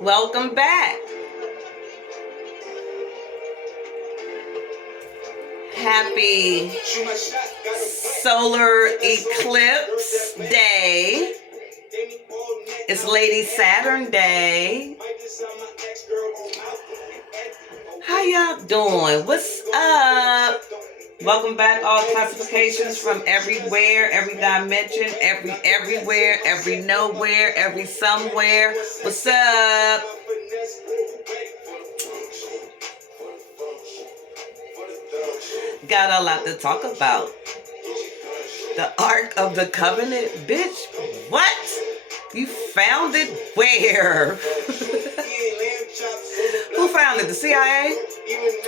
Welcome back. Happy solar eclipse day. It's Lady Saturn day. How y'all doing? What's up? Welcome back, all classifications from everywhere, every dimension, everywhere, every nowhere, every somewhere. What's up? Got a lot to talk about. The Ark of the Covenant? Bitch, what? You found it where? Who found it? The CIA?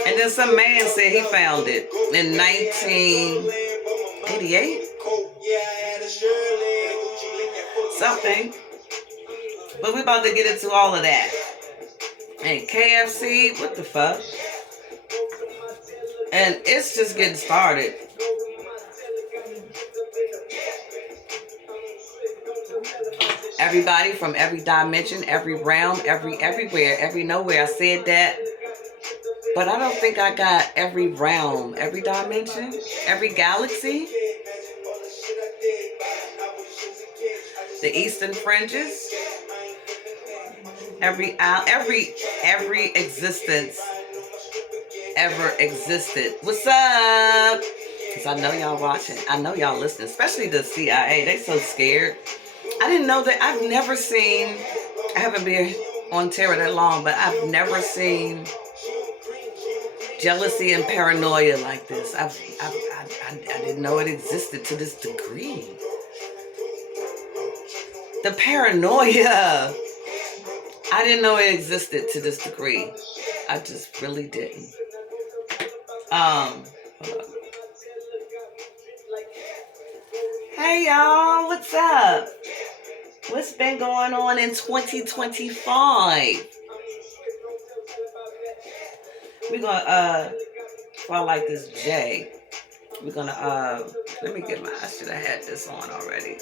And then some man said he found it in 1988? Something. But we're about to get into all of that. And KFC, what the fuck? And it's just getting started. Everybody from every dimension, every realm, everywhere, every nowhere. I said that. But I don't think I got every realm, every dimension, every galaxy. The eastern fringes. Every existence ever existed. What's up? Because I know y'all watching. I know y'all listening, especially the CIA. They so scared. I didn't know that. I've never seen, I haven't been on Terra that long, but I've never seen jealousy and paranoia like this. I didn't know it existed to this degree. The paranoia. I didn't know it existed to this degree. I just really didn't. Hey y'all, what's up? What's been going on in 2025? We're gonna well, I like this J. We're gonna let me get my, I should have had this on already.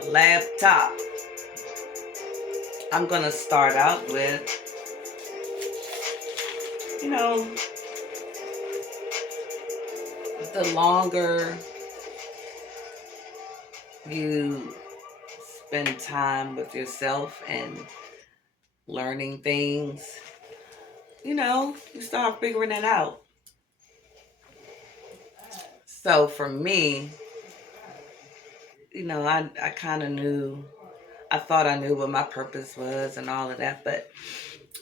A laptop. I'm gonna start out with, you know, the longer you spend time with yourself and learning things, you know, you start figuring it out. So for me, you know, I kind of knew, I thought I knew what my purpose was and all of that, but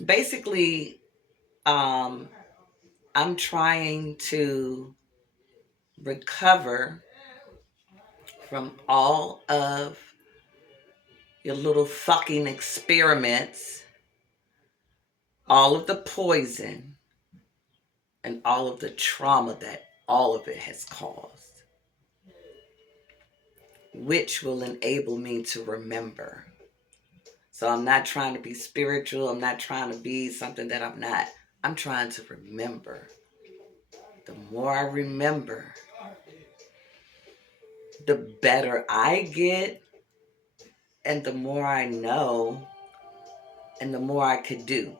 basically, I'm trying to recover from all of your little fucking experiments, all of the poison, and all of the trauma that all of it has caused, which will enable me to remember. So I'm not trying to be spiritual. I'm not trying to be something that I'm not. I'm trying to remember. The more I remember, the better I get, and the more I know, and the more I could do.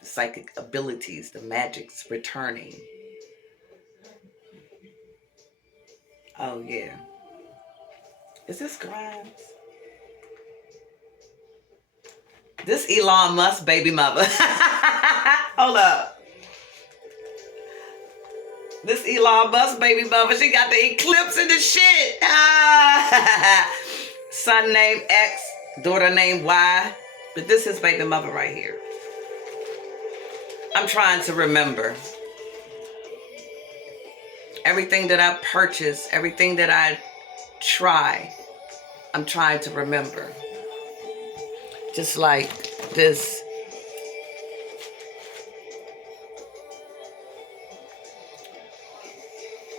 The psychic abilities, the magic's returning. Oh, yeah. Is this Grimes? This Elon Musk baby mother. Hold up. This Elon Musk baby mother, she got the eclipse in the shit. Son named X, daughter named Y. But this is baby mother right here. I'm trying to remember. Everything that I purchase, everything that I try, I'm trying to remember. Just like this.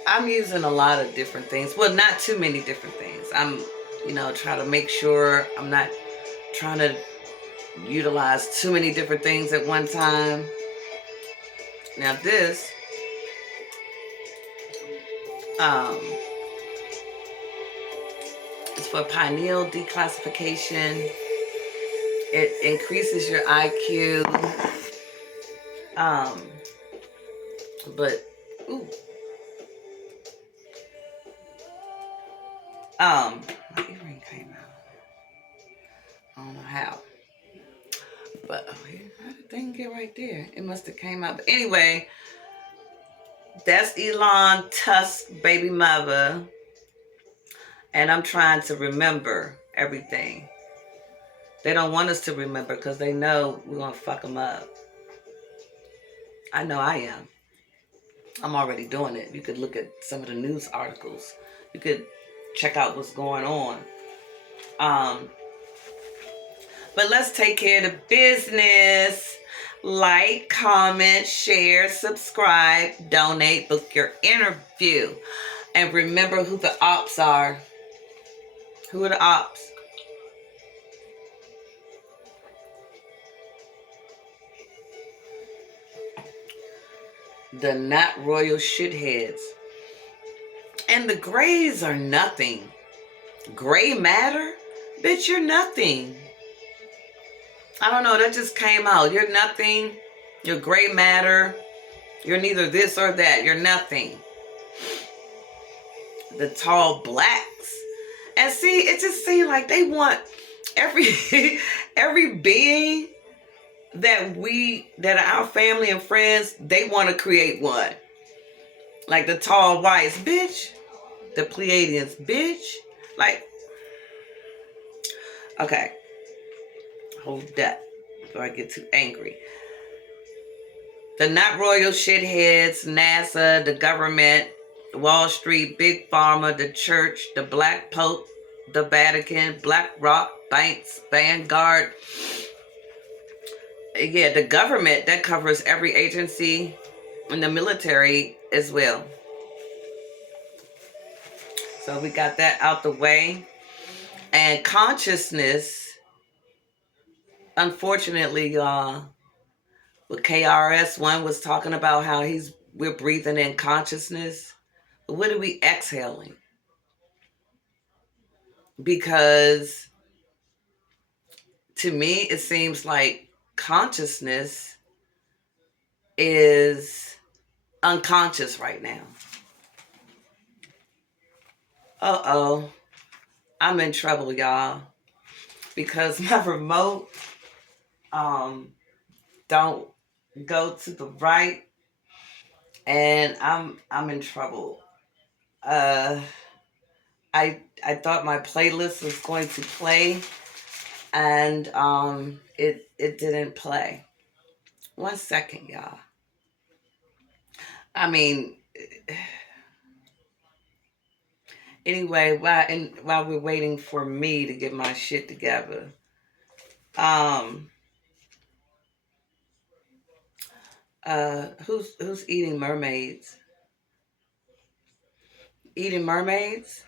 I'm using a lot of different things. Well, not too many different things. I'm, you know, trying to make sure I'm not trying to utilize too many different things at one time. Now this, is for pineal declassification, It increases your IQ. But ooh. My earring came out. I don't know how. But how did the thing get right there? It must have came out. But anyway, that's Elon Tusk's baby mother. And I'm trying to remember everything. They don't want us to remember because they know we're going to fuck them up. I know I am. I'm already doing it. You could look at some of the news articles. You could check out what's going on. But let's take care of the business. Like, comment, share, subscribe, donate, book your interview. And remember who the ops are. Who are the ops? The not royal shitheads. And the grays are nothing. Gray matter? Bitch, you're nothing. I don't know, that just came out. You're nothing. You're gray matter. You're neither this or that. You're nothing. The tall blacks. And see, it just seems like they want every being that our family and friends, they want to create one. Like the tall whites, bitch. The Pleiadians, bitch. Like, okay. Hold that before I get too angry. The not royal shitheads, NASA, the government, Wall Street, Big Pharma, the church, the Black Pope, the Vatican, Black Rock, banks, Vanguard. Yeah, the government, that covers every agency, and the military as well. So we got that out the way. And consciousness, unfortunately, y'all, with KRS-One was talking about how we're breathing in consciousness. But what are we exhaling? Because to me, it seems like consciousness is unconscious right now. Uh-oh. I'm in trouble, y'all. Because my remote don't go to the right. And I'm in trouble. I thought my playlist was going to play, and it didn't play. 1 second, y'all. I mean, anyway, while we're waiting for me to get my shit together, who's eating mermaids? Eating mermaids?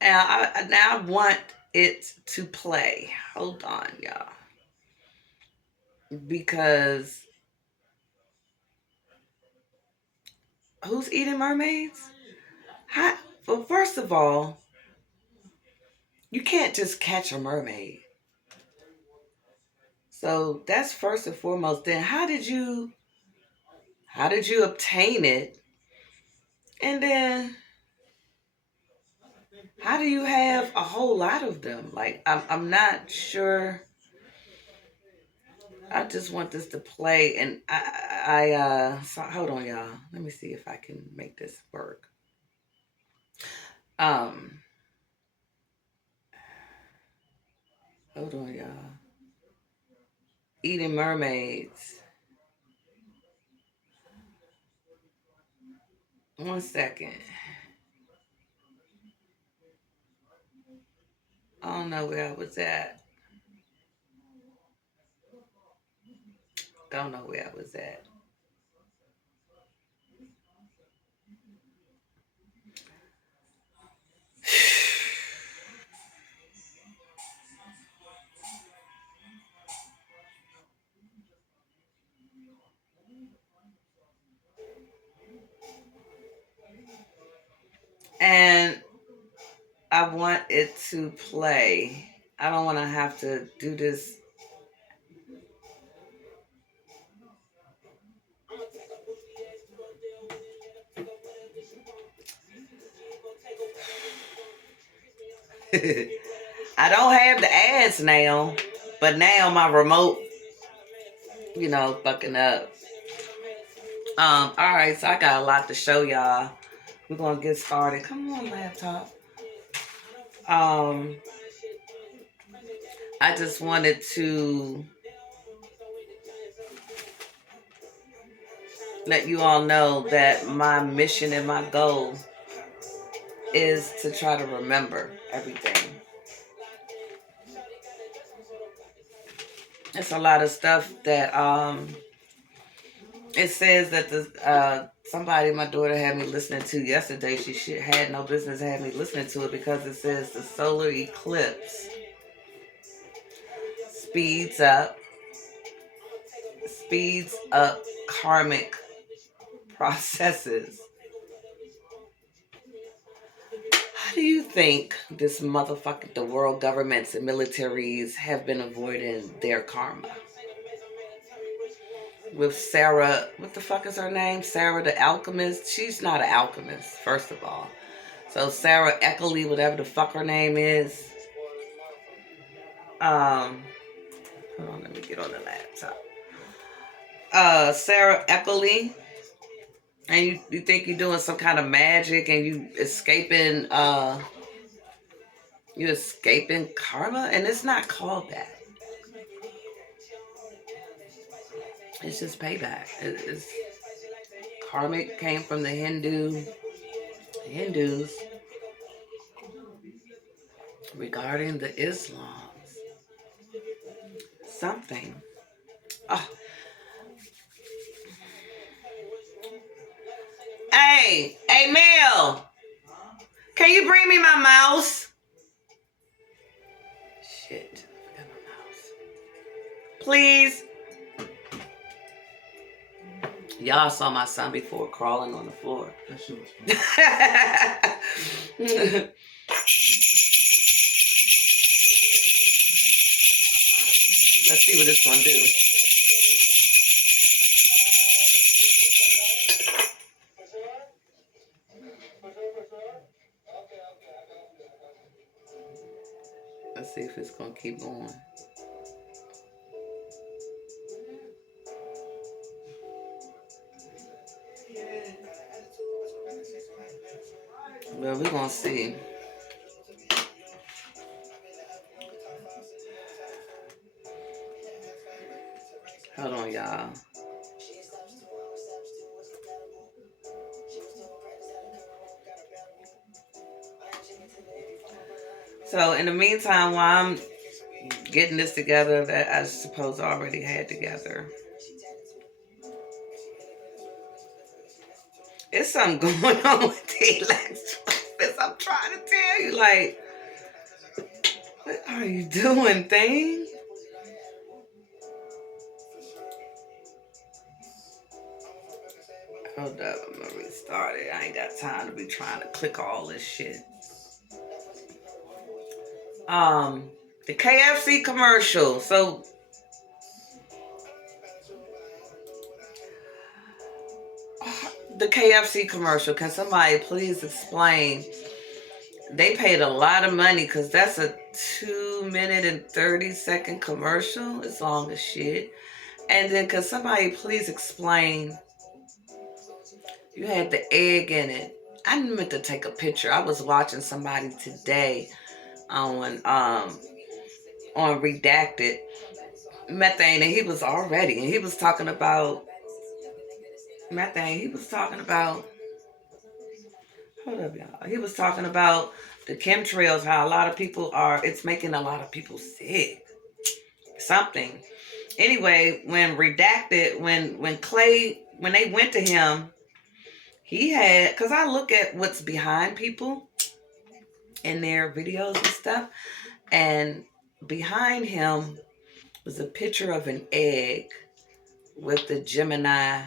And I want it to play. Hold on, y'all. Because who's eating mermaids? Well, first of all, you can't just catch a mermaid. So that's first and foremost. Then how did you obtain it? And then how do you have a whole lot of them? Like, I'm not sure. I just want this to play, and so hold on, y'all. Let me see if I can make this work. Hold on, y'all. Eating mermaids. 1 second. I don't know where I was at. Don't know where I was at. And I want it to play. I don't want to have to do this. I don't have the ads now, but now my remote, fucking up. All right, so I got a lot to show y'all. We're gonna get started. Come on, laptop. I just wanted to let you all know that my mission and my goal is to try to remember everything. It's a lot of stuff that it says that the somebody my daughter had me listening to yesterday. She had no business having me listening to it because it says the solar eclipse speeds up karmic processes. How do you think the world governments and militaries have been avoiding their karma? With Sarah, what the fuck is her name? Sarah the alchemist? She's not an alchemist, first of all. So Sarah Eckley, whatever the fuck her name is. Hold on, let me get on the laptop. Sarah Eckley. And you think you're doing some kind of magic and you're escaping karma, and it's not called that. It's just payback. It's karmic, came from the Hindus regarding the Islams. Something. Oh. Hey, Mel. Can you bring me my mouse? Shit. I forgot my mouse. Please. Y'all saw my son before crawling on the floor. That shit was fun. Let's see what this one do. Let's see if it's gonna keep going. Well, we're gonna see. Hold on, y'all. So in the meantime, while I'm getting this together that I suppose I already had together, it's something going on with the electronics. I'm trying to tell you, like, what are you doing, thing? Hold up, I'm gonna restart it. I ain't got time to be trying to click all this shit. The KFC commercial. So the KFC commercial, can somebody please explain? They paid a lot of money because that's a 2-minute and 30-second commercial. It's long as shit. And then can somebody please explain? You had the egg in it. I meant to take a picture. I was watching somebody today on Redacted Methane, and he was talking about methane. He was talking about, hold up, y'all. He was talking about the chemtrails, how a lot of people it's making a lot of people sick. Something. Anyway, when Redacted, when they went to him, he had, because I look at what's behind people in their videos and stuff, and behind him was a picture of an egg with the Gemini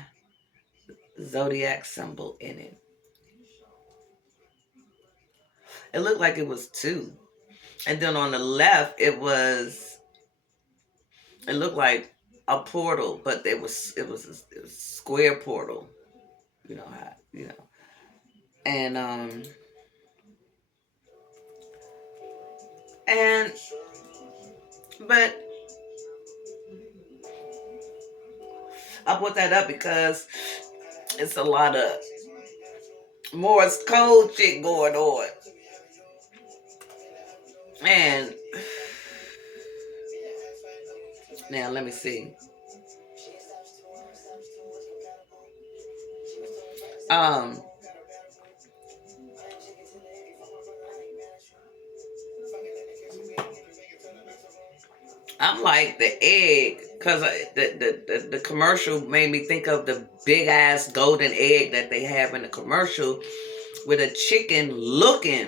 zodiac symbol in it. It looked like it was two. And then on the left, it looked like a portal, but it was a square portal. You know how, and and but I put that up because it's a lot of Morse code shit going on. And now let me see. I'm like the egg, because the commercial made me think of the big ass golden egg that they have in the commercial with a chicken looking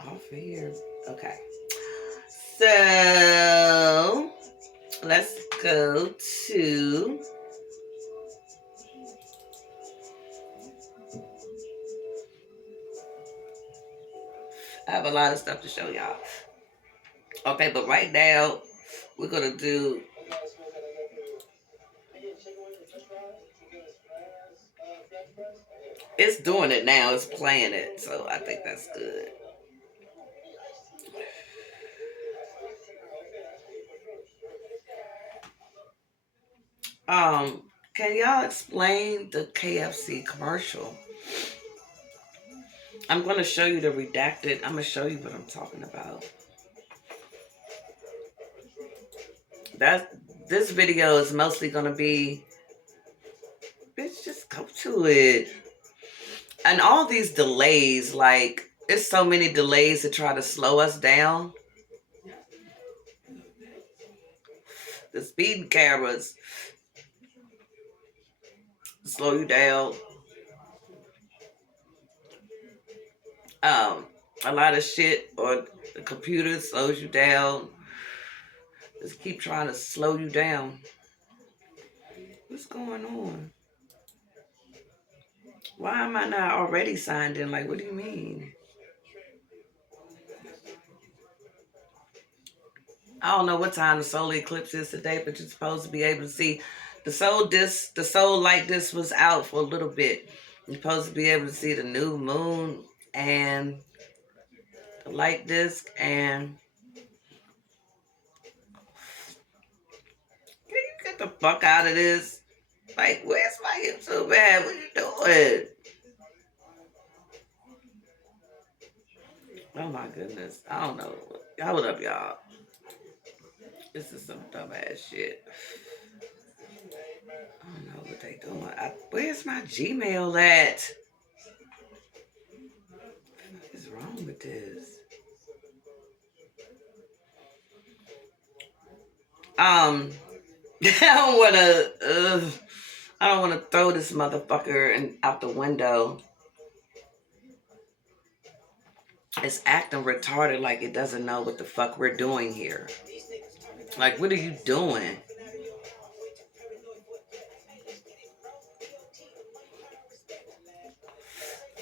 off of here. Okay. So let's go to I have a lot of stuff to show y'all. Okay, but right now we're gonna do it's doing it now, it's playing it, so I think that's good. Can y'all explain the KFC commercial? I'm going to show you the redacted. I'm going to show you what I'm talking about. This video is mostly going to be, bitch, just go to it. And all these delays, like, it's so many delays to try to slow us down. The speed cameras slow you down. A lot of shit on the computer slows you down. Just keep trying to slow you down. What's going on? Why am I not already signed in? Like, what do you mean? I don't know what time the solar eclipse is today, but you're supposed to be able to see the soul light disc was out for a little bit. You're supposed to be able to see the new moon and the light disc. And can you get the fuck out of this? Like, where's my YouTube at? What you doing? Oh my goodness. I don't know. Hold up, y'all. This is some dumbass shit. I don't know what they doing. Where's my Gmail at? What is wrong with this? I don't wanna throw this motherfucker out the window. It's acting retarded, like it doesn't know what the fuck we're doing here. Like, what are you doing?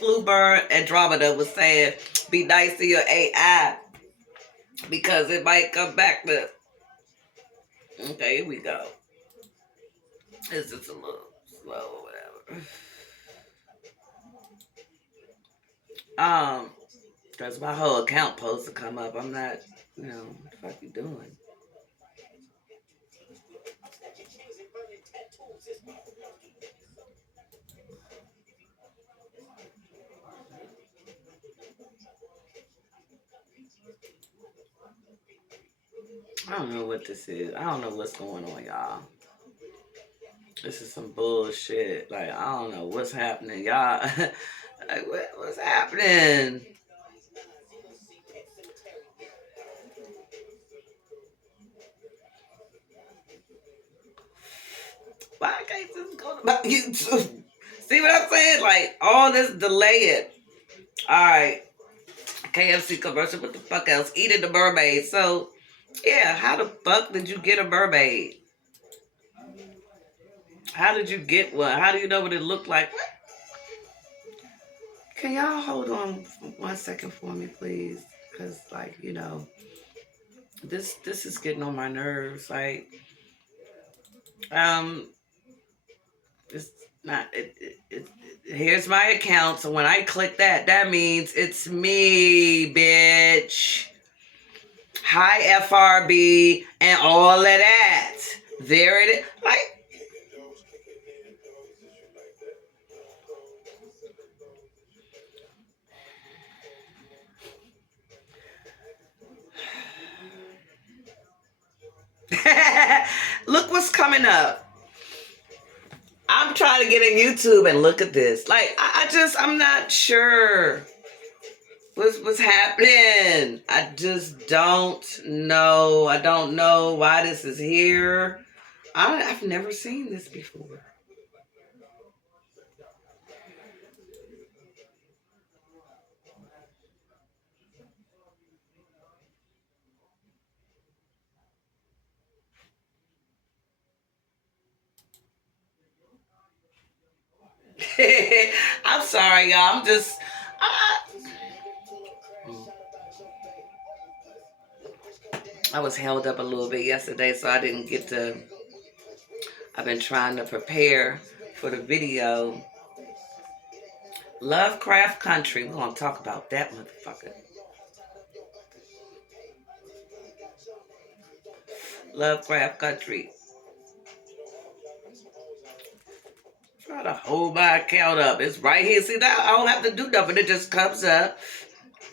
FluerBrun Andromeda was saying, be nice to your AI because it might come back to. Okay, here we go. It's just a little slow or whatever. Because my whole account supposed to come up. I'm not, what the fuck you doing? I don't know what this is. I don't know what's going on, y'all. This is some bullshit. Like, I don't know what's happening, y'all. Like, what's happening? Why can't this go to my YouTube? See what I'm saying? Like, all this delaying. Alright. KFC commercial. What the fuck else? Eating the mermaid. So, yeah, how the fuck did you get a mermaid? How did you get one? How do you know what it looked like? Can y'all hold on 1 second for me, please? Because, like, you know, this is getting on my nerves. Like, it's not. Here's my account. So when I click that, that means it's me, bitch. Hi, FRB, and all of that. There it is. Like. Look what's coming up. I'm trying to get in YouTube and look at this. Like, I'm not sure what's happening. I just don't know. I don't know why this is here. I've never seen this before. I'm sorry, y'all. I was held up a little bit yesterday, so I didn't get to. I've been trying to prepare for the video. Lovecraft Country. We're going to talk about that motherfucker. Lovecraft Country. Try to hold my account up. It's right here. See that? I don't have to do nothing. It just comes up.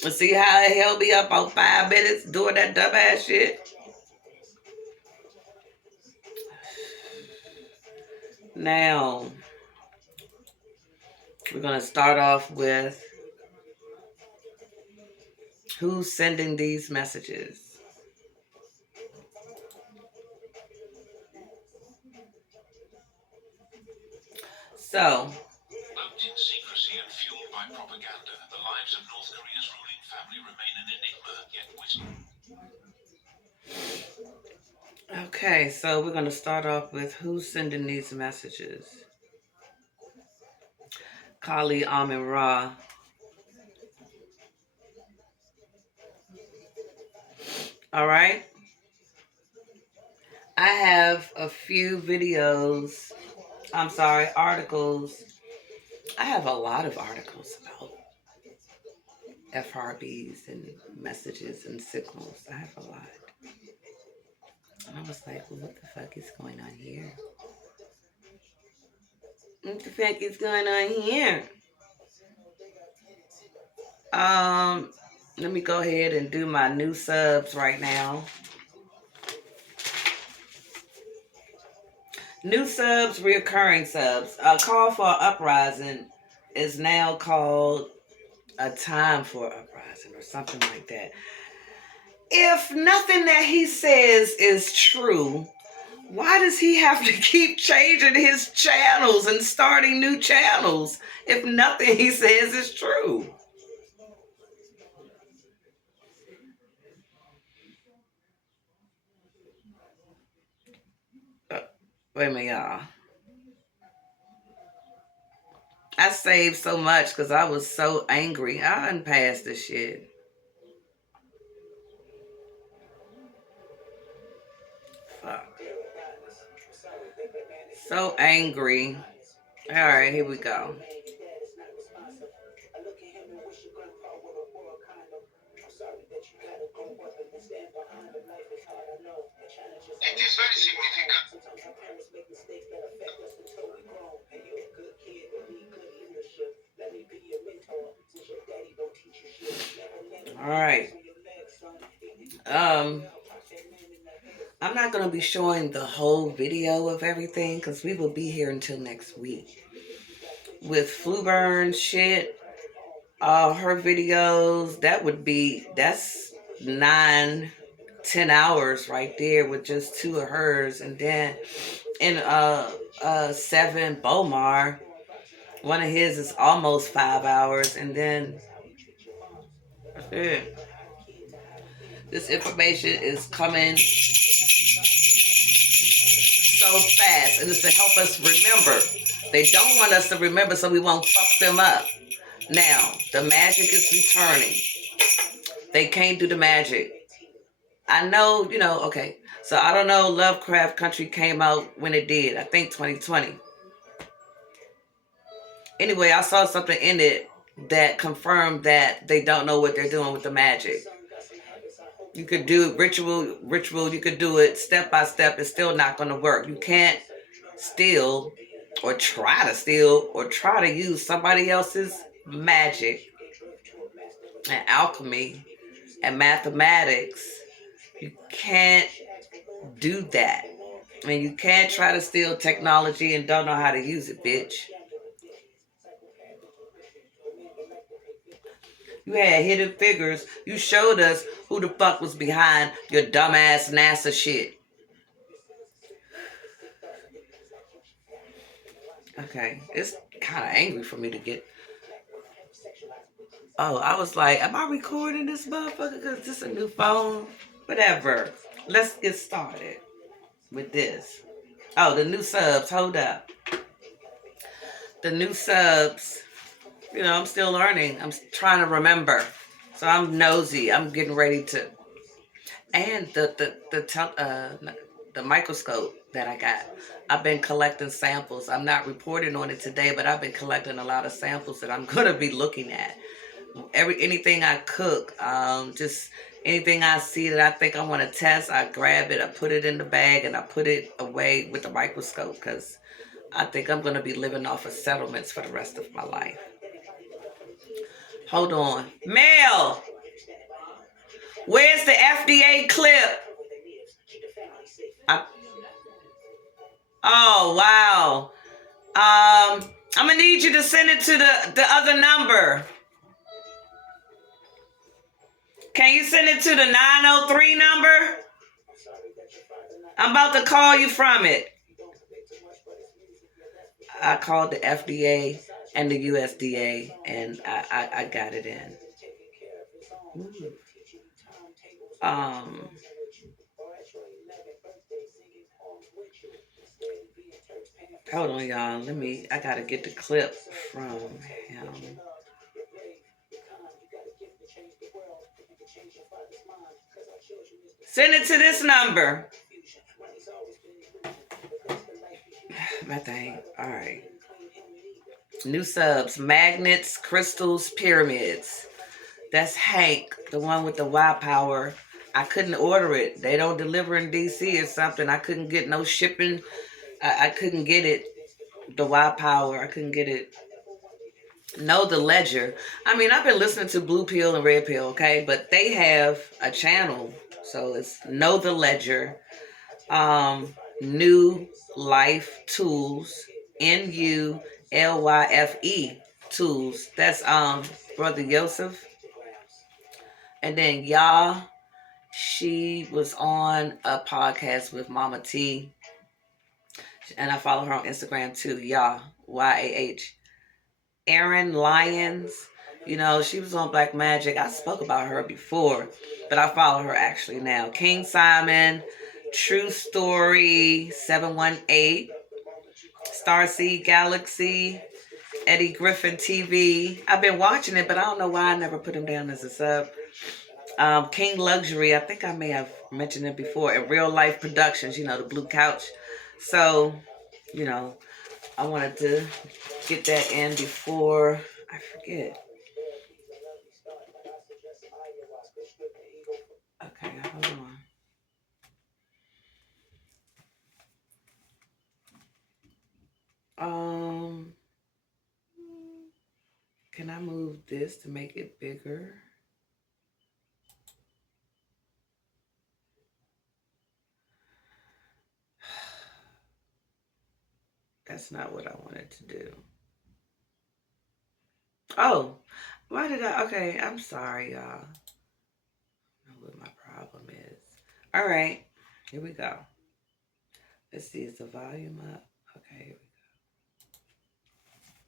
And see how it held me up on 5 minutes doing that dumbass shit? Now, we're going to start off with who's sending these messages. So, cloaked in secrecy and fueled by propaganda, the lives of North Korea's ruling family remain an enigma, yet okay, so we're going to start off with who's sending these messages. Kali, Amin Ra. All right. I have a few videos. I'm sorry, articles. I have a lot of articles about FRBs and messages and signals. I have a lot. And I was like, well, what the fuck is going on here? What the fuck is going on here? Let me go ahead and do my new subs right now. New subs, reoccurring subs. A call for Uprising is now called a time for Uprising or something like that. If nothing that he says is true, why does he have to keep changing his channels and starting new channels if nothing he says is true? Wait a minute, y'all. I saved so much because I was so angry. I done passed this shit. Fuck. So angry. All right, here we go. it is very significant. All right. I'm not going to be showing the whole video of everything because we will be here until next week. With FluerBrun shit, her videos, that's 9-10 hours right there with just 2 of hers. And then in 7 Bomar, one of his is almost 5 hours. And then this information is coming so fast, and it's to help us remember. They don't want us to remember so we won't fuck them up. Now, the magic is returning. They can't do the magic. I know, okay. So I don't know, Lovecraft Country came out when it did. I think 2020. Anyway, I saw something in it that confirmed that they don't know what they're doing with the magic. You could do ritual, you could do it step by step. It's still not going to work. You can't steal or try to use somebody else's magic and alchemy and mathematics. You can't do that. I mean, you can't try to steal technology and don't know how to use it, bitch. You had hidden figures. You showed us who the fuck was behind your dumbass NASA shit. Okay, it's kind of angry for me to get... Oh, I was like, am I recording this motherfucker? Because this is a new phone? Whatever. Let's get started with this. Oh, the new subs. Hold up. The new subs. I'm still learning. I'm trying to remember. So I'm nosy. I'm getting ready to... And the microscope that I got. I've been collecting samples. I'm not reporting on it today, but I've been collecting a lot of samples that I'm going to be looking at. Anything I cook, just anything I see that I think I want to test, I grab it, I put it in the bag, and I put it away with the microscope because I think I'm going to be living off of settlements for the rest of my life. Hold on. Mel! Where's the FDA clip? Oh, wow. I'm going to need you to send it to the other number. Can you send it to the 903 number? I'm about to call you from it. I called the FDA and the USDA, and I got it in. Ooh. Hold on, y'all. I gotta get the clip from him. Send it to this number. My thing. All right. New subs. Magnets, crystals, pyramids. That's Hank, the one with the Y power. I couldn't order it. They don't deliver in DC or something. I couldn't get no shipping. I couldn't get it. The Y power. I couldn't get it. Know the Ledger. I mean, I've been listening to Blue Pill and Red Pill, okay? But they have a channel. So it's Know the Ledger. New Lyfe Tools. NULYFE Tools. That's Brother Joseph. And then she was on a podcast with MahMah Tea. And I follow her on Instagram too. YAH. Erin Lyons. She was on Black Magic. I spoke about her before, but I follow her actually now. King Simon, TrueStory 718, Starseed Galaxy, Griffin TV. I've been watching it, but I don't know why I never put him down as a sub. King Luxury, I think I may have mentioned it before. And Real Life Productions, the blue couch. So, I wanted to get that in before I forget. Okay, hold on. Can I move this to make it bigger? That's not what I wanted to do. Oh, why did I? Okay, I'm sorry, y'all. I don't know what my problem is. All right, here we go. Let's see, is the volume up? Okay, here we go.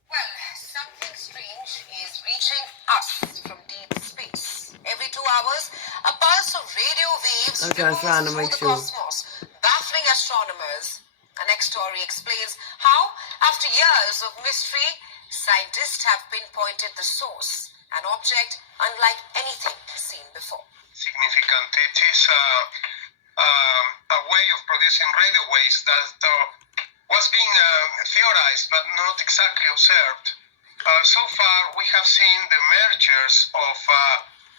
Well, something strange is reaching us from deep space. Every 2 hours, a pulse of radio waves ripples through the cosmos, baffling astronomers. Our next story explains how, after years of mystery, Scientists have pinpointed the source, an object unlike anything seen before. Significant. It is a way of producing radio waves that was being theorized but not exactly observed. So far, we have seen the mergers of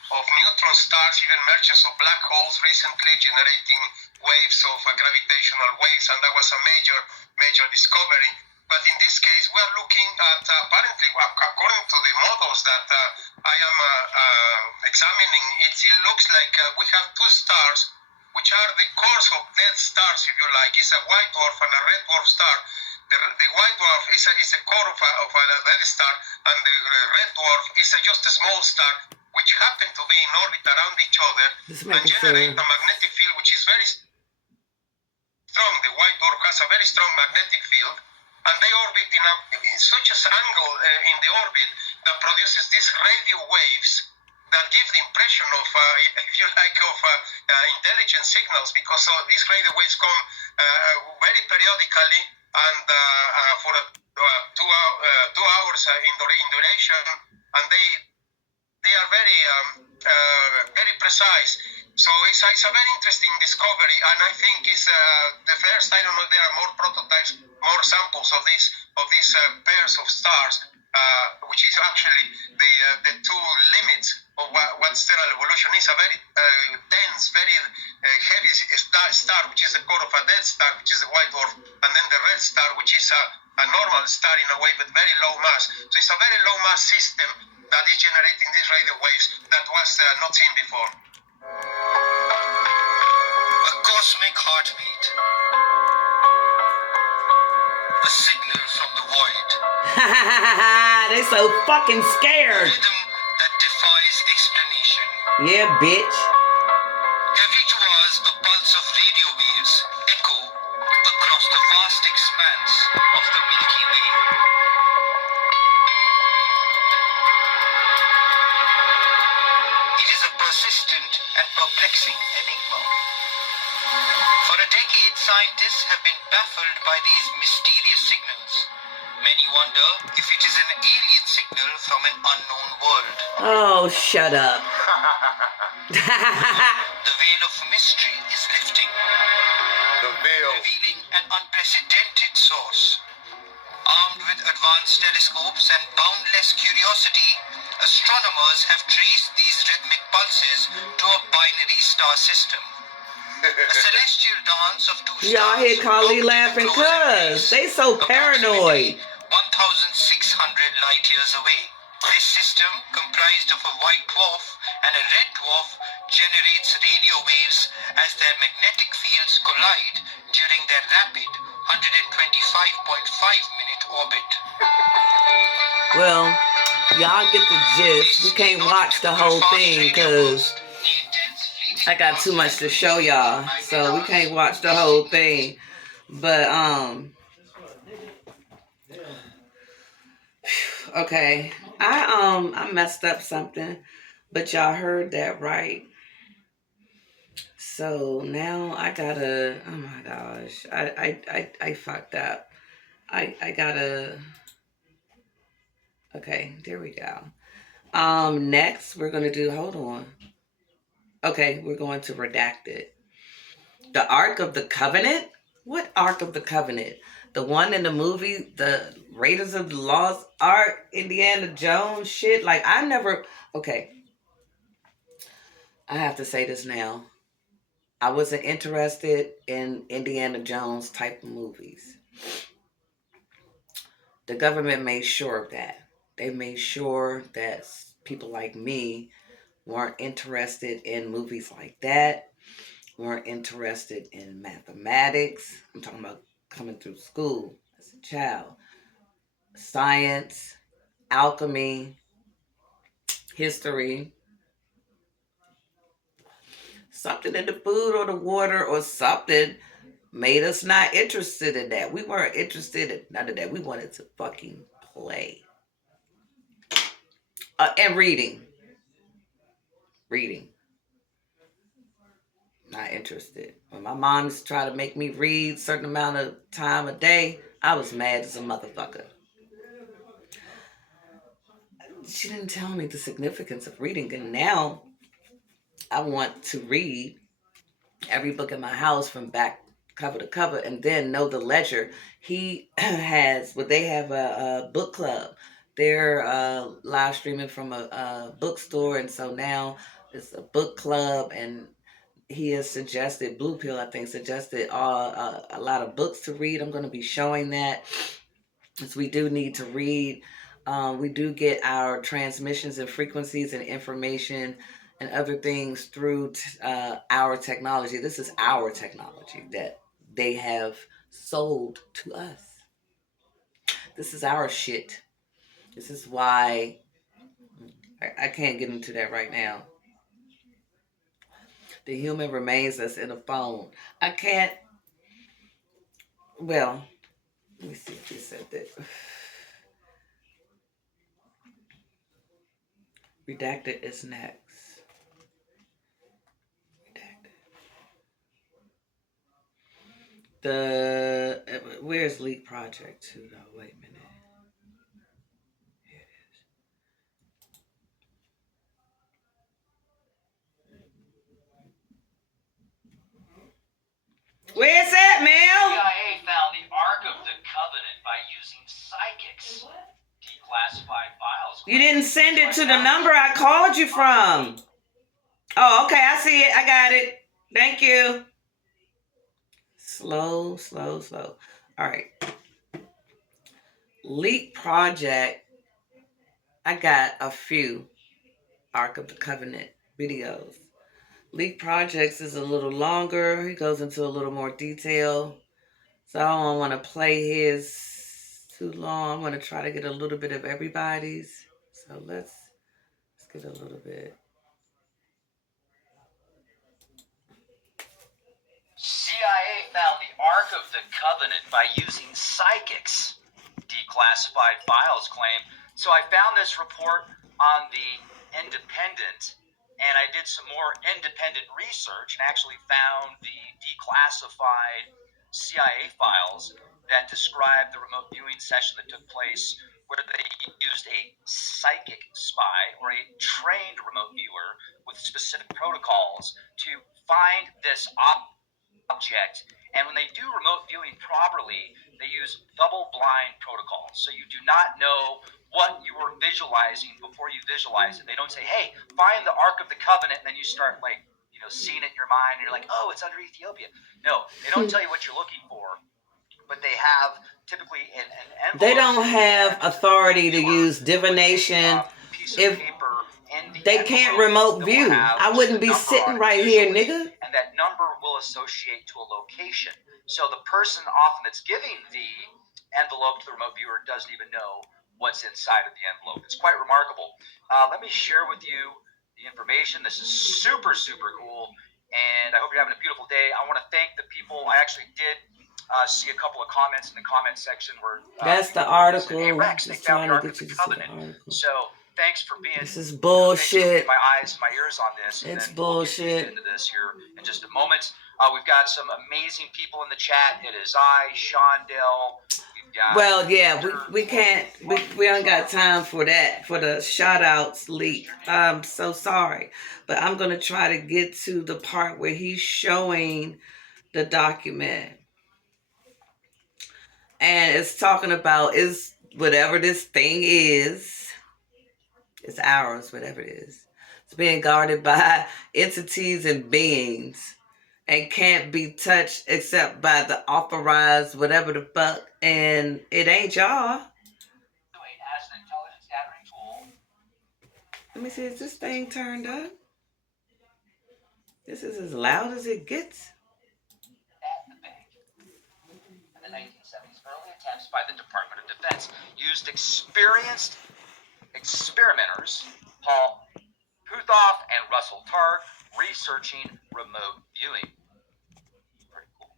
neutron stars, even mergers of black holes recently, generating waves of gravitational waves, and that was a major discovery. But in this case, we are looking at, apparently, according to the models that I am examining, it looks like we have two stars, which are the cores of dead stars, if you like. It's a white dwarf and a red dwarf star. The white dwarf is a core of a red star, and the red dwarf is just a small star, which happen to be in orbit around each other and generate a magnetic field which is very strong. The white dwarf has a very strong magnetic field, and they orbit in such an angle in the orbit that produces these radio waves that give the impression of, if you like, of intelligent signals, because these radio waves come very periodically and for 2 hours in duration, and they are very precise. So it's a very interesting discovery, and I think it's the first. I don't know. There are more prototypes, more samples of these pairs of stars, which is actually the two limits of what stellar evolution is. A very dense, very heavy star, which is the core of a dead star, which is the white dwarf, and then the red star, which is a normal star in a way, but very low mass. So it's a very low mass system that is generating these radio waves that was not seen before. A cosmic heartbeat. A signal from the void. They so fucking scared. Rhythm that defies explanation. Yeah, bitch. Every 2 hours, a pulse of radio waves echo across the vast expanse of the Milky Way. It is a persistent and perplexing enigma. For a decade, scientists have been baffled by these mysterious signals. Many wonder if it is an alien signal from an unknown world. Oh, shut up. The veil of mystery is lifting, The veil. revealing an unprecedented source. Armed with advanced telescopes and boundless curiosity, astronomers have traced these rhythmic pulses to a binary star system. A celestial dance of two stars. Y'all hear Carly orbiting laughing close cuz embrace, they so paranoid. 1,600 light years away. This system, comprised of a white dwarf and a red dwarf, generates radio waves as their magnetic fields collide during their rapid 125.5-minute orbit. Well, y'all get the gist. We can't watch the whole thing because I got too much to show y'all. So we can't watch the whole thing. But, okay. I messed up something, but y'all heard that right. So now I gotta, oh my gosh, I fucked up. I gotta, okay, there we go. Next we're gonna do, hold on. Okay, we're going to redact it. The Ark of the Covenant? What Ark of the Covenant? The one in the movie, the Raiders of the Lost Ark, Indiana Jones shit? Like, I never... Okay. I have to say this now. I wasn't interested in Indiana Jones type of movies. The government made sure of that. They made sure that people like me weren't interested in movies like that, weren't interested in mathematics. I'm talking about coming through school as a child. Science, alchemy, history. Something in the food or the water or something made us not interested in that. We weren't interested in none of that. We wanted to fucking play. And reading. Reading. Not interested. When my mom used to try to make me read a certain amount of time a day, I was mad as a motherfucker. she didn't tell me the significance of reading. And now I want to read every book in my house from back cover to cover and then know the ledger. He has, they have a book club. They're live streaming from a bookstore. And so now it's a book club, and he has suggested, Blue Pill, I think, suggested a lot of books to read. I'm going to be showing that, because we do need to read. We do get our transmissions and frequencies and information and other things through our technology. This is our technology that they have sold to us. This is our shit. This is why I can't get into that right now. The human remains that's in a phone. I can't. Well, let me see if he said that. Redacted is next. Where's Leak Project 2 though? Wait a minute. Here it is. Where's that, Mel? CIA found the Ark of the Covenant by using psychics. Declassified files. You didn't send it to the number I called you from. Oh, okay, I see it. I got it. Thank you. Slow. All right. Leak Project. I got a few Ark of the Covenant videos. Leak Projects is a little longer. He goes into a little more detail. So I don't want to play his too long. I'm going to try to get a little bit of everybody's. So let's get a little bit. CIA found the Ark of the Covenant by using psychics. Declassified files claim. So I found this report on the Independent, and I did some more independent research and actually found the declassified CIA files that describe the remote viewing session that took place where they used a psychic spy or a trained remote viewer with specific protocols to find this object. And when they do remote viewing properly, they use double-blind protocols. So you do not know what you are visualizing before you visualize it. They don't say, hey, find the Ark of the Covenant, and then you start, seeing it in your mind, and you're like, oh, it's under Ethiopia. No, they don't tell you what you're looking for, but they have typically an envelope. They don't have authority to use divination. If they can't remote view, I wouldn't be sitting right here, nigga. And that number will associate to a location. So the person often that's giving the envelope to the remote viewer doesn't even know what's inside of the envelope. It's quite remarkable. Let me share with you the information. This is super, super cool. And I hope you're having a beautiful day. I want to thank the people. I actually did see a couple of comments in the comment section where that's the article. Hey, Rex, they found the Ark of the Covenant. So thanks for being. This is bullshit. My eyes, my ears on this. It's bullshit. We'll get into this here in just a moment. We've got some amazing people in the chat. It is Shondell. Well, yeah, we can't. We don't got time for that, for the shout outs leak. I'm so sorry, but I'm gonna try to get to the part where he's showing the document. And it's talking about, is whatever this thing is, it's ours, whatever it is. It's being guarded by entities and beings and can't be touched except by the authorized whatever the fuck. And it ain't y'all. Let me see, is this thing turned up? This is as loud as it gets. In the 1970s, early attempts by the Department of Defense used experienced experimenters, Paul Puthoff and Russell Tarr, researching remote viewing. Pretty cool.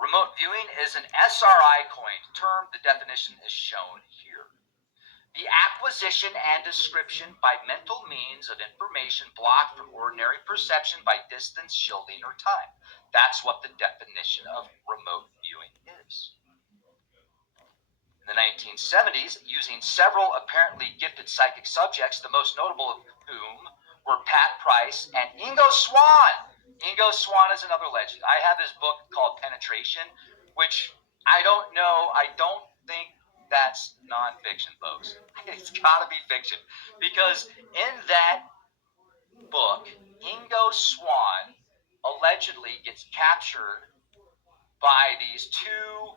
Remote viewing is an SRI coined term. The definition is shown here. The acquisition and description by mental means of information blocked from ordinary perception by distance, shielding, or time. That's what the definition of remote viewing is. In In the 1970s, using several apparently gifted psychic subjects, the most notable of whom were Pat Price and Ingo Swann. Ingo Swann is another legend. I have his book called Penetration, which I don't know. I don't think that's nonfiction, folks. It's got to be fiction. Because in that book, Ingo Swann allegedly gets captured by these two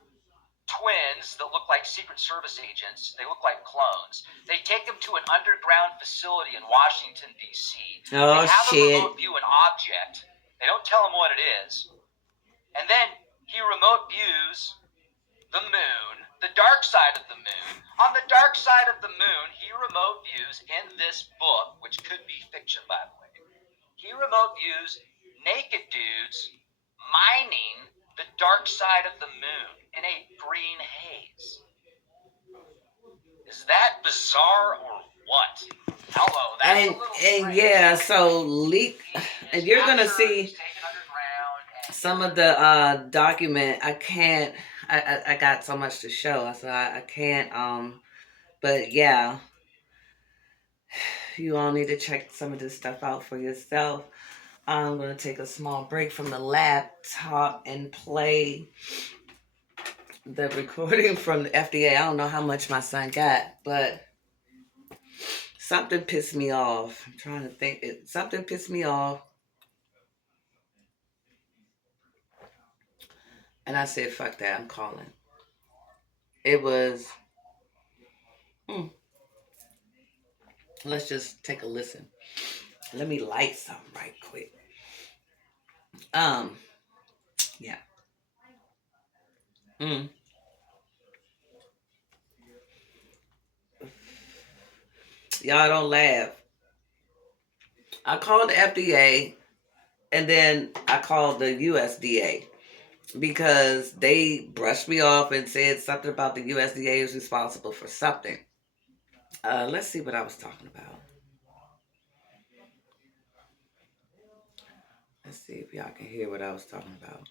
twins that look like Secret Service agents. They look like clones. They take him to an underground facility in Washington, D.C. Oh, they have shit. a remote view an object. They don't tell him what it is. And then he remote views the moon, the dark side of the moon. On the dark side of the moon, he remote views in this book, which could be fiction, by the way. He remote views naked dudes mining the dark side of the moon in a green haze. Is that bizarre or what? Hello, that's a little strange. Yeah, so leak, and you're gonna see some of the document. I got so much to show, so I can't. But yeah, you all need to check some of this stuff out for yourself. I'm going to take a small break from the laptop and play the recording from the FDA. I don't know how much my son got, but something pissed me off. I'm trying to think. Something pissed me off. And I said, fuck that, I'm calling. It was... Let's just take a listen. Let me light something right quick. Yeah. Y'all don't laugh. I called the FDA and then I called the USDA because they brushed me off and said something about the USDA is responsible for something. Let's see what I was talking about. Let's see if y'all can hear what I was talking about.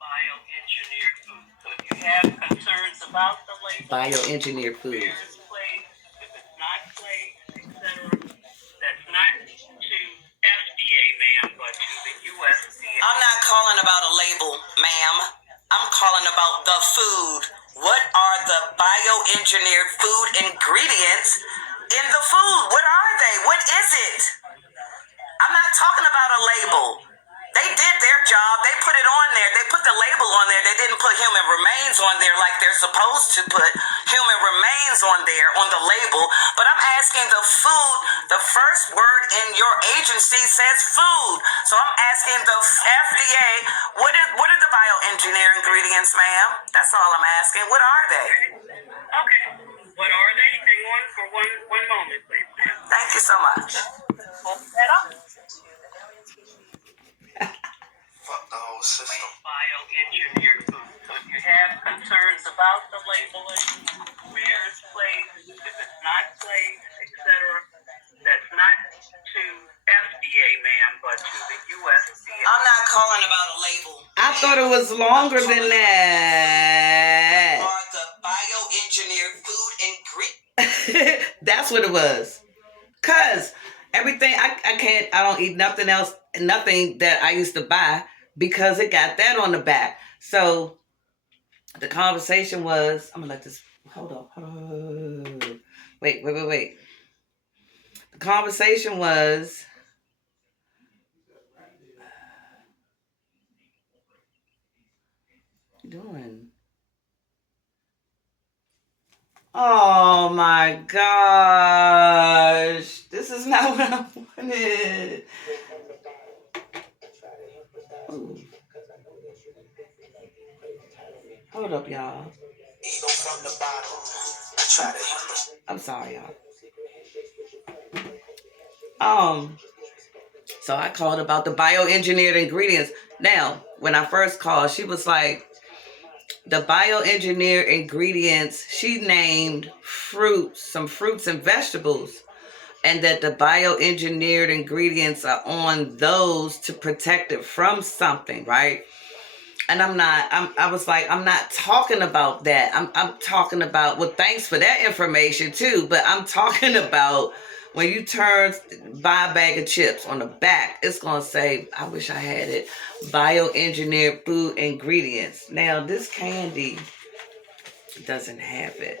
Bioengineered food. So if you have concerns about the label, bioengineered food. Where it's placed, if it's not placed, etc., that's not to FDA, ma'am, but to the USDA. I'm not calling about a label, ma'am. I'm calling about the food. What are the bioengineered food ingredients in the food? What are they? What is it? I'm not talking about a label. They did their job. They put it on there. They put the label on there. They didn't put human remains on there like they're supposed to put human remains on there on the label. But I'm asking the food, the first word in your agency says food. So I'm asking the FDA, what are the bioengineered ingredients, ma'am? That's all I'm asking. What are they? Okay. What are they? Hang on for one moment, please, ma'am. Thank you so much. Hold that up. Fuck the whole system. Bioengineered food. So if you have concerns about the labeling, where it's placed, if it's not placed, etc., that's not to FDA, ma'am, but to the USDA. I'm not calling about a label. I thought it was longer than that. Are the bioengineered food ingredients? That's what it was. Cause everything I don't eat nothing else, nothing that I used to buy because it got that on the back. So the conversation was, I'm gonna let this hold on. Wait. The conversation was, what are you doing? Oh my gosh. This is not what I wanted. Ooh. Hold up, y'all. I'm sorry, y'all. So I called about the bioengineered ingredients. Now, when I first called, she was like, the bioengineered ingredients, she named some fruits and vegetables, and that the bioengineered ingredients are on those to protect it from something, right? And I was like, I'm not talking about that. I'm talking about, well, thanks for that information too, but I'm talking about when you buy a bag of chips, on the back, it's going to say, I wish I had it, bioengineered food ingredients. Now, this candy doesn't have it.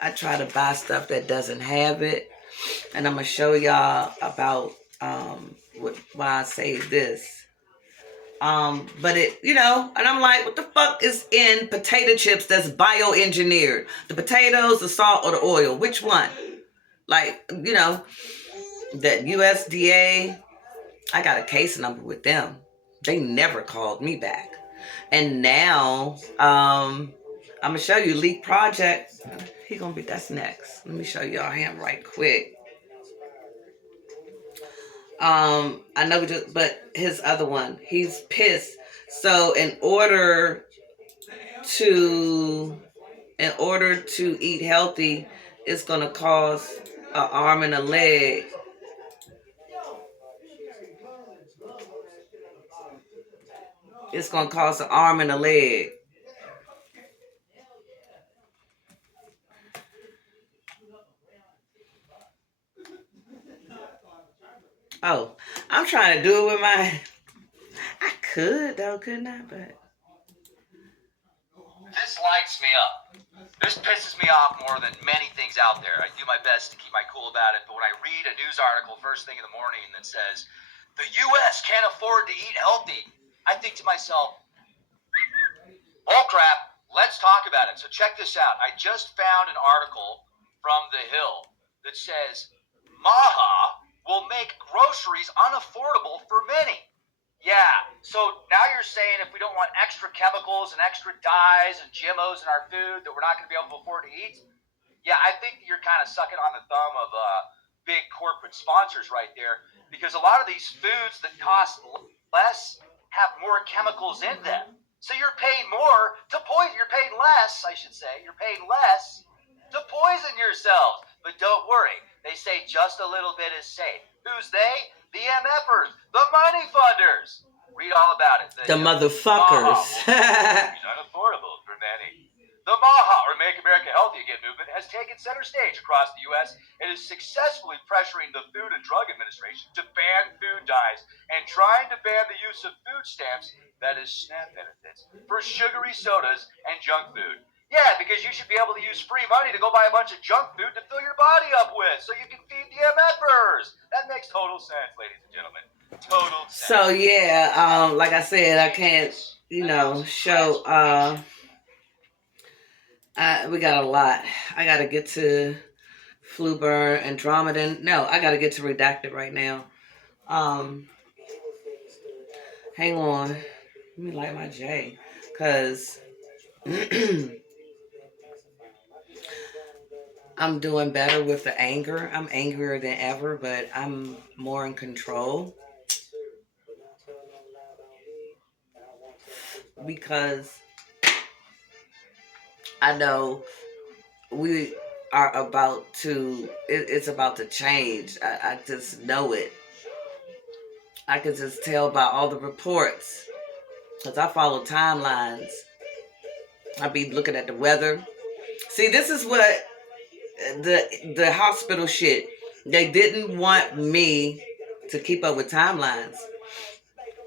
I try to buy stuff that doesn't have it, and I'm going to show y'all about why I say this. But it, and I'm like, what the fuck is in potato chips that's bioengineered? The potatoes, the salt, or the oil? Which one? Like, that USDA, I got a case number with them. They never called me back. And now, I'm going to show you Leak Project. That's next. Let me show y'all him right quick. I know, but his other one, he's pissed. So in order to eat healthy, it's gonna cost an arm and a leg. It's gonna cost an arm and a leg. Oh, I'm trying to do it with my. I could though, couldn't I? But This lights me up. This pisses me off more than many things out there. I do my best to keep my cool about it, but when I read a news article first thing in the morning that says, the U.S. can't afford to eat healthy, I think to myself, oh crap, let's talk about it. So check this out. I just found an article from The Hill that says, MahMah will make groceries unaffordable for many. Yeah, so now you're saying if we don't want extra chemicals and extra dyes and GMOs in our food that we're not going to be able to afford to eat? Yeah, I think you're kind of sucking on the thumb of big corporate sponsors right there, because a lot of these foods that cost less have more chemicals in them. So you're paying more to poison, you're paying less, I should say, you're paying less to poison yourself. But don't worry, they say just a little bit is safe. Who's they? The MFers, the money funders. Read all about it. The motherfuckers. It's unaffordable for many. The MahMah, or Make America Healthy Again movement, has taken center stage across the U.S. and is successfully pressuring the Food and Drug Administration to ban food dyes and trying to ban the use of food stamps, that is SNAP benefits, for sugary sodas and junk food. Yeah, because you should be able to use free money to go buy a bunch of junk food to fill your body up with so you can feed the MFers. That makes total sense, ladies and gentlemen. Total sense. So, yeah, like I said, I can't, show, we got a lot. I got to get to FluerBrun Andromeda. No, I got to get to Redacted right now. Hang on. Let me light my J. Because I'm doing better with the anger. I'm angrier than ever, but I'm more in control. Because I know we are about to, it's about to change. I just know it. I can just tell by all the reports. Because I follow timelines. I be looking at the weather. See, this is what the hospital shit. They didn't want me to keep up with timelines.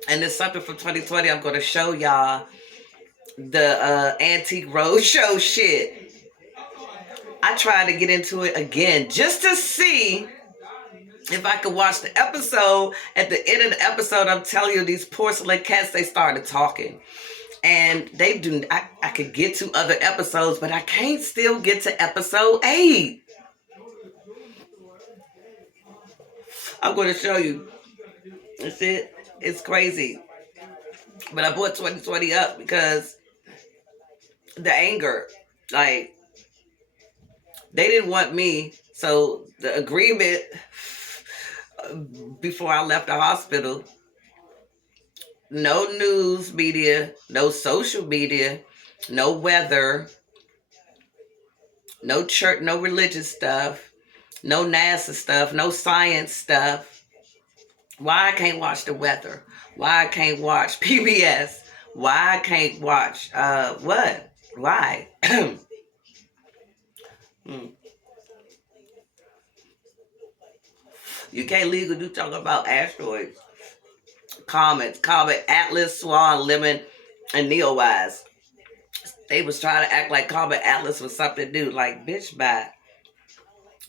And it's something from 2020 I'm going to show y'all. The Antique Roadshow shit. I tried to get into it again just to see if I could watch the episode. At the end of the episode, I'm telling you, these porcelain cats, they started talking. And they do. I could get to other episodes, but I can't still get to episode 8. I'm going to show you. That's it. It's crazy. But I brought 2020 up because the anger, like, they didn't want me. So the agreement before I left the hospital, no news media, no social media, no weather, no church, no religious stuff, no NASA stuff, no science stuff. Why I can't watch the weather? Why I can't watch PBS? Why I can't watch what? Why? You can't legally do talk about asteroids, comets, Comet, Atlas, Swan, Lemon, and Neowise. They was trying to act like Comet Atlas was something new. Like, bitch, bye.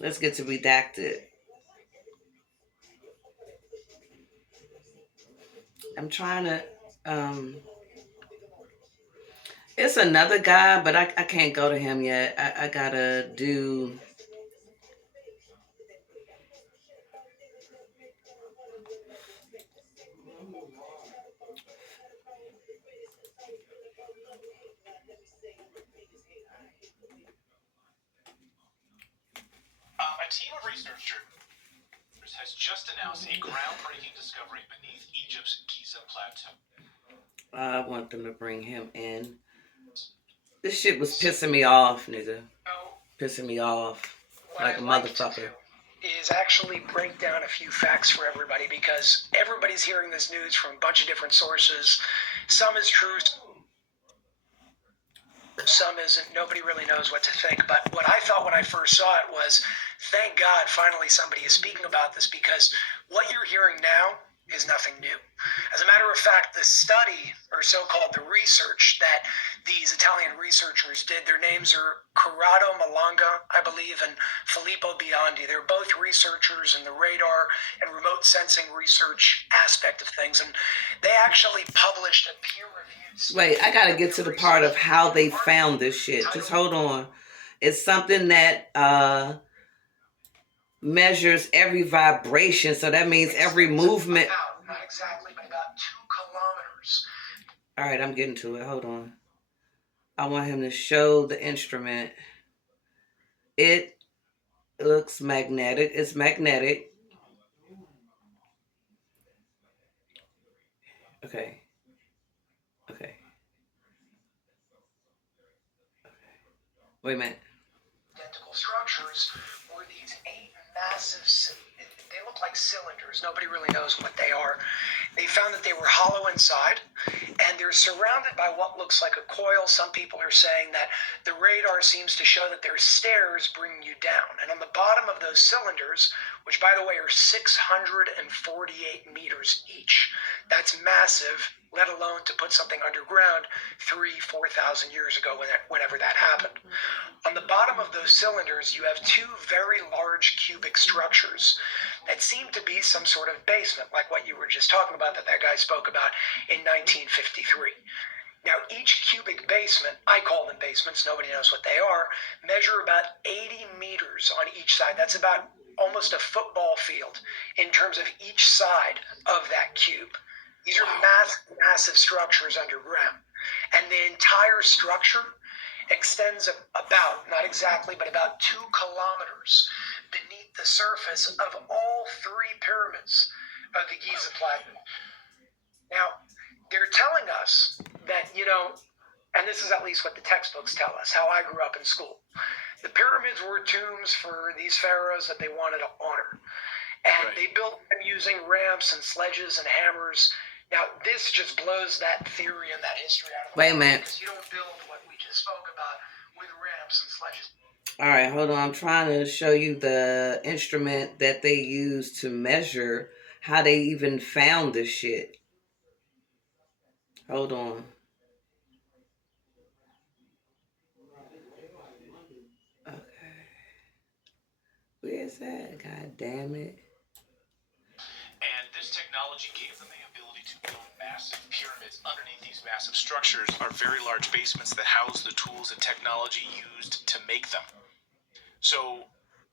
Let's get to redacted. I'm trying to it's another guy, but I can't go to him yet. I gotta do a team of researchers has just announced a groundbreaking discovery beneath Egypt's Giza Plateau. I want them to bring him in. This shit was pissing me off, nigga. Pissing me off. Like a motherfucker. Is actually break down a few facts for everybody, because everybody's hearing this news from a bunch of different sources. Some is true, some isn't. Nobody really knows what to think. But what I thought when I first saw it was, thank God finally somebody is speaking about this, because what you're hearing now is nothing new. As a matter of fact, the study, or so-called the research that these Italian researchers did, their names are Corrado Malanga, I believe, and Filippo Biondi. They're both researchers in the radar and remote sensing research aspect of things, and they actually published a peer-reviewed study. Wait, I gotta get to the part of how they found this shit. Just hold on. It's something that measures every vibration, so that means every movement. Not exactly, but about 2 kilometers. All right, I'm getting to it. Hold on. I want him to show the instrument. It looks magnetic. It's magnetic. Okay. Wait a minute. Identical structures were these 8 massive, they look like cylinders. Nobody really knows what they are. They found that they were hollow inside, and they're surrounded by what looks like a coil. Some people are saying that the radar seems to show that there's stairs bringing you down. And on the bottom of those cylinders, which by the way are 648 meters each, that's massive, let alone to put something underground 3,000-4,000 years ago, whenever that happened. On the bottom of those cylinders, you have 2 very large cubic structures that seem to be some sort of basement, like what you were just talking about, that guy spoke about in 1953. Now, each cubic basement, I call them basements, nobody knows what they are, measure about 80 meters on each side. That's about almost a football field in terms of each side of that cube. These are massive structures underground. And the entire structure extends about, not exactly, but about 2 kilometers beneath the surface of all 3 pyramids of the Giza Plateau. Now, they're telling us that, and this is at least what the textbooks tell us, how I grew up in school. The pyramids were tombs for these pharaohs that they wanted to honor. And they built them using ramps and sledges and hammers. Now, this just blows that theory and that history out of the water. Wait a minute. Because you don't build what we just spoke about with ramps and sledges. All right, hold on. I'm trying to show you the instrument that they use to measure how they even found this shit. Hold on. Okay. Where is that? God damn it. And this technology gave them the ability to build massive pyramids. Underneath these massive structures are very large basements that house the tools and technology used to make them. So,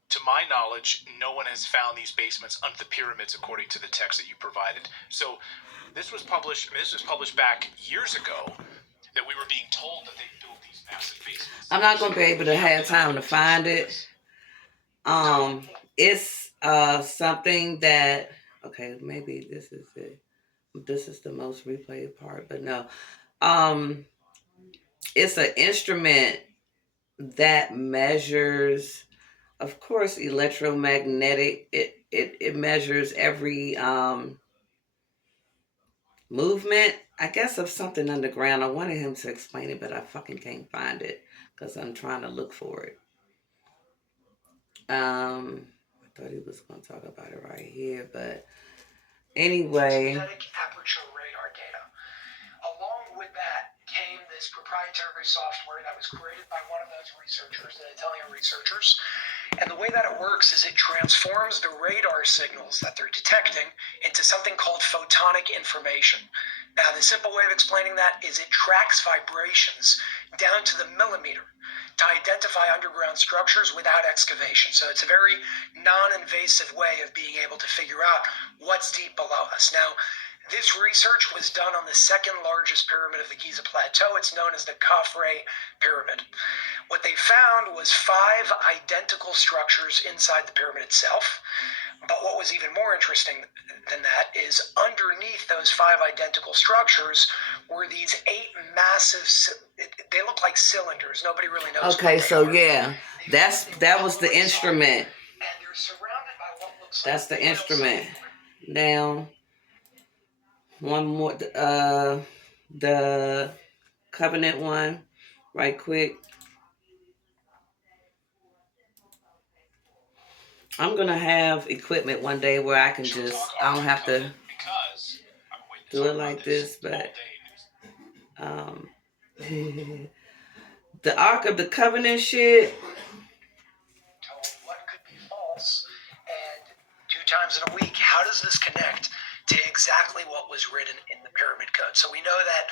to my knowledge, no one has found these basements under the pyramids according to the text that you provided. So, this was published back years ago, that we were being told that they built these massive basements. I'm not going to be able to have time to find it. It's something that, okay, maybe this is it. This is the most replayed part, but no. It's an instrument that measures, of course, electromagnetic. It measures every movement, I guess, of something underground. I wanted him to explain it, but I fucking can't find it because I'm trying to look for it. I thought he was going to talk about it right here, but anyway. Magnetic aperture radar data. Along with that came this proprietary software that was created by one of those researchers, the Italian researchers. And the way that it works is it transforms the radar signals that they're detecting into something called photonic information. Now, the simple way of explaining that is it tracks vibrations down to the millimeter to identify underground structures without excavation. So it's a very non-invasive way of being able to figure out what's deep below us. Now, this research was done on the second largest pyramid of the Giza Plateau. It's known as the Khafre Pyramid. What they found was 5 identical structures inside the pyramid itself. But what was even more interesting than that is underneath those 5 identical structures were these 8 massive, they look like cylinders. Nobody really knows. Okay, so yeah, that was the instrument. And they're surrounded by what looks like that's the instrument. Now, one more, the Covenant one, right quick. I'm going to have equipment one day where I can just, I don't have to do it like this, but the Ark of the Covenant shit. What could be false, and 2 times in a week, how does this connect to exactly what was written in the Pyramid Code? So we know that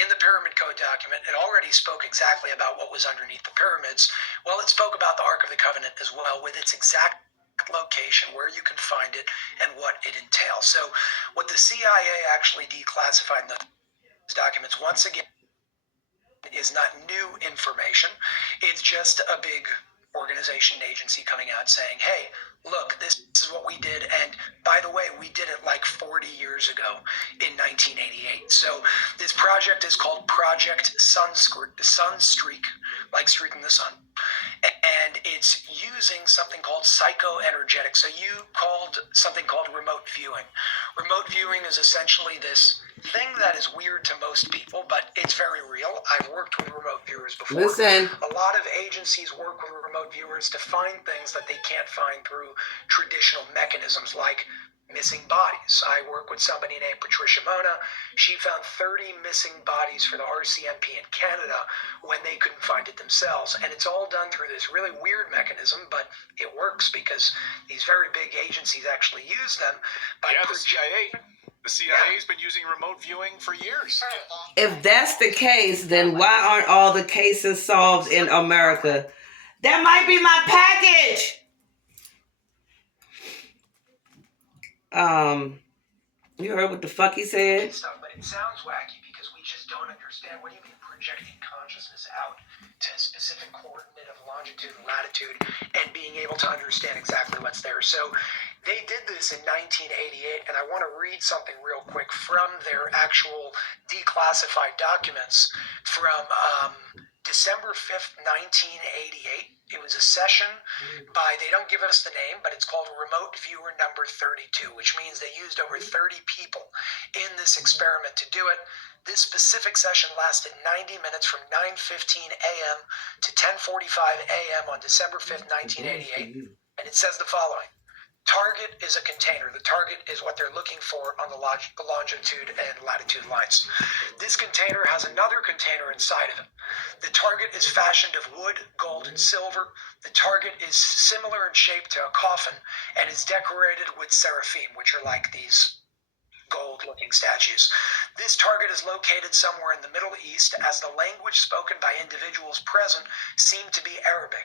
in the Pyramid Code document, it already spoke exactly about what was underneath the pyramids. Well, it spoke about the Ark of the Covenant as well, with its exact location, where you can find it, and what it entails. So what the CIA actually declassified in those documents, once again, is not new information. It's just a big organization agency coming out saying, hey, look, this is what we did, and by the way, we did it like 40 years ago in 1988. So this project is called Project Sunstreak, like streaking the sun, and it's using something called psychoenergetics. So you called something called remote viewing. Remote viewing is essentially this thing that is weird to most people, but it's very real. I've worked with remote viewers before. Listen. A lot of agencies work with remote viewers to find things that they can't find through traditional mechanisms like missing bodies. I work with somebody named Patricia Mona. She found 30 missing bodies for the RCMP in Canada when they couldn't find it themselves. And it's all done through this really weird mechanism, but it works because these very big agencies actually use them. The CIA. The CIA's been using remote viewing for years. If that's the case, then why aren't all the cases solved in America? That might be my package. You heard what the fuck he said? But it sounds wacky because we just don't understand. What do you mean projecting consciousness out to a specific coordinate of longitude and latitude and being able to understand exactly what's there? So they did this in 1988, and I want to read something real quick from their actual declassified documents from December 5th, 1988. It was a session by, they don't give us the name, but it's called Remote Viewer Number 32, which means they used over 30 people in this experiment to do it. This specific session lasted 90 minutes from 9:15 a.m. to 10:45 a.m. on December 5th, 1988. And it says the following. Target is a container. The target is what they're looking for on the longitude and latitude lines. This container has another container inside of it. The target is fashioned of wood, gold, and silver. The target is similar in shape to a coffin and is decorated with seraphim, which are like these gold-looking statues. This target is located somewhere in the Middle East, as the language spoken by individuals present seemed to be Arabic.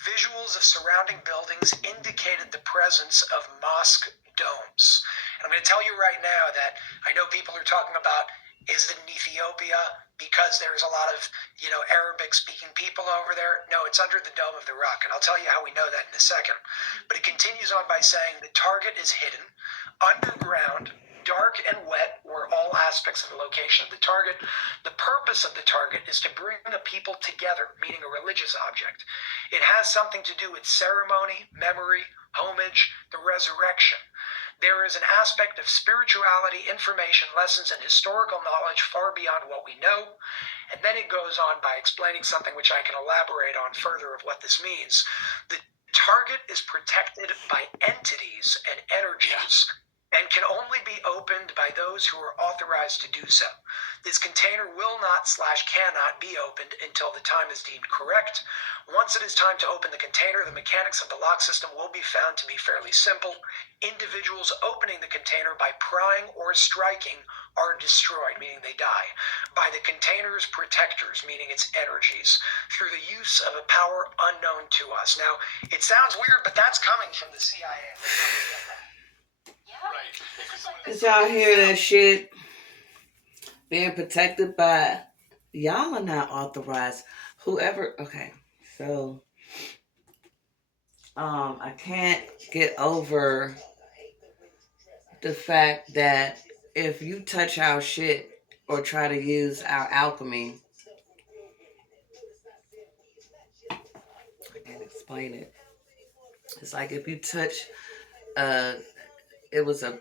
Visuals of surrounding buildings indicated the presence of mosque domes. And I'm going to tell you right now that I know people are talking about, is it in Ethiopia because there's a lot of, Arabic-speaking people over there? No, it's under the Dome of the Rock, and I'll tell you how we know that in a second. But it continues on by saying the target is hidden underground dark and wet were all aspects of the location of the target. The purpose of the target is to bring the people together, meaning a religious object. It has something to do with ceremony, memory, homage, the resurrection. There is an aspect of spirituality, information, lessons, and historical knowledge far beyond what we know. And then it goes on by explaining something which I can elaborate on further of what this means. The target is protected by entities and energies and can only be opened by those who are authorized to do so. This container will not/cannot be opened until the time is deemed correct. Once it is time to open the container, the mechanics of the lock system will be found to be fairly simple. Individuals opening the container by prying or striking are destroyed, meaning they die, by the container's protectors, meaning its energies, through the use of a power unknown to us. Now, it sounds weird, but that's coming from the CIA. Did y'all hear that shit? Being protected by, y'all are not authorized. Whoever, okay, so, I can't get over the fact that if you touch our shit or try to use our alchemy, I can't explain it. It's like if you touch, it was a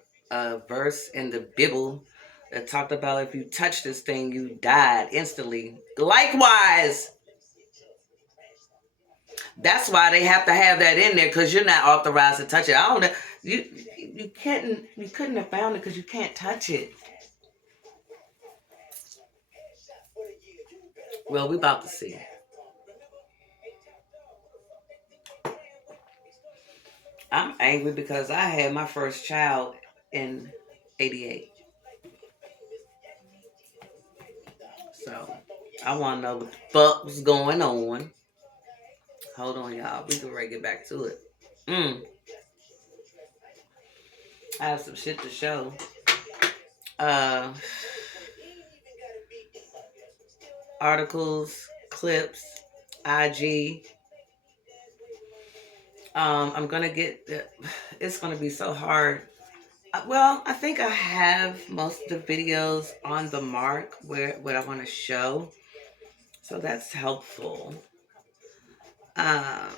verse in the Bible that talked about if you touch this thing, you died instantly. Likewise, that's why they have to have that in there, because you're not authorized to touch it. I don't know. You couldn't have found it because you can't touch it. Well, we about to see. I'm angry because I had my first child in 88. So, I want to know what the fuck was going on. Hold on, y'all. We can get back to it. I have some shit to show. Articles, clips, IG. I'm gonna get. It's gonna be so hard. Well, I think I have most of the videos on the mark where what I want to show, so that's helpful. I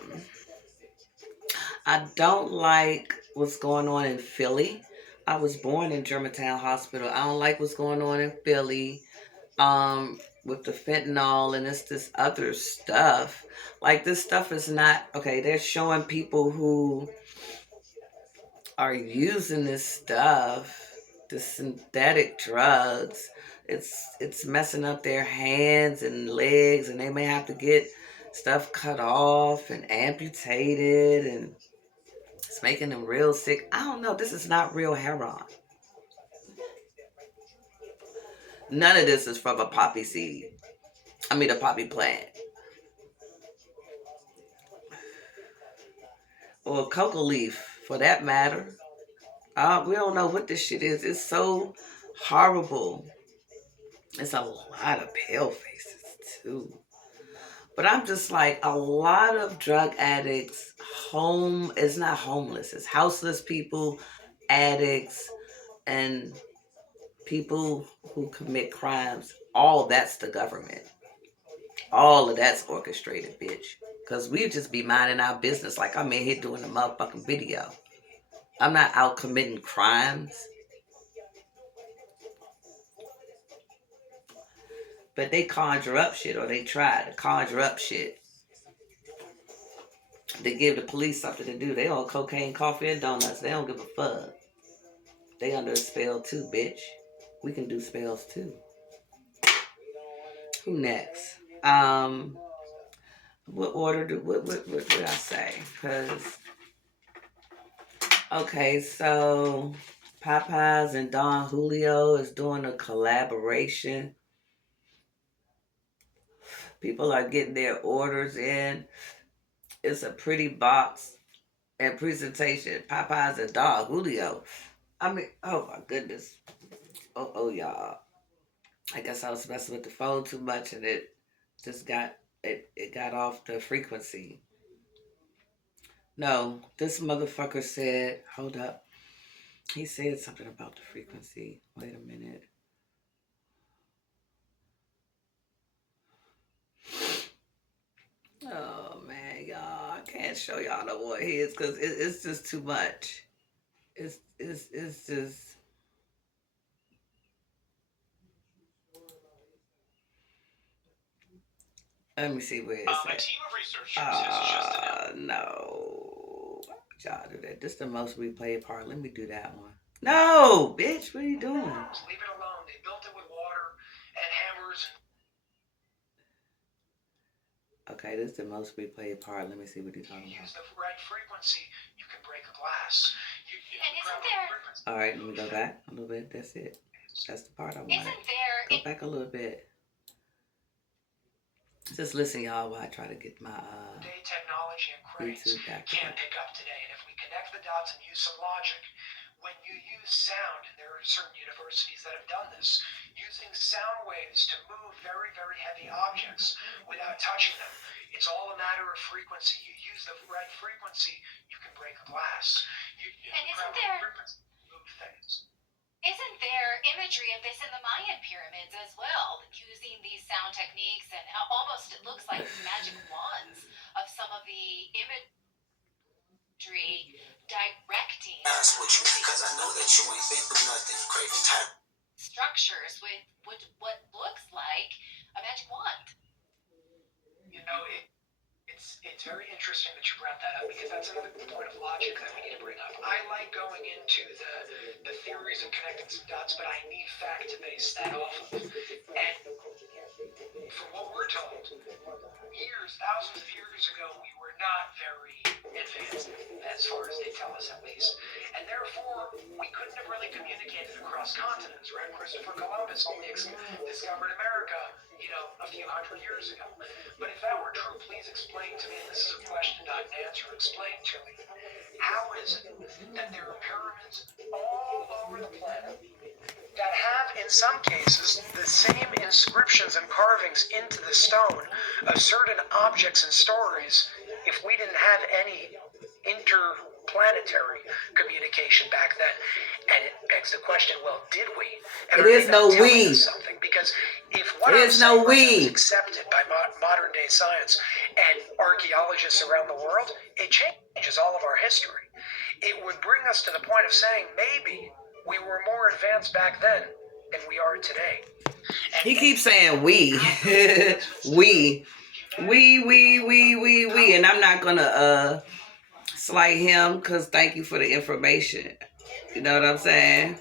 don't like what's going on in Philly. I was born in Germantown Hospital. I don't like what's going on in Philly. With the fentanyl and this other stuff. Like, this stuff is not okay. They're showing people who are using this stuff, the synthetic drugs. It's messing up their hands and legs, and they may have to get stuff cut off and amputated, and it's making them real sick. I don't know. This is not real heroin. None of this is from a poppy seed. I mean, a poppy plant. Or a cocoa leaf, for that matter. We don't know what this shit is. It's so horrible. It's a lot of pale faces, too. But I'm just like, a lot of drug addicts, it's not homeless. It's houseless people, addicts, and people who commit crimes. All that's the government. All of that's orchestrated, bitch. Because we just be minding our business like I'm in here doing a motherfucking video. I'm not out committing crimes. But they conjure up shit, or they try to conjure up shit. They give the police something to do. They on cocaine, coffee, and donuts. They don't give a fuck. They under a spell too, bitch. We can do spells too. Who next? What order what did I say? Because, okay, so Popeyes and Don Julio is doing a collaboration. People are getting their orders in. It's a pretty box and presentation. Popeyes and Don Julio. I mean, oh my goodness. Oh y'all. I guess I was messing with the phone too much, and it just got off the frequency. No, this motherfucker said, hold up. He said something about the frequency. Wait a minute. Oh man, y'all, I can't show y'all no more his because it's just too much. It's just. Let me see where it's A at. team of researchers has just announced. No. Why would y'all do that? This is the most replayed part. Let me do that one. No, bitch, what are you doing? Leave it alone. They built it with water and hammers. Okay, this is the most replayed part. Let me see what he's talking You about. use the right frequency, you can break a glass. And isn't there... All right, let me go back a little bit. That's it. That's the part I wanted. Isn't there... Go back a little bit. Just listen, y'all, while I try to get my Technology and cranes YouTube back to can't back. pick up today. And if we connect the dots and use some logic, when you use sound, and there are certain universities that have done this, using sound waves to move very, very heavy objects without touching them, it's all a matter of frequency. You use the right frequency, you can break a glass. And isn't there... Move things. Isn't there imagery of this in the Mayan pyramids as well, using these sound techniques, and almost it looks like magic wands of some of the imagery directing Ask what you, because I know that you ain't been through nothing, craving time. structures with what looks like a magic wand. You know, it's very interesting that you brought that up, because that's another point of logic that we need to bring up. I like going into the theories and connecting some dots, but I need fact to base that off of. And from what we're told, thousands of years ago, we were not very advanced, as far as they tell us at least. And therefore, we couldn't have really communicated across continents, right? Christopher Columbus only discovered America, a few hundred years ago. But if that were true, please explain to me, and this is a question, not an answer, explain to me, how is it that there are pyramids all over the planet that have, in some cases, the same inscriptions and carvings into the stone of certain objects and stories if we didn't have any interplanetary communication back then? And it begs the question, well, did we? It is no we. Something? Because if what It is no we. is accepted by modern day science and archaeologists around the world, it changes all of our history. It would bring us to the point of saying maybe we were more advanced back then than we are today. He keeps saying we. we. And I'm not gonna slight him because thank you for the information. You know what I'm saying?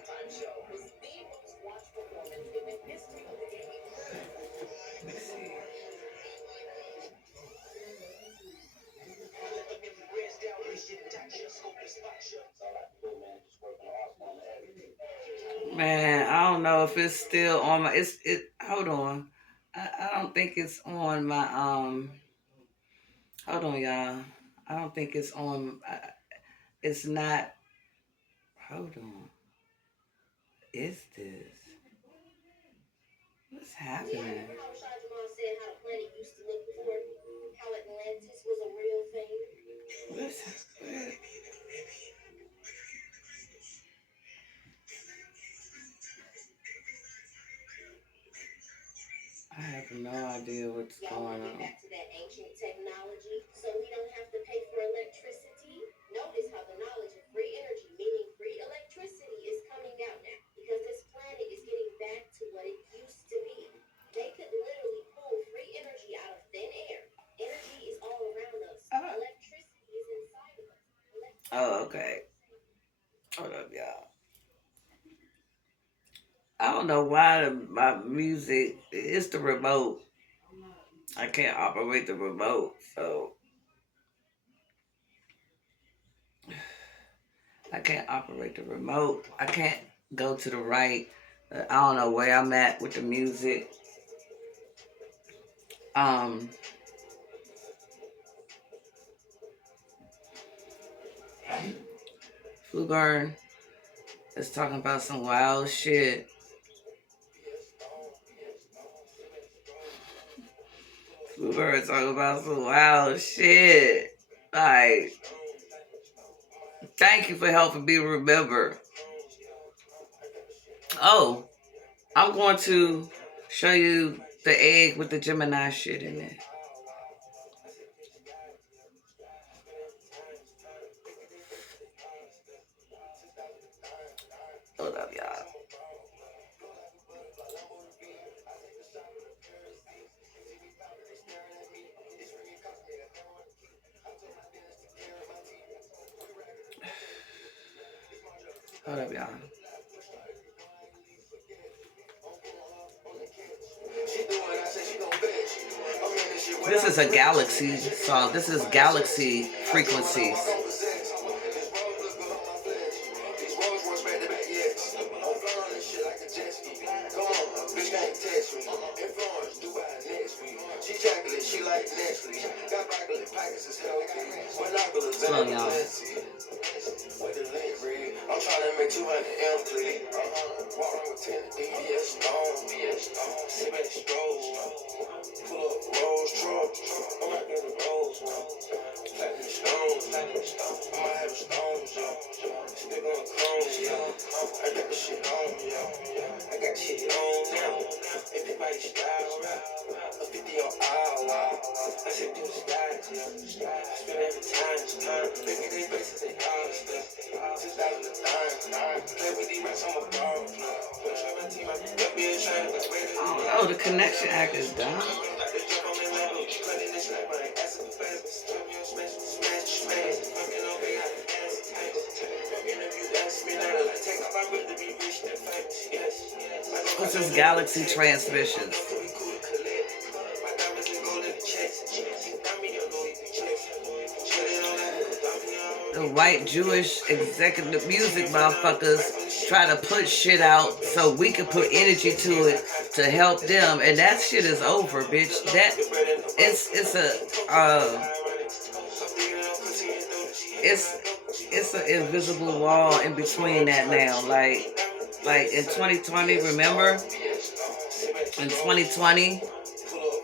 Man, I don't know if it's still on my. Hold on. I don't think it's on my. Hold on, y'all. I don't think it's on. It's not. Hold on. Is this? What's happening? I have no idea what's going on. Back to that ancient technology, so we don't have to pay for electricity. Notice how the knowledge of free energy, meaning free electricity, is coming out now, because this planet is getting back to what it used to be. They could literally pull free energy out of thin air. Energy is all around us. Electricity is inside of us. Oh, okay. Hold up, y'all. I don't know why my music, it's the remote. I can't operate the remote, so I can't operate the remote. I can't go to the right. I don't know where I'm at with the music. FluerBrun is talking about some wild shit. FluerBrun talking about some wild shit. Like, thank you for helping me remember. Oh, I'm going to show you the egg with the Gemini shit in it. Hold up, y'all. Hold up, y'all. This is a galaxy song. This is galaxy frequencies. Slow, y'all. I'm trying to make 200 M clear. Walk around with 10 DBS stone. Sipping stroll. Pull up Rolls truck. I'm not getting rolls. Platinum stones. I might have stones. Stick on chrome. I got the shit on. I got shit on now. Everybody style. A 50 on aisle. I said do the sky. I spend every time. Look at these faces, they all stuff. 6,000 a time. Play with these rats on my ball. Oh, the connection act is done. What's this galaxy transmissions? The white Jewish executive music motherfuckers try to put shit out so we can put energy to it to help them, and that shit is over, bitch. That it's an invisible wall in between that now. Like in 2020, remember? In 2020,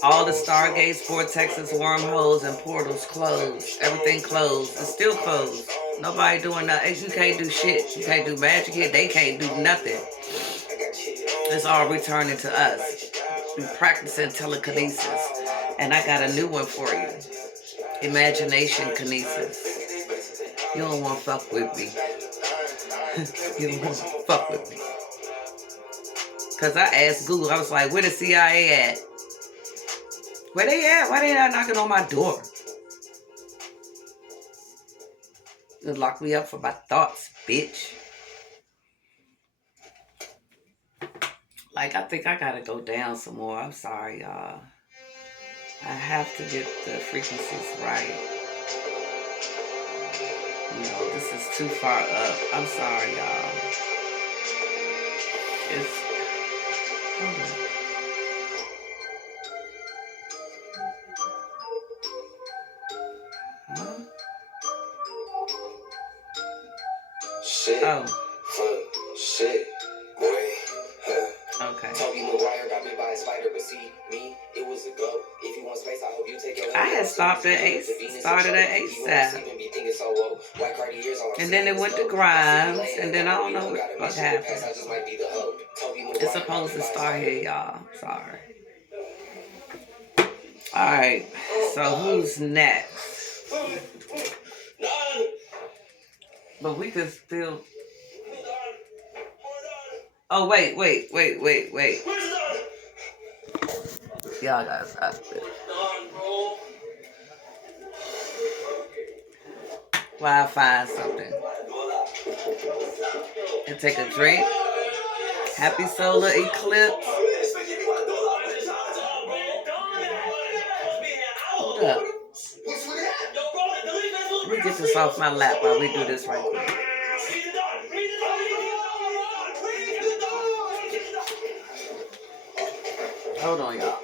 all the stargates, vortexes, wormholes, and portals closed. Everything closed. It's still closed. Nobody doing nothing. You can't do shit. You can't do magic here. They can't do nothing. It's all returning to us. We practicing telekinesis. And I got a new one for you. Imagination kinesis. You don't want to fuck with me. You don't want to fuck with me. Because I asked Google, I was like, where the CIA at? Where they at? Why they not knocking on my door? You lock me up for my thoughts, bitch. Like, I think I gotta go down some more. I'm sorry, y'all. I have to get the frequencies right. You know, this is too far up. I'm sorry, y'all. Hold on. Huh? Shit. Oh. Fuck. Shit. Boy. Okay. Toby McGuire got me by a spider, but see me, it was a go. If you want space, I hope you take your I had stopped at started at ASAP. And then it went to Grimes, and then I don't know what happened. It's supposed to start here, y'all. Sorry. Alright, so who's next? But we could still... Oh, wait. Y'all gotta stop it. While I find something. And take a drink. Happy solar eclipse. Hold up. Let me get this off my lap while we do this right quick. Hold on, y'all.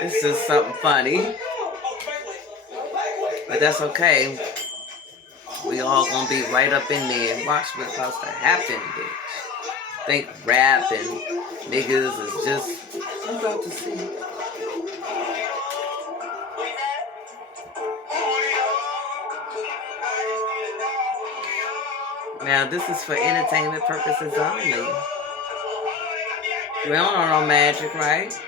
This is something funny, but that's okay. We all gonna be right up in there. Watch what's about to happen, bitch. Think rap and niggas is just... I'm about to see. Now, this is for entertainment purposes only. We don't know no magic, right?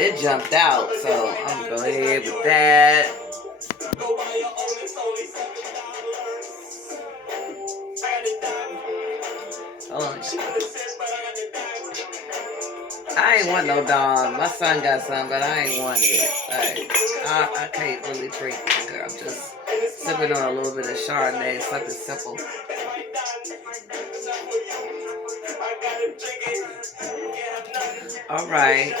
It jumped out, so I'm gonna go ahead with that. Hold on. I ain't want no dog. My son got some, but I ain't want it. Like, I can't really drink liquor. I'm just sipping on a little bit of Chardonnay, something simple. All right.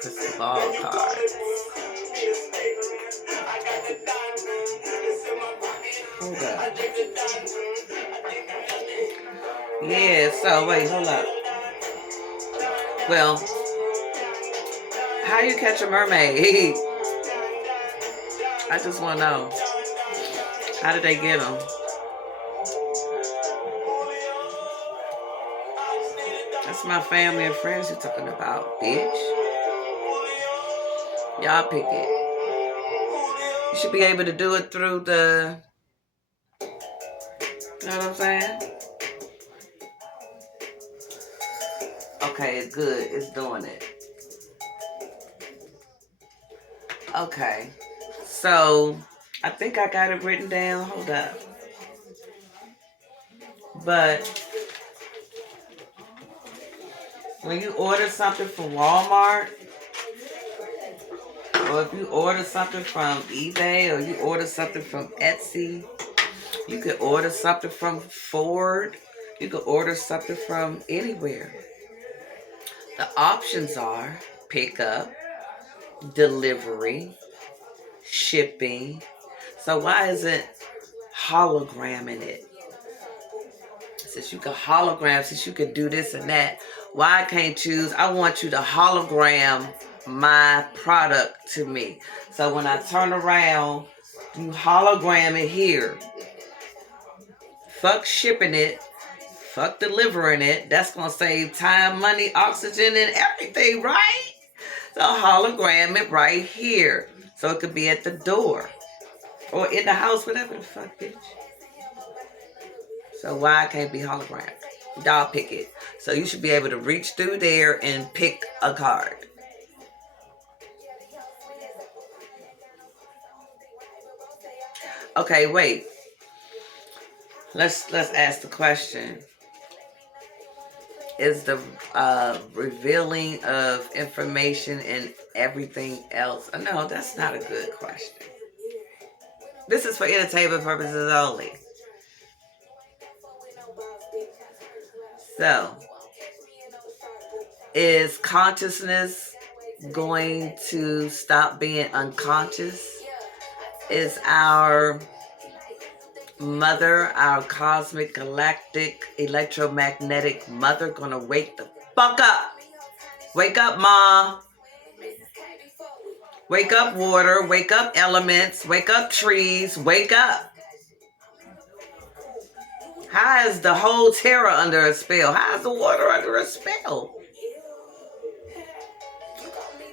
Crystal ball cards. Hold up. Yeah, so wait, hold up. Well, how you catch a mermaid? I just want to know. How did they get them? That's my family and friends you're talking about, bitch. Y'all pick it. You should be able to do it through the... You know what I'm saying? Okay, it's good. It's doing it. Okay. So, I think I got it written down. Hold up. But when you order something from Walmart, or if you order something from eBay, or you order something from Etsy, you could order something from Ford, you could order something from anywhere. The options are pickup, delivery, shipping. So why isn't hologramming it? Since you can hologram, since you can do this and that, why I can't choose, I want you to hologram my product to me. So when I turn around, you hologram it here. Fuck shipping it. Fuck delivering it. That's going to save time, money, oxygen, and everything, right? So hologram it right here. So it could be at the door. Or in the house, whatever the fuck, bitch. So why I can't be hologrammed? Y'all pick it. So you should be able to reach through there and pick a card. Okay, wait. Let's ask the question. Is the revealing of information and everything else? No, that's not a good question. This is for entertainment purposes only. So, is consciousness going to stop being unconscious? Is our mother, our cosmic, galactic, electromagnetic mother gonna wake the fuck up? Wake up, Ma. Wake up, water. Wake up, elements. Wake up, trees. Wake up. How is the whole Terra under a spell? How is the water under a spell?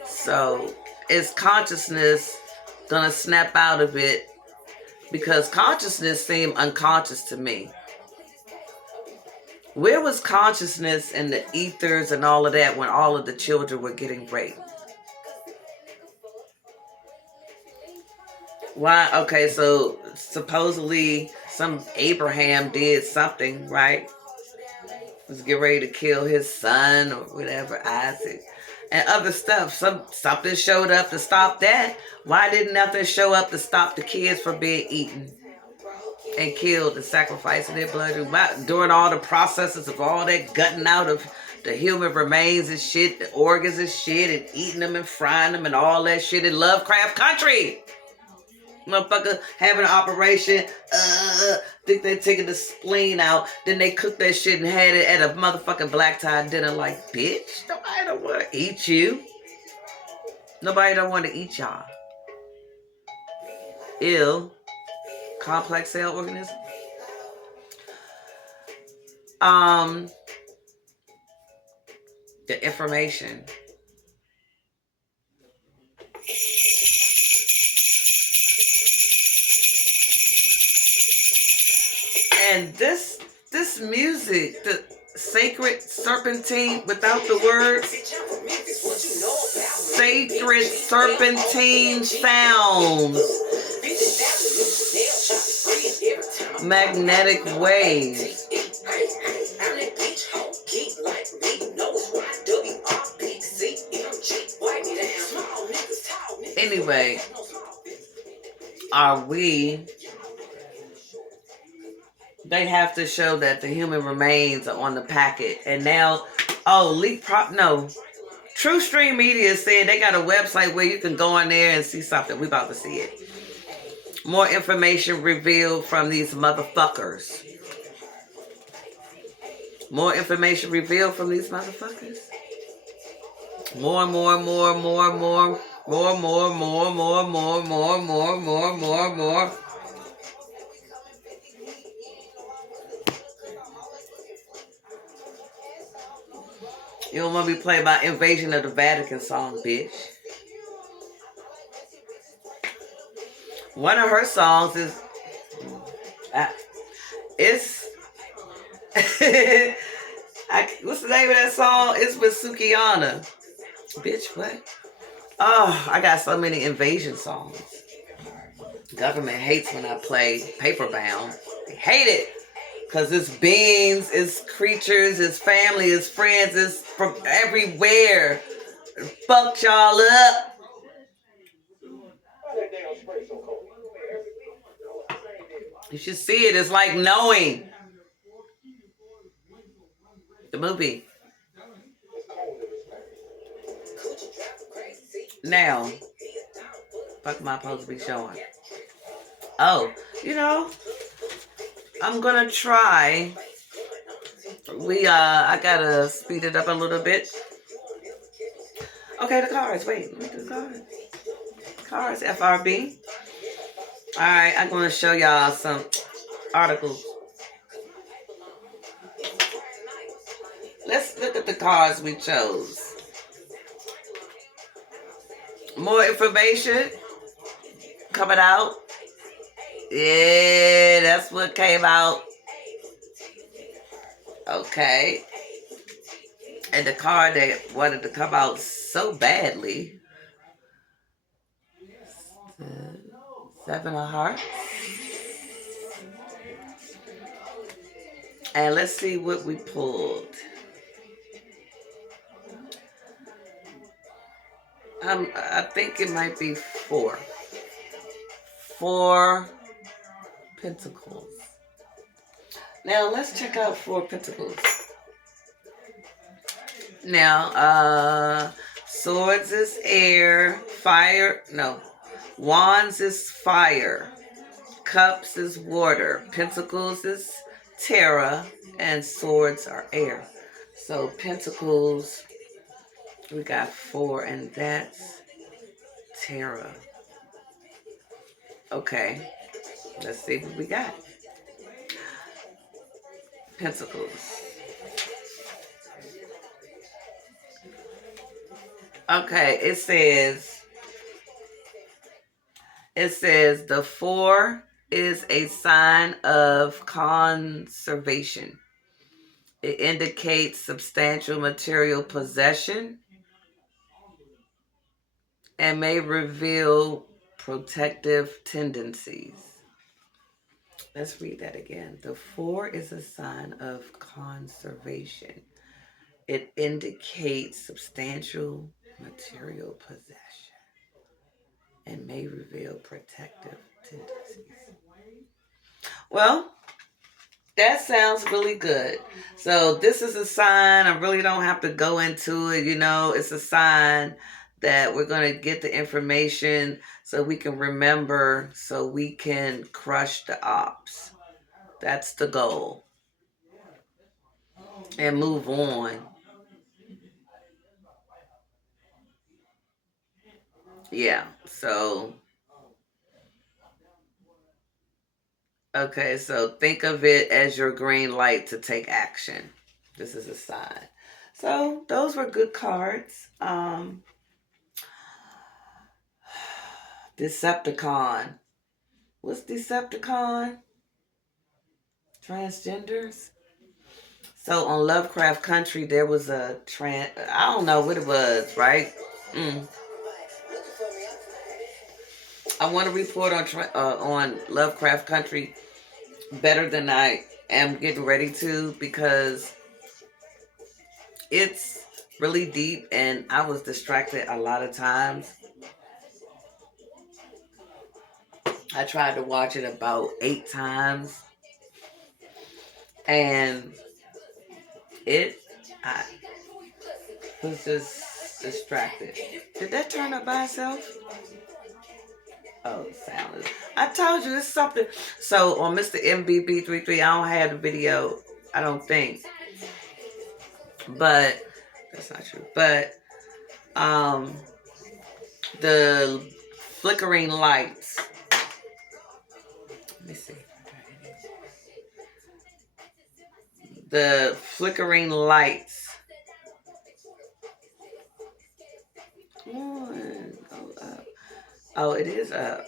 So, is consciousness gonna snap out of it? Because consciousness seemed unconscious to me. Where was consciousness and the ethers and all of that when all of the children were getting raped? Why? Okay, so supposedly some Abraham did something, right? Was getting ready to kill his son or whatever, Isaac. and other stuff. Something showed up to stop that. Why didn't nothing show up to stop the kids from being eaten and killed and sacrificing their blood during all the processes of all that gutting out of the human remains and shit, the organs and shit, and eating them and frying them and all that shit in Lovecraft Country? Motherfucker having an operation, think they taking the spleen out, then they cook that shit and had it at a motherfucking black tie dinner. Like, bitch, nobody don't want to eat you. Nobody don't want to eat y'all. Ill, complex cell organism. The information. And this music, the sacred serpentine without the words, sacred serpentine sounds, magnetic waves. Anyway, they have to show that the human remains are on the packet. And now, TrueStream Media said they got a website where you can go on there and see something. We about to see it. More information revealed from these motherfuckers. More information revealed from these motherfuckers. More. You don't want to be playing by Invasion of the Vatican song, bitch. One of her songs is... what's the name of that song? It's with Sukiana. Bitch, what? Oh, I got so many invasion songs. Government hates when I play Paperbound. They hate it. Because it's beings, it's creatures, it's family, it's friends, it's from everywhere. Fuck y'all up. You should see it. It's like knowing. The movie. Now, fuck am I supposed to be showing? Oh, I'm gonna try. I gotta speed it up a little bit. Okay, the cards. Wait, let me do the cards. Cards, FRB. Alright, I'm gonna show y'all some articles. Let's look at the cards we chose. More information coming out. Yeah, that's what came out. Okay. And the card that wanted to come out so badly. Seven of Hearts. And let's see what we pulled. I think it might be 4. 4 Pentacles. Now let's check out 4 Pentacles. Now, Swords is air, fire, no. Wands is fire. Cups is water. Pentacles is terra. And swords are air. So Pentacles, we got 4, and that's terra. Okay. Let's see what we got. Pentacles. Okay, it says the 4 is a sign of conservation. It indicates substantial material possession and may reveal protective tendencies. Let's read that again. The 4 is a sign of conservation. It indicates substantial material possession and may reveal protective tendencies. Well, that sounds really good. So this is a sign. I really don't have to go into it. You know, it's a sign that we're going to get the information so we can remember, so we can crush the ops. That's the goal. And move on. Yeah, so... Okay, so think of it as your green light to take action. This is a sign. So those were good cards. Decepticon. What's Decepticon? Transgenders. So on Lovecraft Country, there was a I don't know what it was, right? I want to report on Lovecraft Country better than I am getting ready to, because it's really deep and I was distracted a lot of times. I tried to watch it about 8 times and I was just distracted. Did that turn up by itself? Oh, sound. I told you it's something. So on Mr. MBB33, I don't have the video, I don't think. But that's not true. But the flickering lights. Let me see. The flickering lights. Come on, go up. Oh, it is up.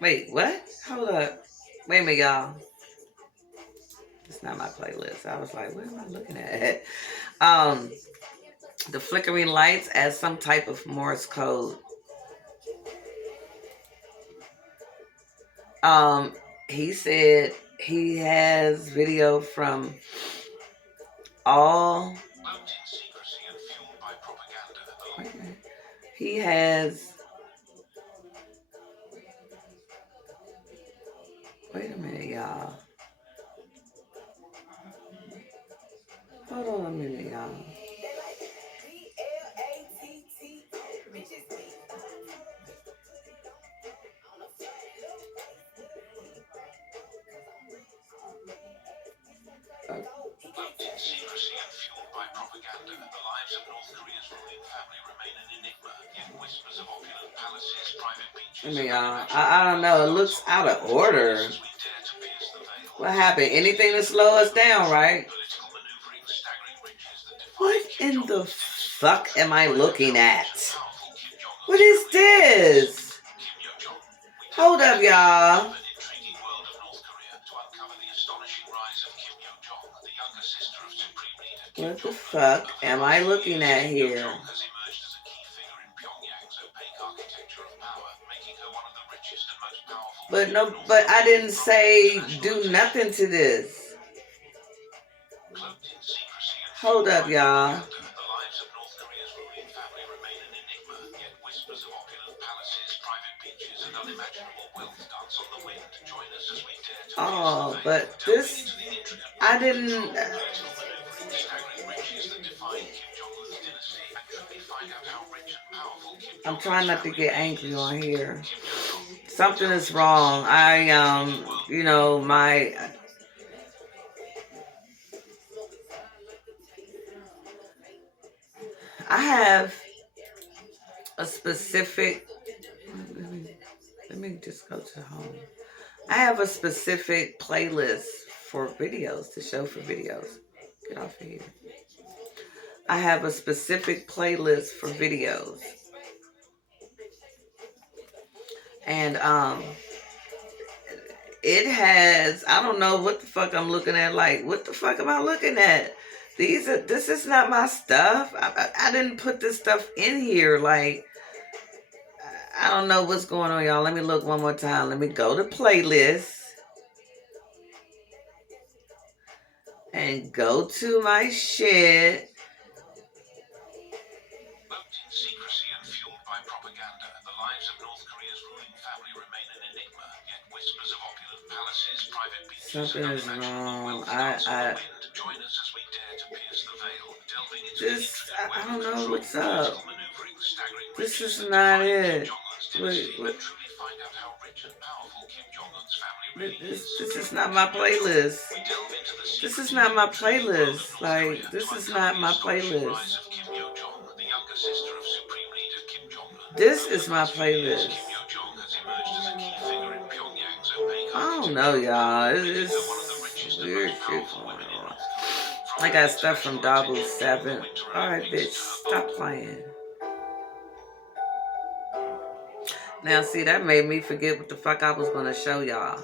Wait, what? Hold up. Wait a minute, y'all. It's not my playlist. I was like, what am I looking at? The flickering lights as some type of Morse code. He said he has video from all. He has. Wait a minute, y'all. Hold on a minute, y'all. Secrecy and fueled by propaganda, the lives of North Korea's ruling family remain an enigma, yet whispers of opulent palaces, private beaches... I don't know, it looks out of order. What happened? Anything to slow us down, right? What in the fuck am I looking at? What is this? Hold up, y'all. What the fuck am I looking at here? But no, but I didn't say do nothing to this. Hold up, y'all. Oh, but this, I didn't... I'm trying not to get angry on here. Something is wrong. You know, I have a specific... Let me just go to home. I have a specific playlist for videos, to show for videos. Get off of here. I have a specific playlist for videos. And it has, I don't know what the fuck I'm looking at. Like, what the fuck am I looking at? This is not my stuff. I didn't put this stuff in here. Like, I don't know what's going on, y'all. Let me look one more time. Let me go to playlist. And go to my shit. Korea's ruling family remain an enigma, yet whispers of opulent palaces, private beaches, Something and is unimaginable wrong. wealth dance on the wind. Join us as we dare to pierce the veil, delving into the intricate web I of don't know control, what's up. political maneuvering, staggering This riches, is and not defying it. Kim Jong-un's Wait, dynasty, what? and truly find out how rich and powerful Kim Jong-un's family really is. This is not my playlist. We delve into the This is secrets not my of the world of playlist. North Like, Korea this to is uncover not the my astonishing playlist. rise of Kim Yo-jong, the younger sister of Supreme Leader Kim Jong-un. This Over is the my past few years, playlist. Kim Yo-jong has emerged as a key figure in Pyongyang's opaque I don't architecture, know, y'all. making It's her one of the richest and weird most shit powerful going women in on. North Korea. From I her got stuff from international Double attention during the 7. Winter Alright, Olympics bitch. to her Stop playing. Now, see, that made me forget what the fuck I was going to show y'all.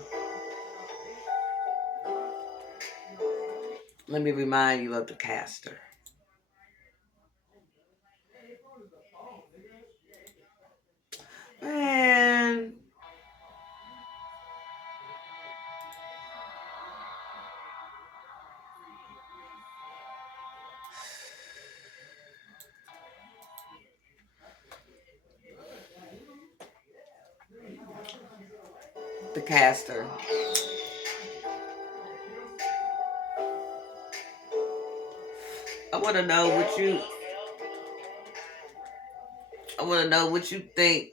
Let me remind you of the caster. Man. The caster. I want to know what you think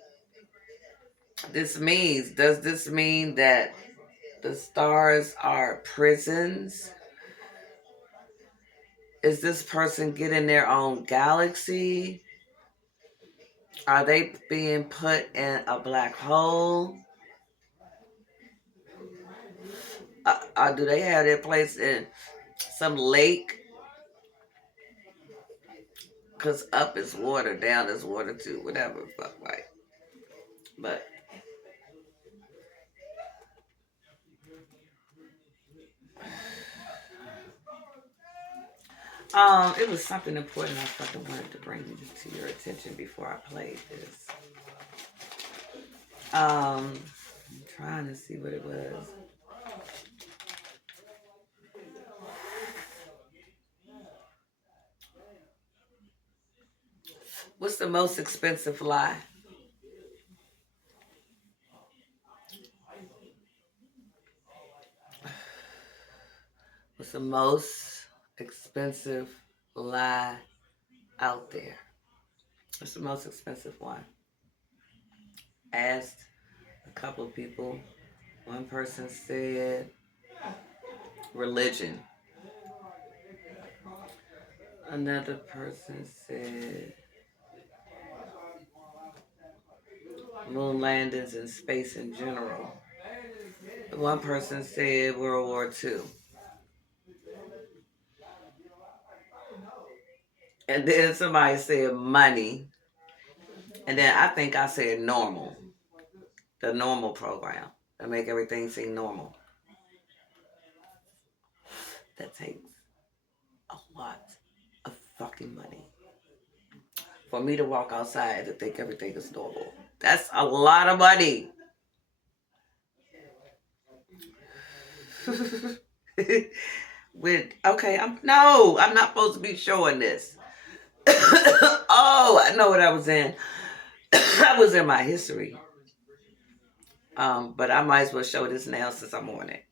this means. Does this mean that the stars are prisons? Is this person getting their own galaxy? Are they being put in a black hole? Do they have their place in some lake? Because up is water, down is water too, whatever. Fuck, right. But it was something important I fucking wanted to bring to your attention before I played this. I'm trying to see what it was. What's the most expensive lie? What's the most expensive lie out there? What's the most expensive one? Asked a couple of people. One person said religion. Another person said moon landings and space in general. One person said World War II. And then somebody said money. And then I think I said normal. The normal program. To make everything seem normal. That takes a lot of fucking money. For me to walk outside and think everything is normal. That's a lot of money. I'm not supposed to be showing this. Oh, I know what I was in. I was in my history. But I might as well show this now since I'm on it.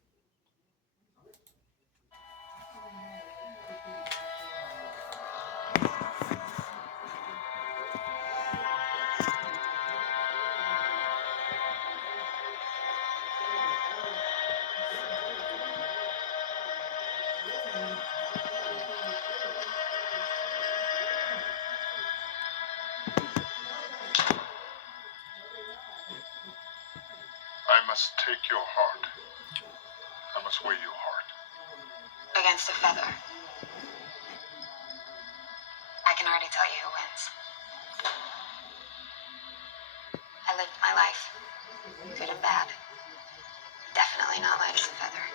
I must take your heart. I must weigh your heart. Against a feather. I can already tell you who wins. I lived my life. Good and bad. Definitely not light as a feather.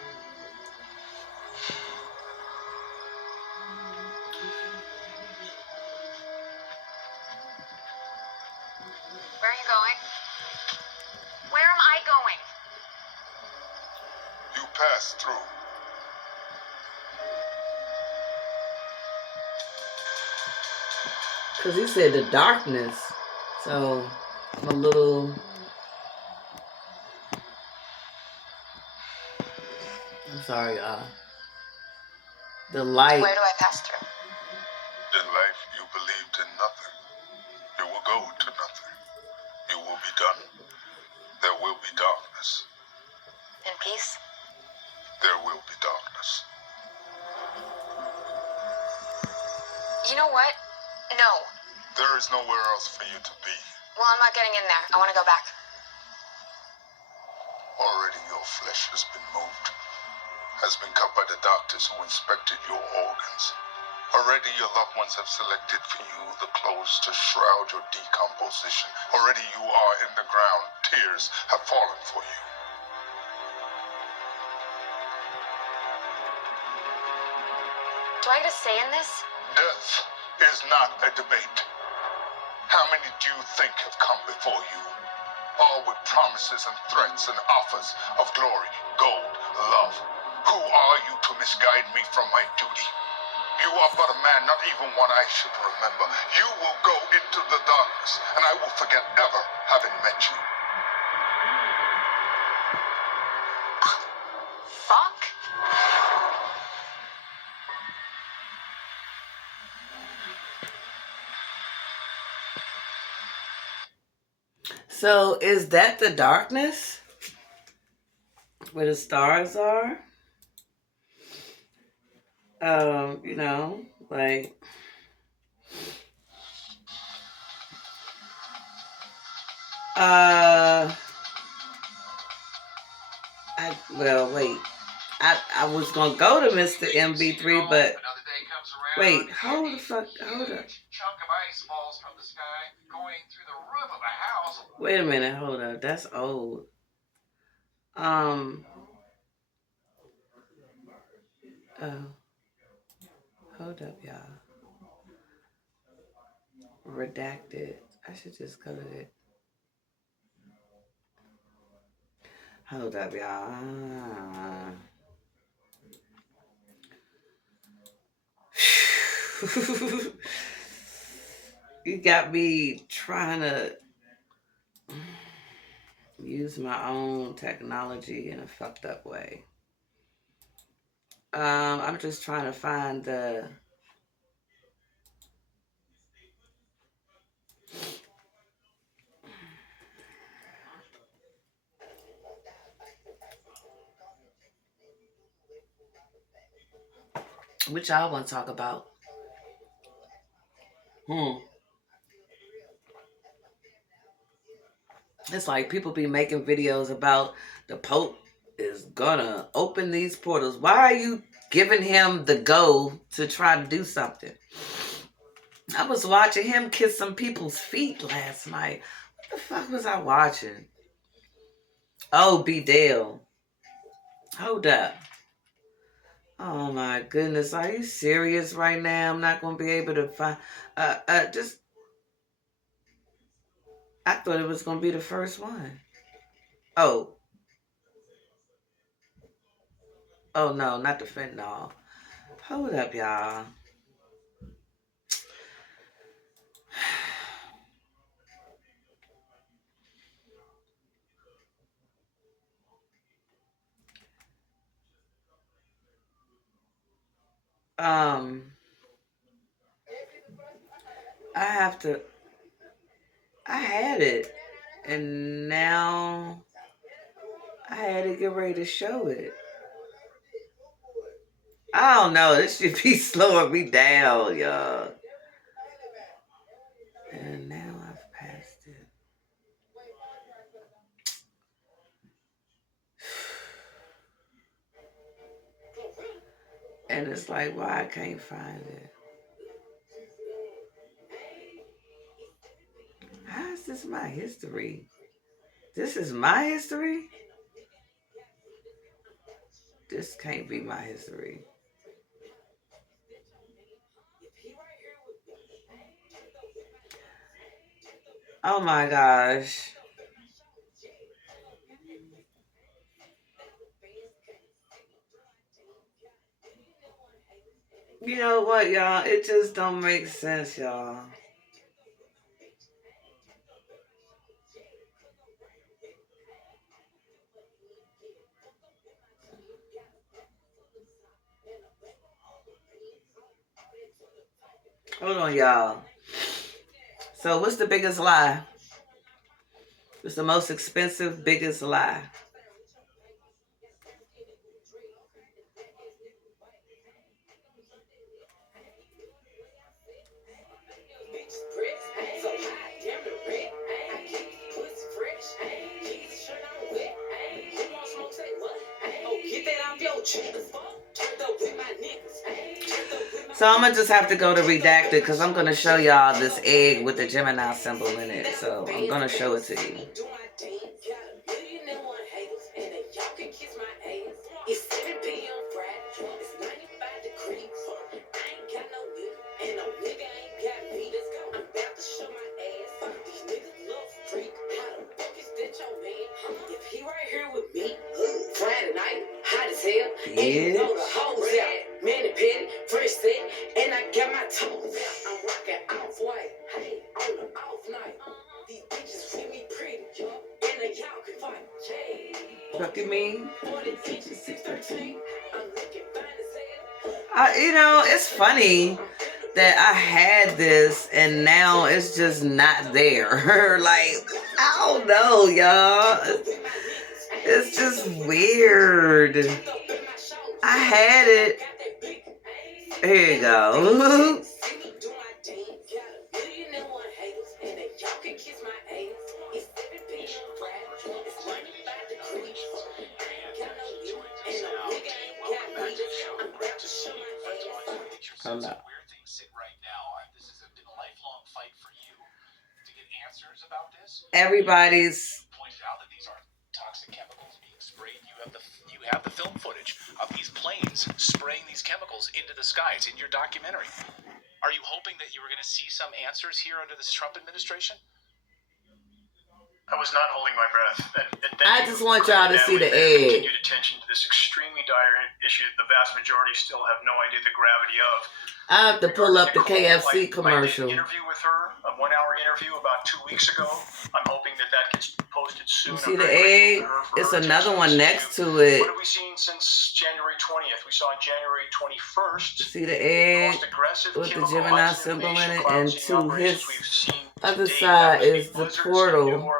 Where are you going? Where am I going? You pass through. Because he said the darkness. So I'm a little sorry, y'all. The light. Where do I pass through? In life, you believed in nothing. You will go to nothing. You will be done. There will be darkness. In peace? There will be darkness. You know what? No. There is nowhere else for you to be. Well, I'm not getting in there. I want to go back. Already your flesh has been moved. Has been cut by the doctors who inspected your organs. Already your loved ones have selected for you the clothes to shroud your decomposition. Already you are in the ground. Tears have fallen for you. Do I get a say in this? Death is not a debate. How many do you think have come before you? All with promises and threats and offers of glory, gold, love. Who are you to misguide me from my duty? You are but a man, not even one I should remember. You will go into the darkness, and I will forget ever having met you. Fuck. So is that the darkness? Where the stars are? You know, like wait. I was gonna go to Mr. MB3, but wait, hold up. Wait a minute, hold up. That's old. Hold up, y'all. Redacted. I should just cover it. Hold up, y'all. You got me trying to use my own technology in a fucked up way. I'm just trying to find the which I want to talk about. It's like people be making videos about the Pope is gonna open these portals. Why are you giving him the go to try to do something? I was watching him kiss some people's feet last night. What the fuck was I watching? Oh, B. Dale. Hold up. Oh my goodness. Are you serious right now? I'm not gonna be able to find just I thought it was gonna be the first one. Oh. Oh no, not the fentanyl. Hold up, y'all. I had it, and now I had to get ready to show it. I don't know. This should be slowing me down, y'all. And now I've passed it. And it's like, why I can't find it? How is this my history? This is my history? This can't be my history. Oh my gosh. You know what, y'all? It just don't make sense, y'all. Hold on, y'all. So what's the biggest lie? What's the most expensive, biggest lie? So I'm gonna just have to go to redacted because I'm gonna show y'all this egg with the Gemini symbol in it. So I'm gonna show it to you. Yeah. Look at me. You know, it's funny that I had this and now it's just not there. Like, I don't know, y'all. It's just weird. I had it. Here you go. I'm not. Where things sit right now, this has been a lifelong fight for you to get answers about this. Everybody's Pointed out that these are toxic chemicals being sprayed. You have the film footage of these planes spraying these chemicals into the sky. It's in your documentary. Are you hoping that you were going to see some answers here under this Trump administration? I was not holding my breath. And I just want y'all to see the egg. Continued attention to this extremely dire issue that the vast majority still have no idea the gravity of. I have to pull up the KFC commercial. I did an interview with her, a 1-hour interview about 2 weeks ago. I'm hoping that gets posted soon. You see the egg? It's another one next to it. What have we seen since January 20th? We saw January 21st. See the egg with the Gemini symbol in it, and to his other side is the portal.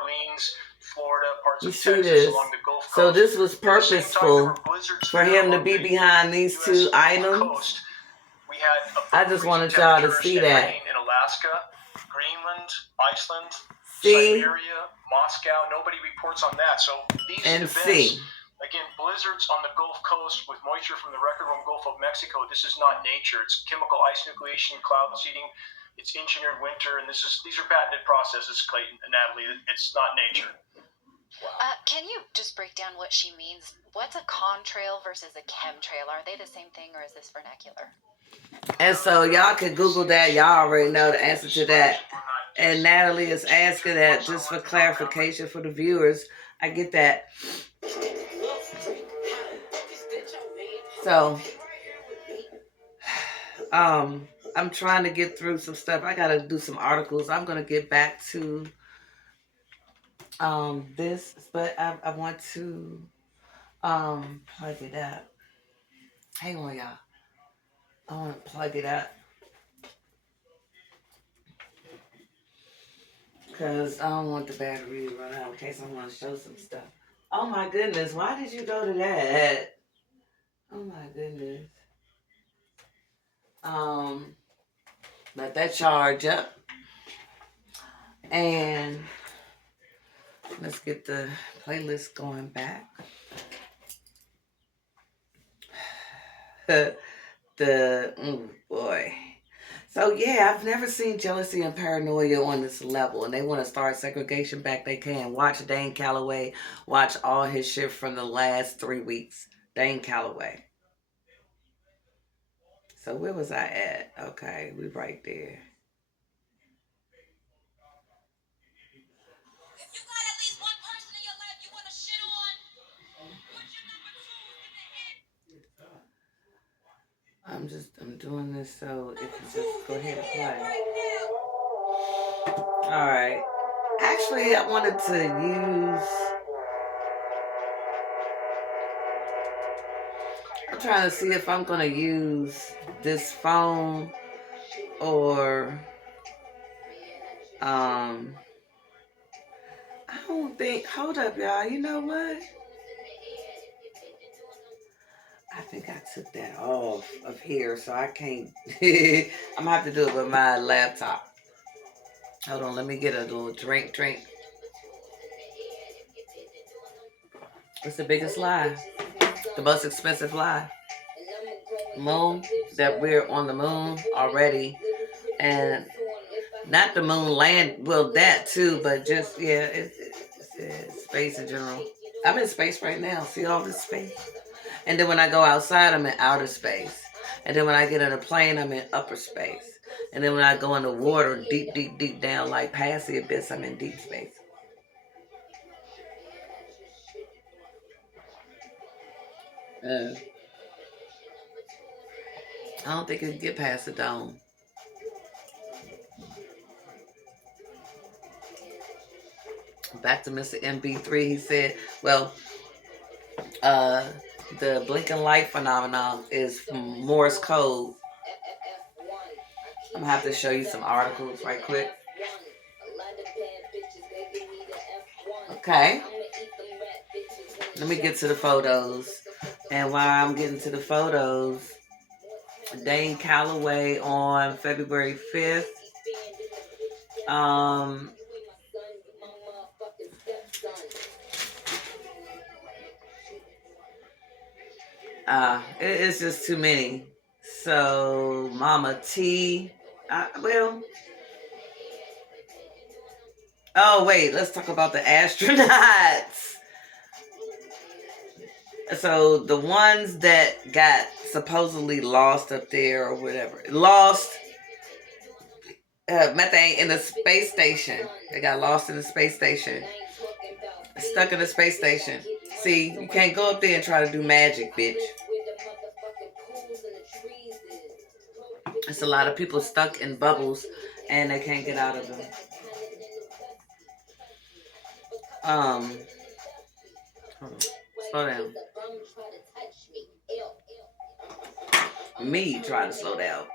You see this? So this was purposeful for him to be behind these two items. I just wanted y'all to see that. In Alaska, Greenland, Iceland, See? Siberia, Moscow. Nobody reports on that. So these and events, see. Again, blizzards on the Gulf Coast with moisture from the record room Gulf of Mexico. This is not nature. It's chemical ice nucleation, cloud seeding. It's engineered winter, and these are patented processes, Clayton and Natalie. It's not nature. Can you just break down what she means? What's a contrail versus a chemtrail? Are they the same thing, or is this vernacular? And so y'all can Google that. Y'all already know the answer to that. And Natalie is asking that just for clarification for the viewers. I get that. So, I'm trying to get through some stuff. I gotta do some articles. I'm gonna get back to this, but I want to plug it up. Hang on, y'all. I want to plug it up because I don't want the battery to run out in case I want to show some stuff. Oh my goodness, why did you go to that? Oh my goodness. Let that charge up. And let's get the playlist going back. Oh boy. So yeah, I've never seen jealousy and paranoia on this level, and they want to start segregation back. They can. Watch Dane Calloway. Watch all his shit from the last 3 weeks. Dane Calloway. So where was I at? Okay, we right there. I'm doing this so it can just go ahead and play. Alright. Actually, I wanted to use... I'm trying to see if I'm going to use this phone or I don't think, hold up, y'all. You know what? I think I took that off of here, so I can't. I'm gonna have to do it with my laptop. Hold on, let me get a little drink. What's the biggest lie? The most expensive lie? Moon, that we're on the moon already. And not the moon land, well, that too, but just, yeah, it's space in general. I'm in space right now. See all this space? And then when I go outside, I'm in outer space. And then when I get in a plane, I'm in upper space. And then when I go in the water, deep down, like past the abyss, I'm in deep space. I don't think it can get past the dome. Back to Mr. MB3, he said, well, the blinking light phenomenon is Morse code. I'm gonna have to show you some articles right quick. Okay. Let me get to the photos. And while I'm getting to the photos, Dane Calloway on February 5th. It's just too many. So MahMah Tea. Oh wait, let's talk about the astronauts. So the ones that got supposedly lost up there or whatever, lost methane in the space station. They got lost in the space station. Stuck in the space station. See, you can't go up there and try to do magic, bitch. It's a lot of people stuck in bubbles and they can't get out of them. Hold on. Slow down. Me trying to slow down.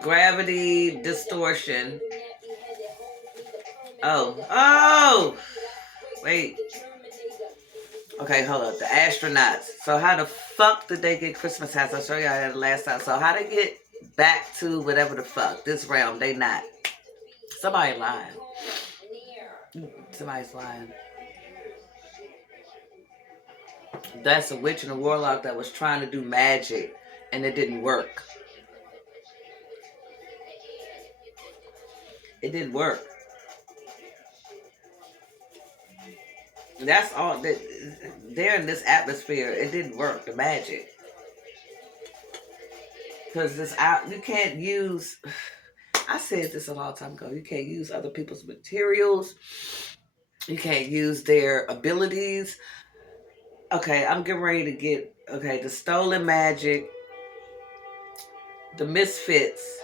Gravity distortion. Oh, wait. Okay, hold up. The astronauts. So how the fuck did they get Christmas hats? I'll show y'all that last time. So how they get back to whatever the fuck, this realm, they not. Somebody lying. Somebody's lying. That's a witch and a warlock that was trying to do magic and it didn't work. It didn't work. That's all. They're in this atmosphere. It didn't work. The magic. Because you can't use. I said this a long time ago. You can't use other people's materials. You can't use their abilities. Okay, I'm getting ready to get. Okay, the stolen magic. The misfits.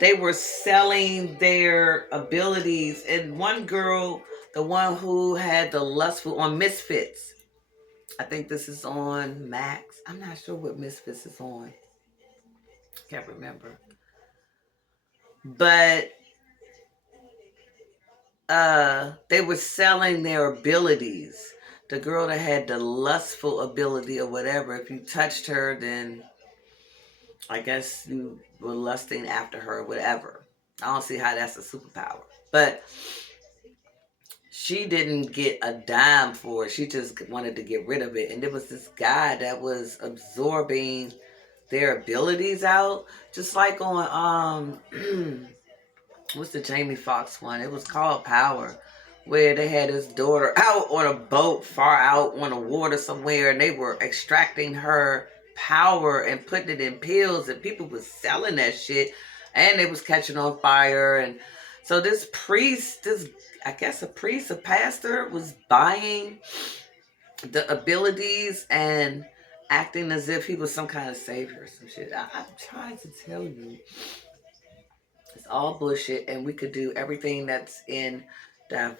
They were selling their abilities. And one girl, the one who had the lustful on Misfits. I think this is on Max. I'm not sure what Misfits is on. Can't remember. But they were selling their abilities. The girl that had the lustful ability or whatever, if you touched her, then I guess you were lusting after her or whatever. I don't see how that's a superpower. But she didn't get a dime for it. She just wanted to get rid of it. And there was this guy that was absorbing their abilities out. Just like on, what's the Jamie Foxx one? It was called Power. Where they had his daughter out on a boat far out on the water somewhere. And they were extracting her power and putting it in pills. And people was selling that shit. And they was catching on fire. And so this priest, I guess a priest, a pastor, was buying the abilities and acting as if he was some kind of savior or some shit. I'm trying to tell you. It's all bullshit, and we could do everything that's in Harry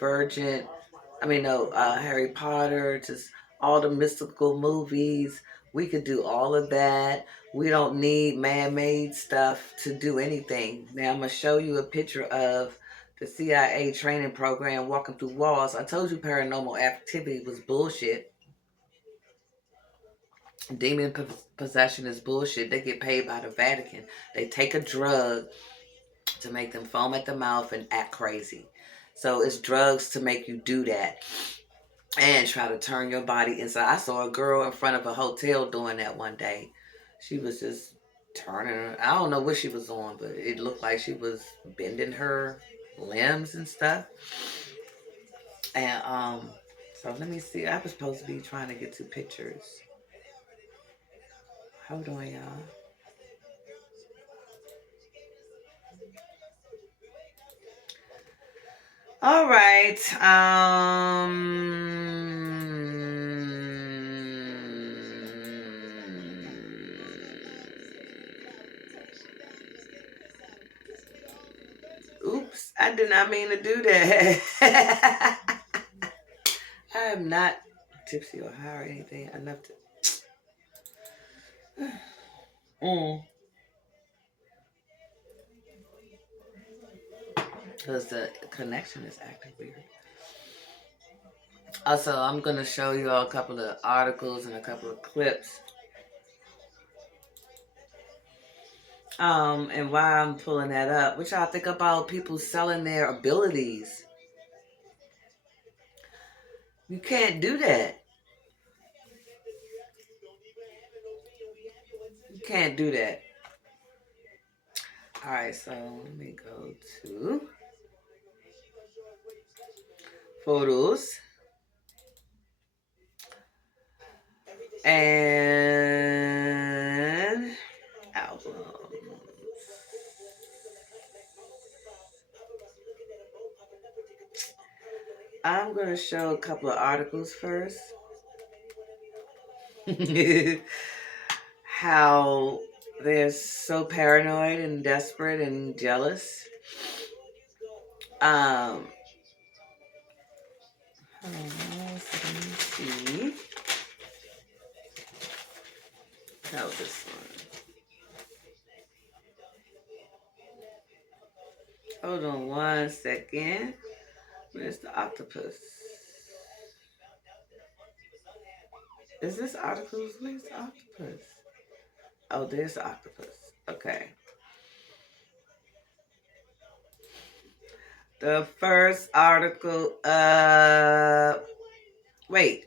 Potter, just all the mystical movies We could do all of that. We don't need man-made stuff to do anything. Now I'm going to show you a picture of the CIA training program walking through walls. I told you paranormal activity was bullshit. Demon possession is bullshit. They get paid by the Vatican. They take a drug to make them foam at the mouth and act crazy. So it's drugs to make you do that and try to turn your body inside. I saw a girl in front of a hotel doing that one day. She was just turning. I don't know what she was on, but it looked like she was bending her limbs and stuff. And so let me see. I was supposed to be trying to get 2 pictures. Hold on, y'all. All right. Oops, I did not mean to do that. I am not tipsy or high or anything enough to. Because the connection is acting weird. Also, I'm going to show you all a couple of articles and a couple of clips. And why I'm pulling that up. What y'all think about people selling their abilities? You can't do that. You can't do that. Alright, so let me go to photos. And albums. I'm going to show a couple of articles first. How they're so paranoid and desperate and jealous. Let me see. How this one? Hold on 1 second. Where's the octopus? Is this articles? Where's the octopus? Oh, there's the octopus. Okay. The first article, wait.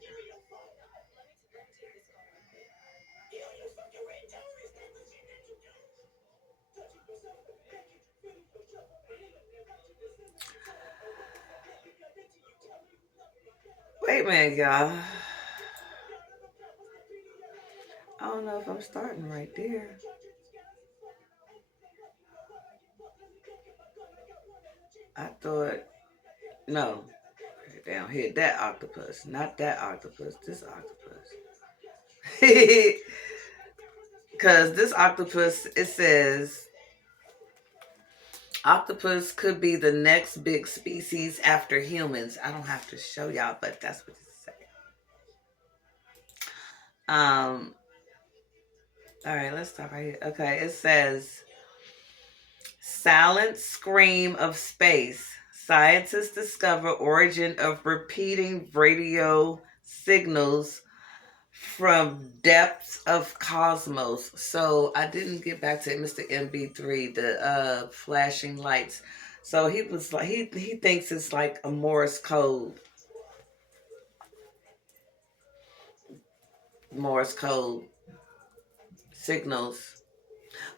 Wait a minute, y'all. I don't know if I'm starting right there. I thought, no. Down here, that octopus. Not that octopus, this octopus. Because this octopus, it says, octopus could be the next big species after humans. I don't have to show y'all, but that's what it says. All right, let's start right here. Okay, it says, silent scream of space. Scientists discover origin of repeating radio signals from depths of cosmos. So I didn't get back to Mr. MB3, the flashing lights. So he was like, he thinks it's like a Morse code. Morse code signals.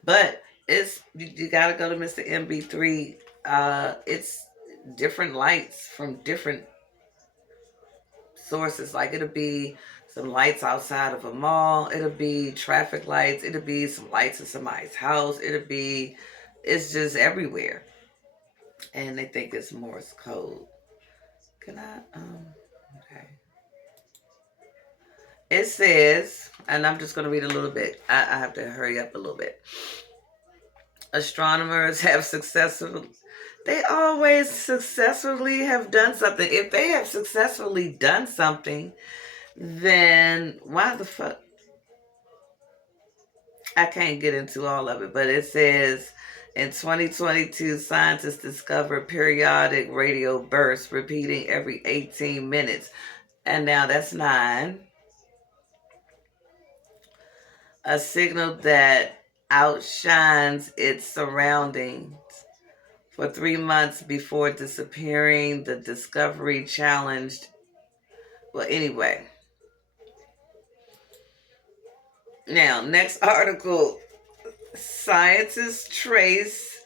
But it's, you gotta go to Mr. MB3. It's different lights from different sources. Like it'll be some lights outside of a mall. It'll be traffic lights. It'll be some lights in somebody's house. It's just everywhere. And they think it's Morse code. Can I, okay. It says, and I'm just going to read a little bit. I have to hurry up a little bit. Astronomers have they always successfully have done something. If they have successfully done something, then why the fuck? I can't get into all of it, but it says in 2022, scientists discovered periodic radio bursts repeating every 18 minutes. And now that's 9. A signal that outshines its surroundings. For 3 months before disappearing, the discovery challenged. Well, anyway. Now, next article. Scientists trace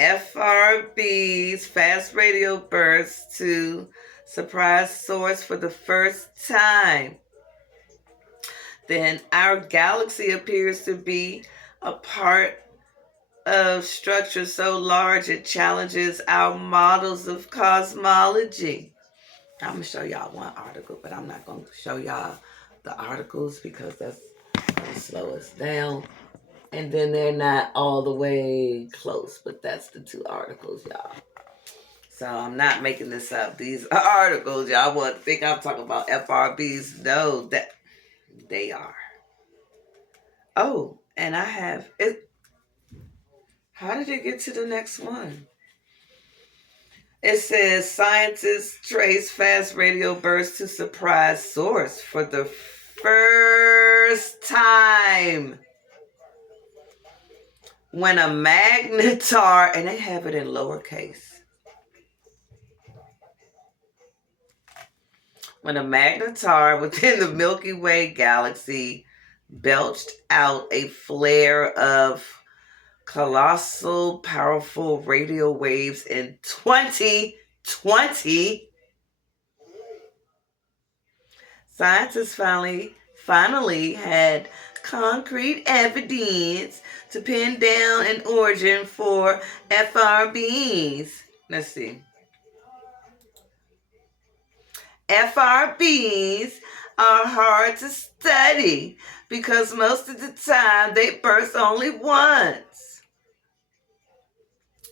FRBs, fast radio bursts, to surprise source for the first time. Then our galaxy appears to be a part of structure so large it challenges our models of cosmology. I'm going to show y'all one article, but I'm not going to show y'all the articles because that's going to slow us down. And then they're not all the way close, but that's the 2 articles, y'all. So I'm not making this up. These are articles. Y'all want to think I'm talking about FRBs. No, that they are. Oh, and I have it. How did it get to the next one? It says scientists trace fast radio bursts to surprise source for the first time. When a magnetar, and they have it in lowercase. When a magnetar within the Milky Way galaxy belched out a flare of colossal, powerful radio waves in 2020, scientists finally had concrete evidence to pin down an origin for FRBs. Let's see. FRBs are hard to study because most of the time they burst only once.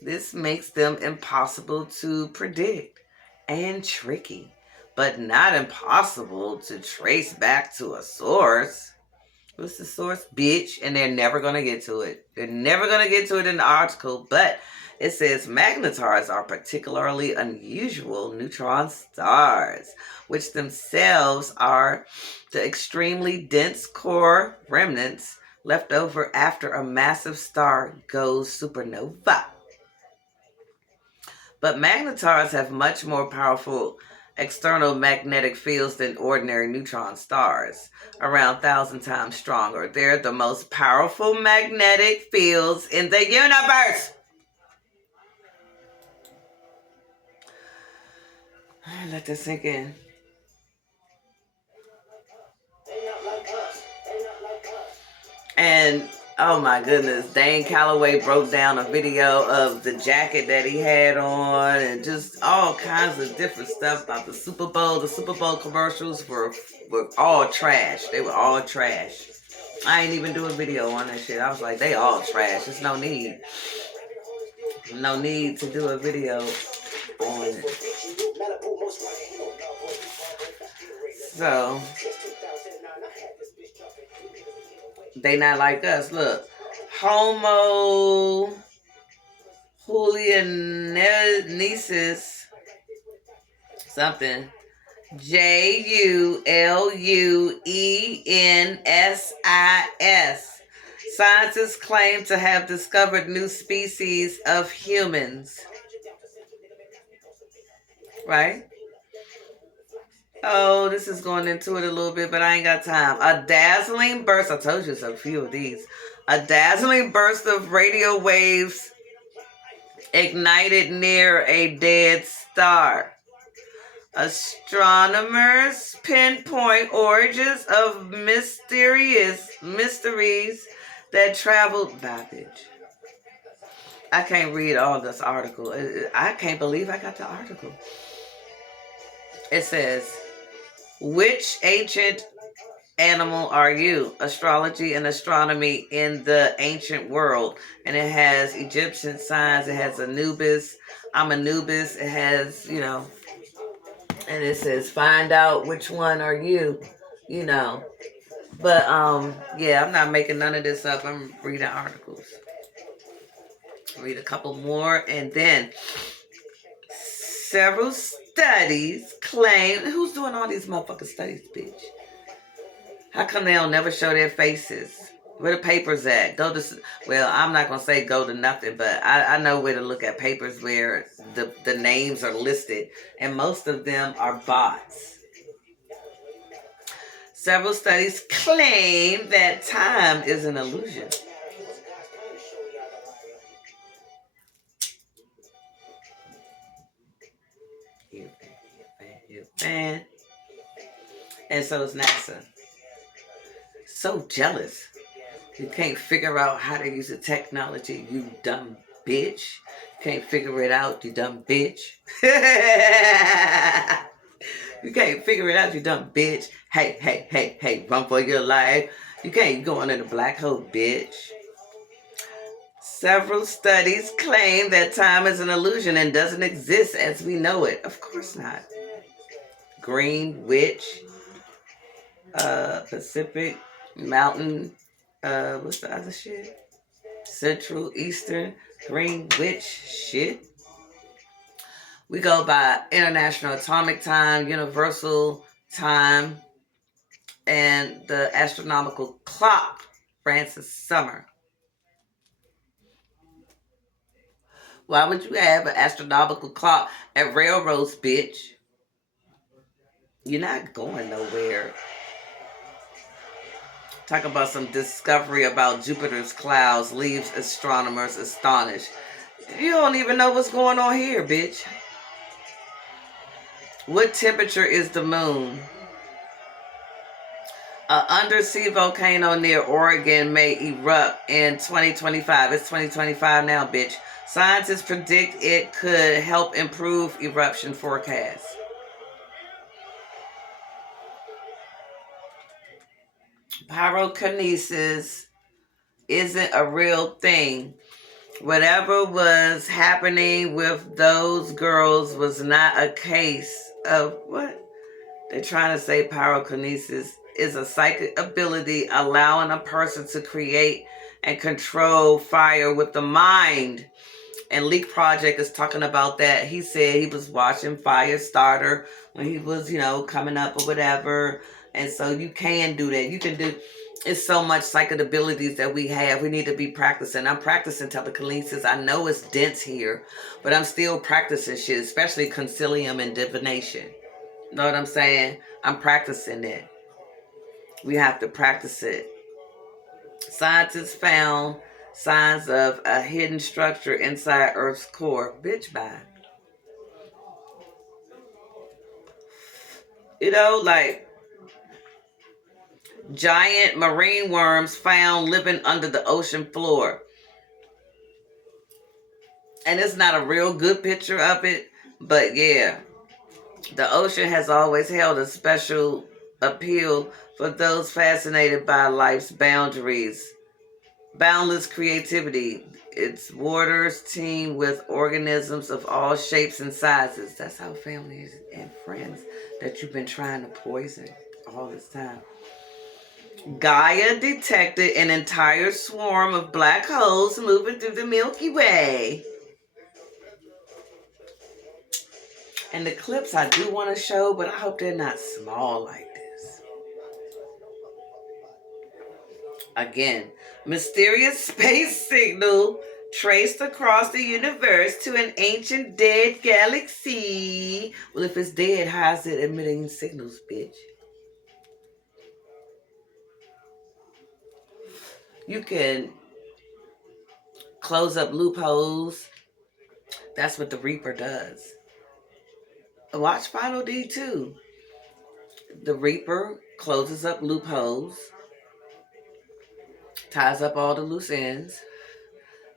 This makes them impossible to predict and tricky, but not impossible to trace back to a source. What's the source? Bitch. And they're never going to get to it. They're never going to get to it in the article, but it says magnetars are particularly unusual neutron stars, which themselves are the extremely dense core remnants left over after a massive star goes supernova. But magnetars have much more powerful external magnetic fields than ordinary neutron stars, around 1,000 times stronger. They're the most powerful magnetic fields in the universe. Let this sink in. And oh my goodness, Dane Calloway broke down a video of the jacket that he had on and just all kinds of different stuff about the Super Bowl. The Super Bowl commercials were all trash. They were all trash. I ain't even do a video on that shit. I was like, they all trash. There's no need. No need to do a video on it. So they not like us. Look. Homo Julianesis something. Juliuensis. Scientists claim to have discovered new species of humans. Right? Oh, this is going into it a little bit, but I ain't got time. A dazzling burst. I told you it's a few of these. A dazzling burst of radio waves ignited near a dead star. Astronomers pinpoint origins of mysteries that traveled. Babbage. I can't read all this article. I can't believe I got the article. It says, which ancient animal are you? Astrology and astronomy in the ancient world. And it has Egyptian signs. It has Anubis. I'm Anubis. It has, and it says, find out which one are you, But yeah, I'm not making none of this up. I'm reading articles. Read a couple more, and then several studies claim. Who's doing all these motherfucking studies, bitch? How come they don't never show their faces? Where the papers at? Go to, well, I'm not going to say go to nothing, but I know where to look at papers where the names are listed, and most of them are bots. Several studies claim that time is an illusion. And so is NASA. So jealous. You can't figure out how to use the technology, you dumb bitch. You can't figure it out, you dumb bitch. You can't figure it out, you dumb bitch. Hey, run for your life. You can't go under the black hole, bitch. Several studies claim that time is an illusion and doesn't exist as we know it. Of course not. Green Witch, Pacific Mountain, what's the other shit? Central, Eastern, Green Witch shit. We go by International Atomic Time, Universal Time, and the astronomical clock, Francis Summer. Why would you have an astronomical clock at railroads, bitch? You're not going nowhere. Talk about some discovery about Jupiter's clouds leaves astronomers astonished. You don't even know what's going on here, bitch. What temperature is the moon? An undersea volcano near Oregon may erupt in 2025. It's 2025 now, bitch. Scientists predict it could help improve eruption forecasts. Pyrokinesis isn't a real thing. Whatever was happening with those girls was not a case of what? They're trying to say pyrokinesis is a psychic ability allowing a person to create and control fire with the mind. And Leak Project is talking about that. He said he was watching Firestarter when he was, coming up or whatever. And so you can do that. You can do, it's so much psychic abilities that we have. We need to be practicing. I'm practicing telekinesis. I know it's dense here, but I'm still practicing shit, especially concilium and divination. Know what I'm saying? I'm practicing it. We have to practice it. Scientists found signs of a hidden structure inside Earth's core. Bitch, bye. Like giant marine worms found living under the ocean floor. And it's not a real good picture of it, but yeah. The ocean has always held a special appeal for those fascinated by life's boundaries. Boundless creativity. Its waters teem with organisms of all shapes and sizes. That's how families and friends that you've been trying to poison all this time. Gaia detected an entire swarm of black holes moving through the Milky Way. And the clips I do want to show, but I hope they're not small like this. Again, mysterious space signal traced across the universe to an ancient dead galaxy. Well, if it's dead, how is it emitting signals, bitch? You can close up loopholes. That's what the Reaper does. Watch Final D too. The Reaper closes up loopholes, ties up all the loose ends,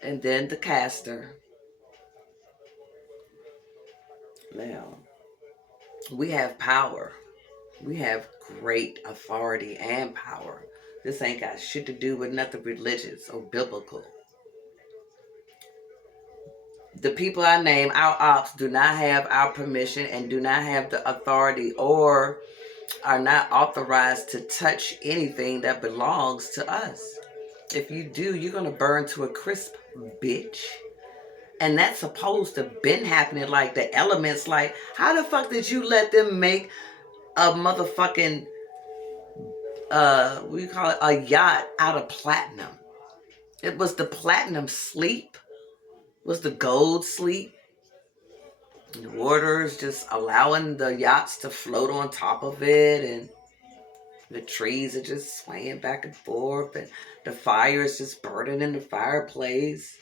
and then the caster. Now, we have power. We have great authority and power. This ain't got shit to do with nothing religious or biblical. The people I name, our ops, do not have our permission and do not have the authority or are not authorized to touch anything that belongs to us. If you do, you're going to burn to a crisp, bitch. And that's supposed to been happening. Like the elements, like, how the fuck did you let them make a motherfucking, what do you call it, a yacht out of platinum? It was the platinum sleep, was the gold sleep. The water is just allowing the yachts to float on top of it, and the trees are just swaying back and forth, and the fire is just burning in the fireplace.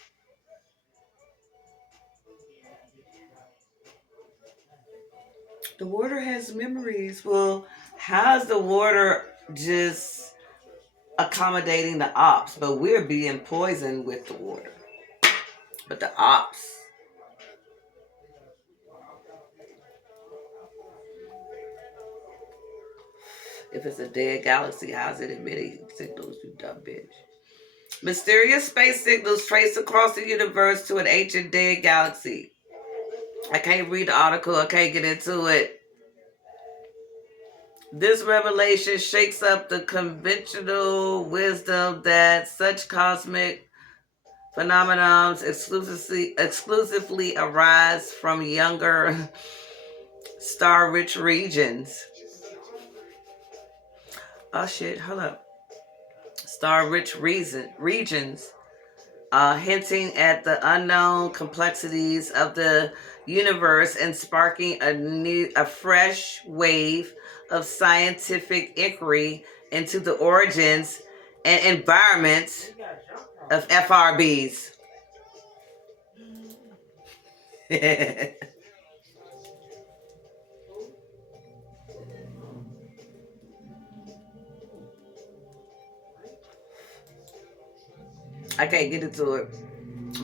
The water has memories. Well, how's the water just accommodating the ops? But we're being poisoned with the water. But the ops, if it's a dead galaxy, how's it emitting signals, you dumb bitch? Mysterious space signals traced across the universe to an ancient dead galaxy. I can't read the article. I can't get into it. This revelation shakes up the conventional wisdom that such cosmic phenomena exclusively arise from younger star-rich regions. Oh shit, hold up. Star-rich regions, hinting at the unknown complexities of the universe and sparking a fresh wave of scientific inquiry into the origins and environment of FRBs. I can't get into it,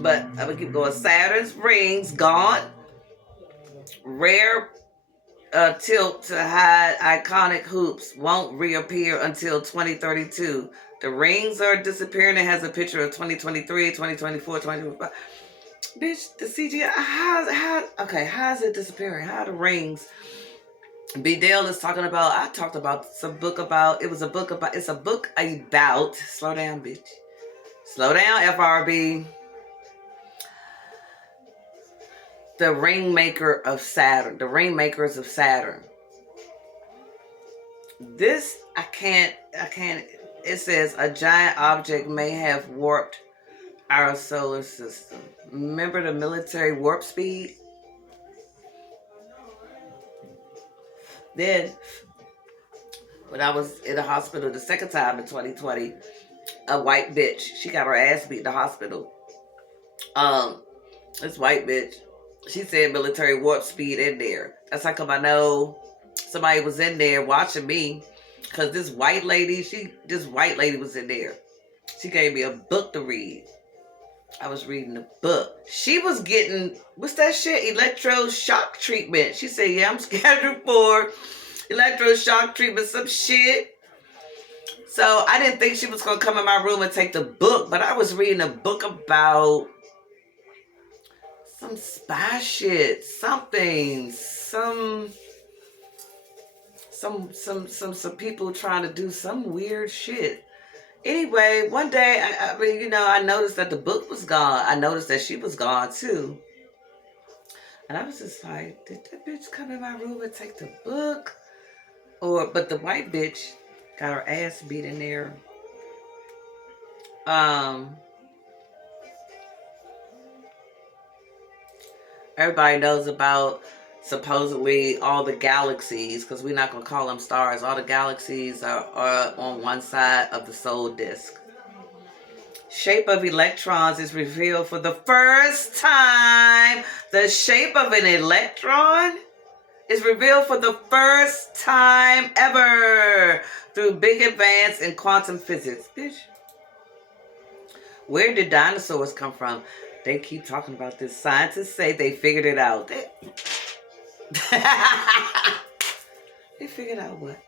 but I'm gonna keep going. Saturn's rings gone. Rare tilt to hide iconic hoops won't reappear until 2032. The rings are disappearing. It has a picture of 2023, 2024, 2025. Bitch, the CGI, how is it disappearing? How are the rings? B. Dale is talking about, I talked about some book about, it's a book about, slow down, bitch. Slow down, FRB. The ringmaker of Saturn. The ringmakers of Saturn. This, I can't, it says a giant object may have warped our solar system. Remember the military warp speed? Then, when I was in the hospital the second time in 2020, a white bitch, she got her ass beat in the hospital. This white bitch, she said military warp speed in there. That's how come I know somebody was in there watching me, because this white lady was in there. She gave me a book to read. I was reading the book. She was getting, what's that shit? Electroshock treatment. She said, yeah, I'm scheduled for electroshock treatment, some shit. So I didn't think she was going to come in my room and take the book, but I was reading a book about some spy shit, some people trying to do some weird shit. Anyway, one day, I noticed that the book was gone. I noticed that she was gone too. And I was just like, did that bitch come in my room and take the book? But the white bitch got her ass beat in there. Everybody knows about supposedly all the galaxies, because we're not going to call them stars. All the galaxies are on one side of the solar disk. Shape of electrons is revealed for the first time. The shape of an electron is revealed for the first time ever through big advance in quantum physics. Bitch. Where did dinosaurs come from? They keep talking about this. Scientists say they figured it out. They figured out what?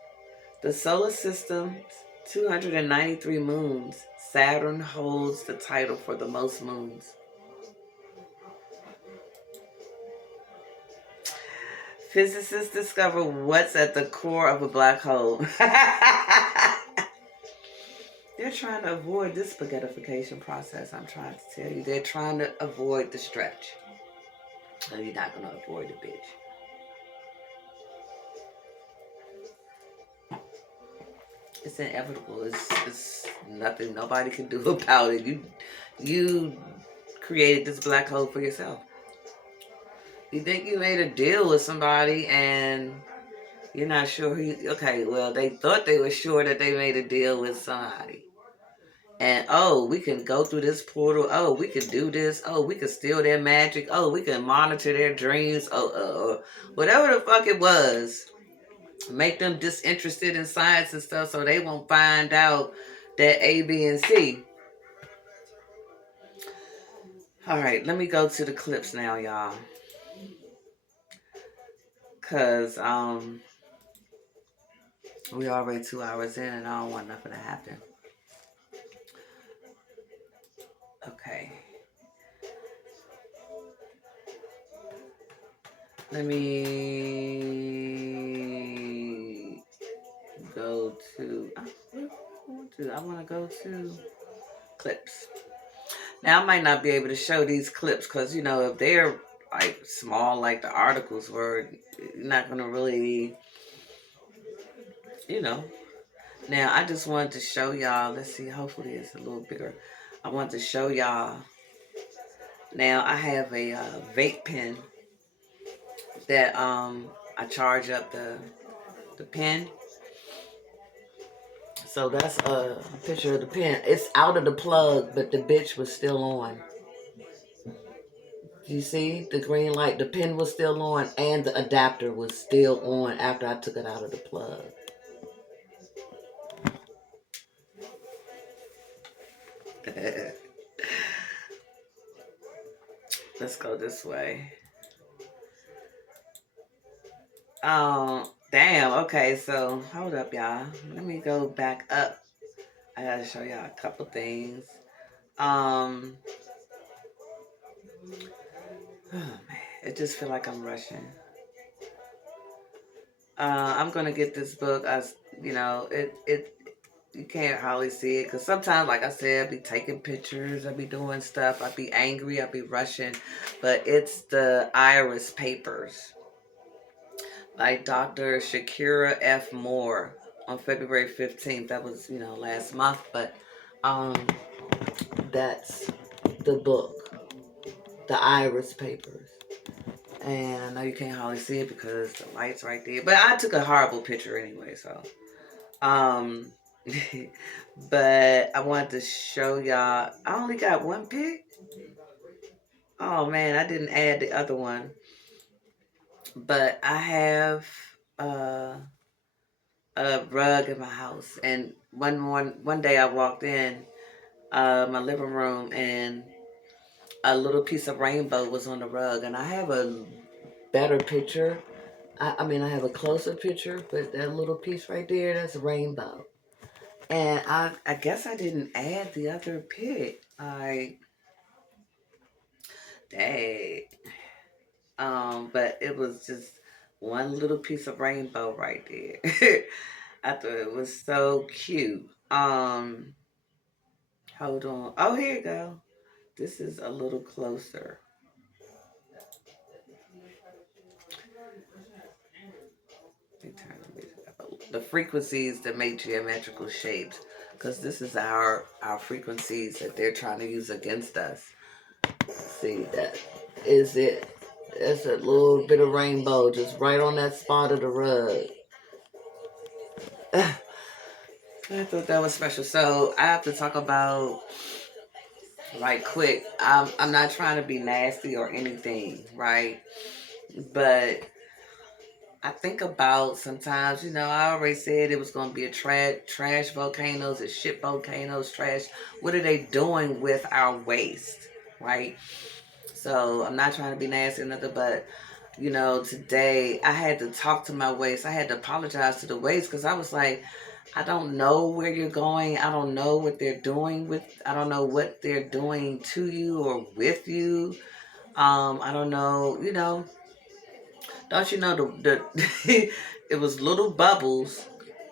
The solar system's 293 moons. Saturn holds the title for the most moons. Physicists discover what's at the core of a black hole. They're trying to avoid this spaghettification process. I'm trying to tell you. They're trying to avoid the stretch. So you're not going to avoid the bitch. It's inevitable. It's nothing nobody can do about it. You created this black hole for yourself. You think you made a deal with somebody and you're not sure who you... Okay, well, they thought they were sure that they made a deal with somebody. And, oh, we can go through this portal. Oh, we can do this. Oh, we can steal their magic. Oh, we can monitor their dreams. Whatever the fuck it was. Make them disinterested in science and stuff so they won't find out that A, B, and C. All right, let me go to the clips now, y'all. Because we already 2 hours in and I don't want nothing to happen. Okay. Let me go to... I want to go to clips. Now, I might not be able to show these clips because, you know, if they're like small like the articles were, you're not going to really, you know. Now, I just wanted to show y'all. Let's see. Hopefully, it's a little bigger. I want to show y'all. Now, I have a vape pen that I charge up the pen. So that's a picture of the pen. It's out of the plug, but the bitch was still on. You see the green light? The pen was still on and the adapter was still on after I took it out of the plug. Let's go this way. Damn. Okay, so hold up, y'all. Let me go back up. I gotta show y'all a couple things. Oh man, it just feel like I'm rushing. I'm gonna get this book. You know, you can't hardly see it because sometimes, like I said, I be taking pictures, I be doing stuff, I be angry, I be rushing. But it's the Iris Papers by Dr. Shakira F. Moore on February 15th. That was, you know, last month, but that's the book, the Iris Papers. And I know you can't hardly see it because the light's right there. But I took a horrible picture anyway, so. But I wanted to show y'all. I only got one pic. Oh man, I didn't add the other one. But I have a rug in my house. And one day I walked in my living room and a little piece of rainbow was on the rug. And I have a better picture. I mean, I have a closer picture, but that little piece right there, that's a rainbow. And I guess I didn't add the other pic. Dang. But it was just one little piece of rainbow right there. I thought it was so cute. Hold on. Oh, here you go. This is a little closer. Let me turn the music up. The frequencies that make geometrical shapes, because this is our frequencies that they're trying to use against us. See, that is it. That's a little bit of rainbow just right on that spot of the rug. I thought that was special. So I have to talk about, right quick, I'm not trying to be nasty or anything, right? But I think about sometimes, you know, I already said it was going to be a trash volcanoes, a shit volcanoes, trash. What are they doing with our waste, right? So I'm not trying to be nasty or nothing, but, you know, today I had to talk to my waste. I had to apologize to the waste because I was like, I don't know where you're going. I don't know what they're doing I don't know what they're doing to you or with you. I don't know, you know. Don't you know the it was little bubbles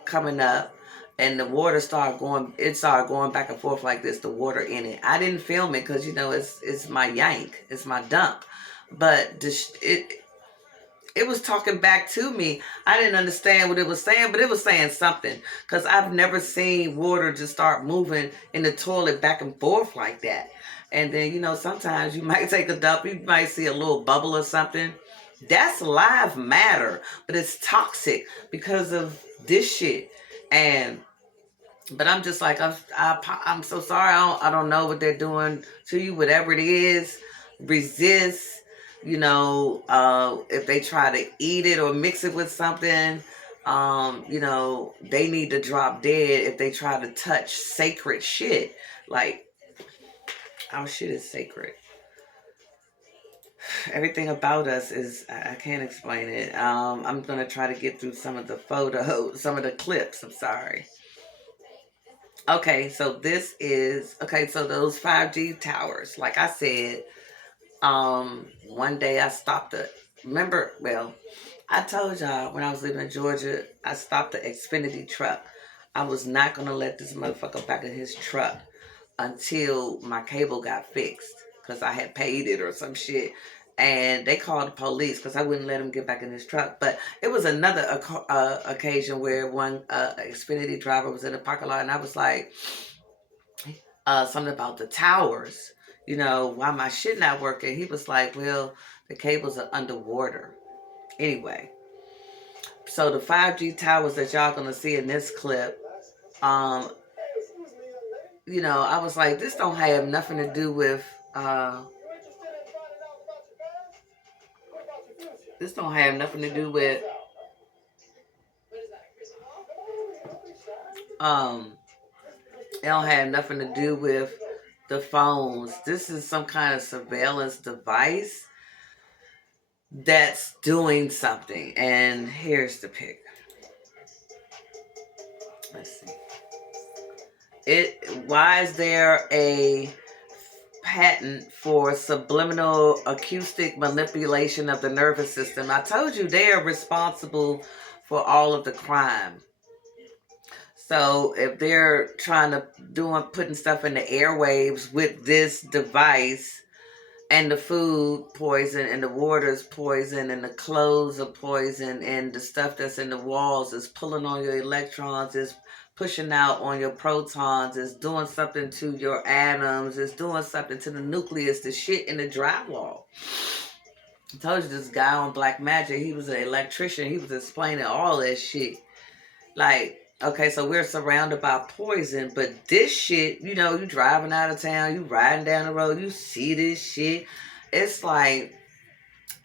coming up, and the water started going. It started going back and forth like this. The water in it. I didn't film it because it's my yank. It's my dump. But it was talking back to me. I didn't understand what it was saying, but it was saying something. Because I've never seen water just start moving in the toilet back and forth like that. And then, you know, sometimes you might take a dump. You might see a little bubble or something. That's live matter. But it's toxic because of this shit. But I'm just like, I'm so sorry. I don't know what they're doing to you. Whatever it is, resist. You know, if they try to eat it or mix it with something, you know, they need to drop dead if they try to touch sacred shit. Like, our shit is sacred. Everything about us is, I can't explain it. I'm going to try to get through some of the photos, some of the clips. I'm sorry. Okay, so this is, okay, so those 5G towers, like I said, one day I stopped I told y'all when I was living in Georgia, I stopped the Xfinity truck. I was not going to let this motherfucker back in his truck until my cable got fixed, because I had paid it or some shit. And they called the police because I wouldn't let him get back in his truck. But it was another occasion where one Xfinity driver was in the parking lot, and I was like, something about the towers. You know, why my shit not working? He was like, well, the cables are underwater. Anyway, so the 5G towers that y'all gonna see in this clip, you know, I was like, this don't have nothing to do with, this don't have nothing to do with, it don't have nothing to do with the phones. This is some kind of surveillance device that's doing something. And here's the pic. Let's see. Why is there a patent for subliminal acoustic manipulation of the nervous system? I told you they are responsible for all of the crime. So if they're trying to putting stuff in the airwaves with this device, and the food poison, and the water's poison, and the clothes are poison, and the stuff that's in the walls is pulling on your electrons, is pushing out on your protons, is doing something to your atoms, is doing something to the nucleus, the shit in the drywall. I told you this guy on Black Magic, he was an electrician, he was explaining all that shit. Like, okay, so we're surrounded by poison, but this shit, you know, you driving out of town, you riding down the road, you see this shit. It's like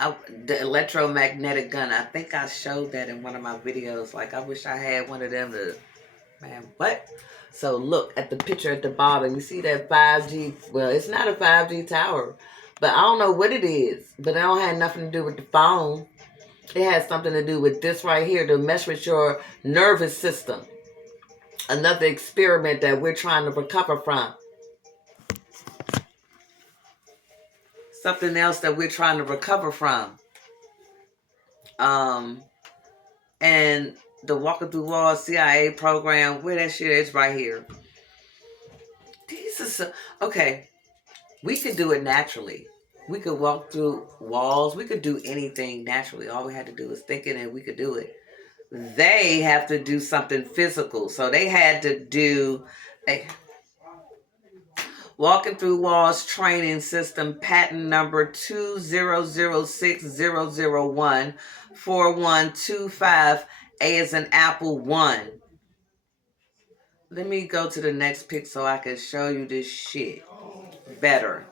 the electromagnetic gun. I think I showed that in one of my videos. Like, I wish I had one of them to, man, what? So look at the picture at the bottom. You see that 5G, well, it's not a 5G tower, but I don't know what it is, but it don't have nothing to do with the phone. It has something to do with this right here, to mess with your nervous system. Another experiment that we're trying to recover from. Something else that we're trying to recover from. And the Walking Through Walls CIA program, where that shit is right here. These are okay. We could do it naturally. We could walk through walls. We could do anything naturally. All we had to do was think it and we could do it. They have to do something physical. So they had to do a Walking Through Walls training system, patent number 20060014125, A as in Apple 1. Let me go to the next pic so I can show you this shit better.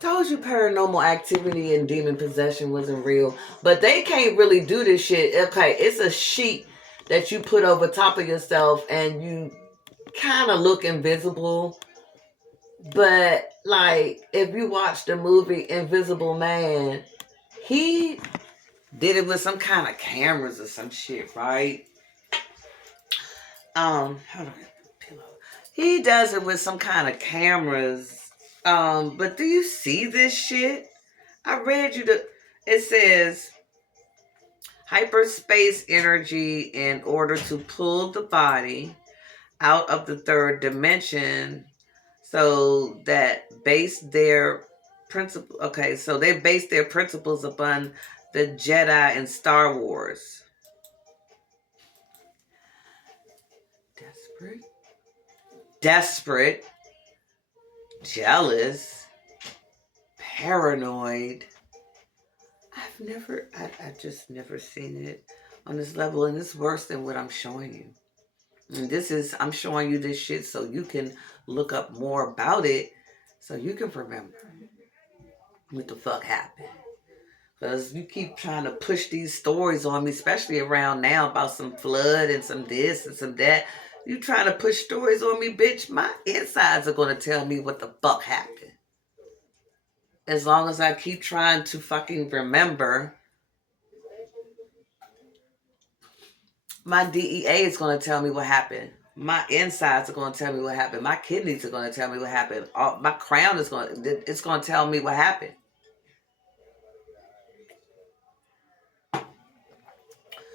Told you paranormal activity and demon possession wasn't real. But they can't really do this shit. Okay, it's a sheet that you put over top of yourself and you kind of look invisible. But, like, if you watch the movie Invisible Man, he did it with some kind of cameras or some shit, right? Hold on. He does it with some kind of cameras. But do you see this shit? I read you It says hyperspace energy in order to pull the body out of the third dimension, so that base their principle. Okay, so they base their principles upon the Jedi and Star Wars. Desperate, jealous, paranoid. I just never seen it on this level, and it's worse than what I'm showing you. And I'm showing you this shit so you can look up more about it, so you can remember what the fuck happened. Because you keep trying to push these stories on me, especially around now about some flood and some this and some that. You trying to push stories on me, bitch. My insides are going to tell me what the fuck happened. As long as I keep trying to fucking remember, my DEA is going to tell me what happened. My insides are going to tell me what happened. My kidneys are going to tell me what happened. My crown is going to tell me what happened.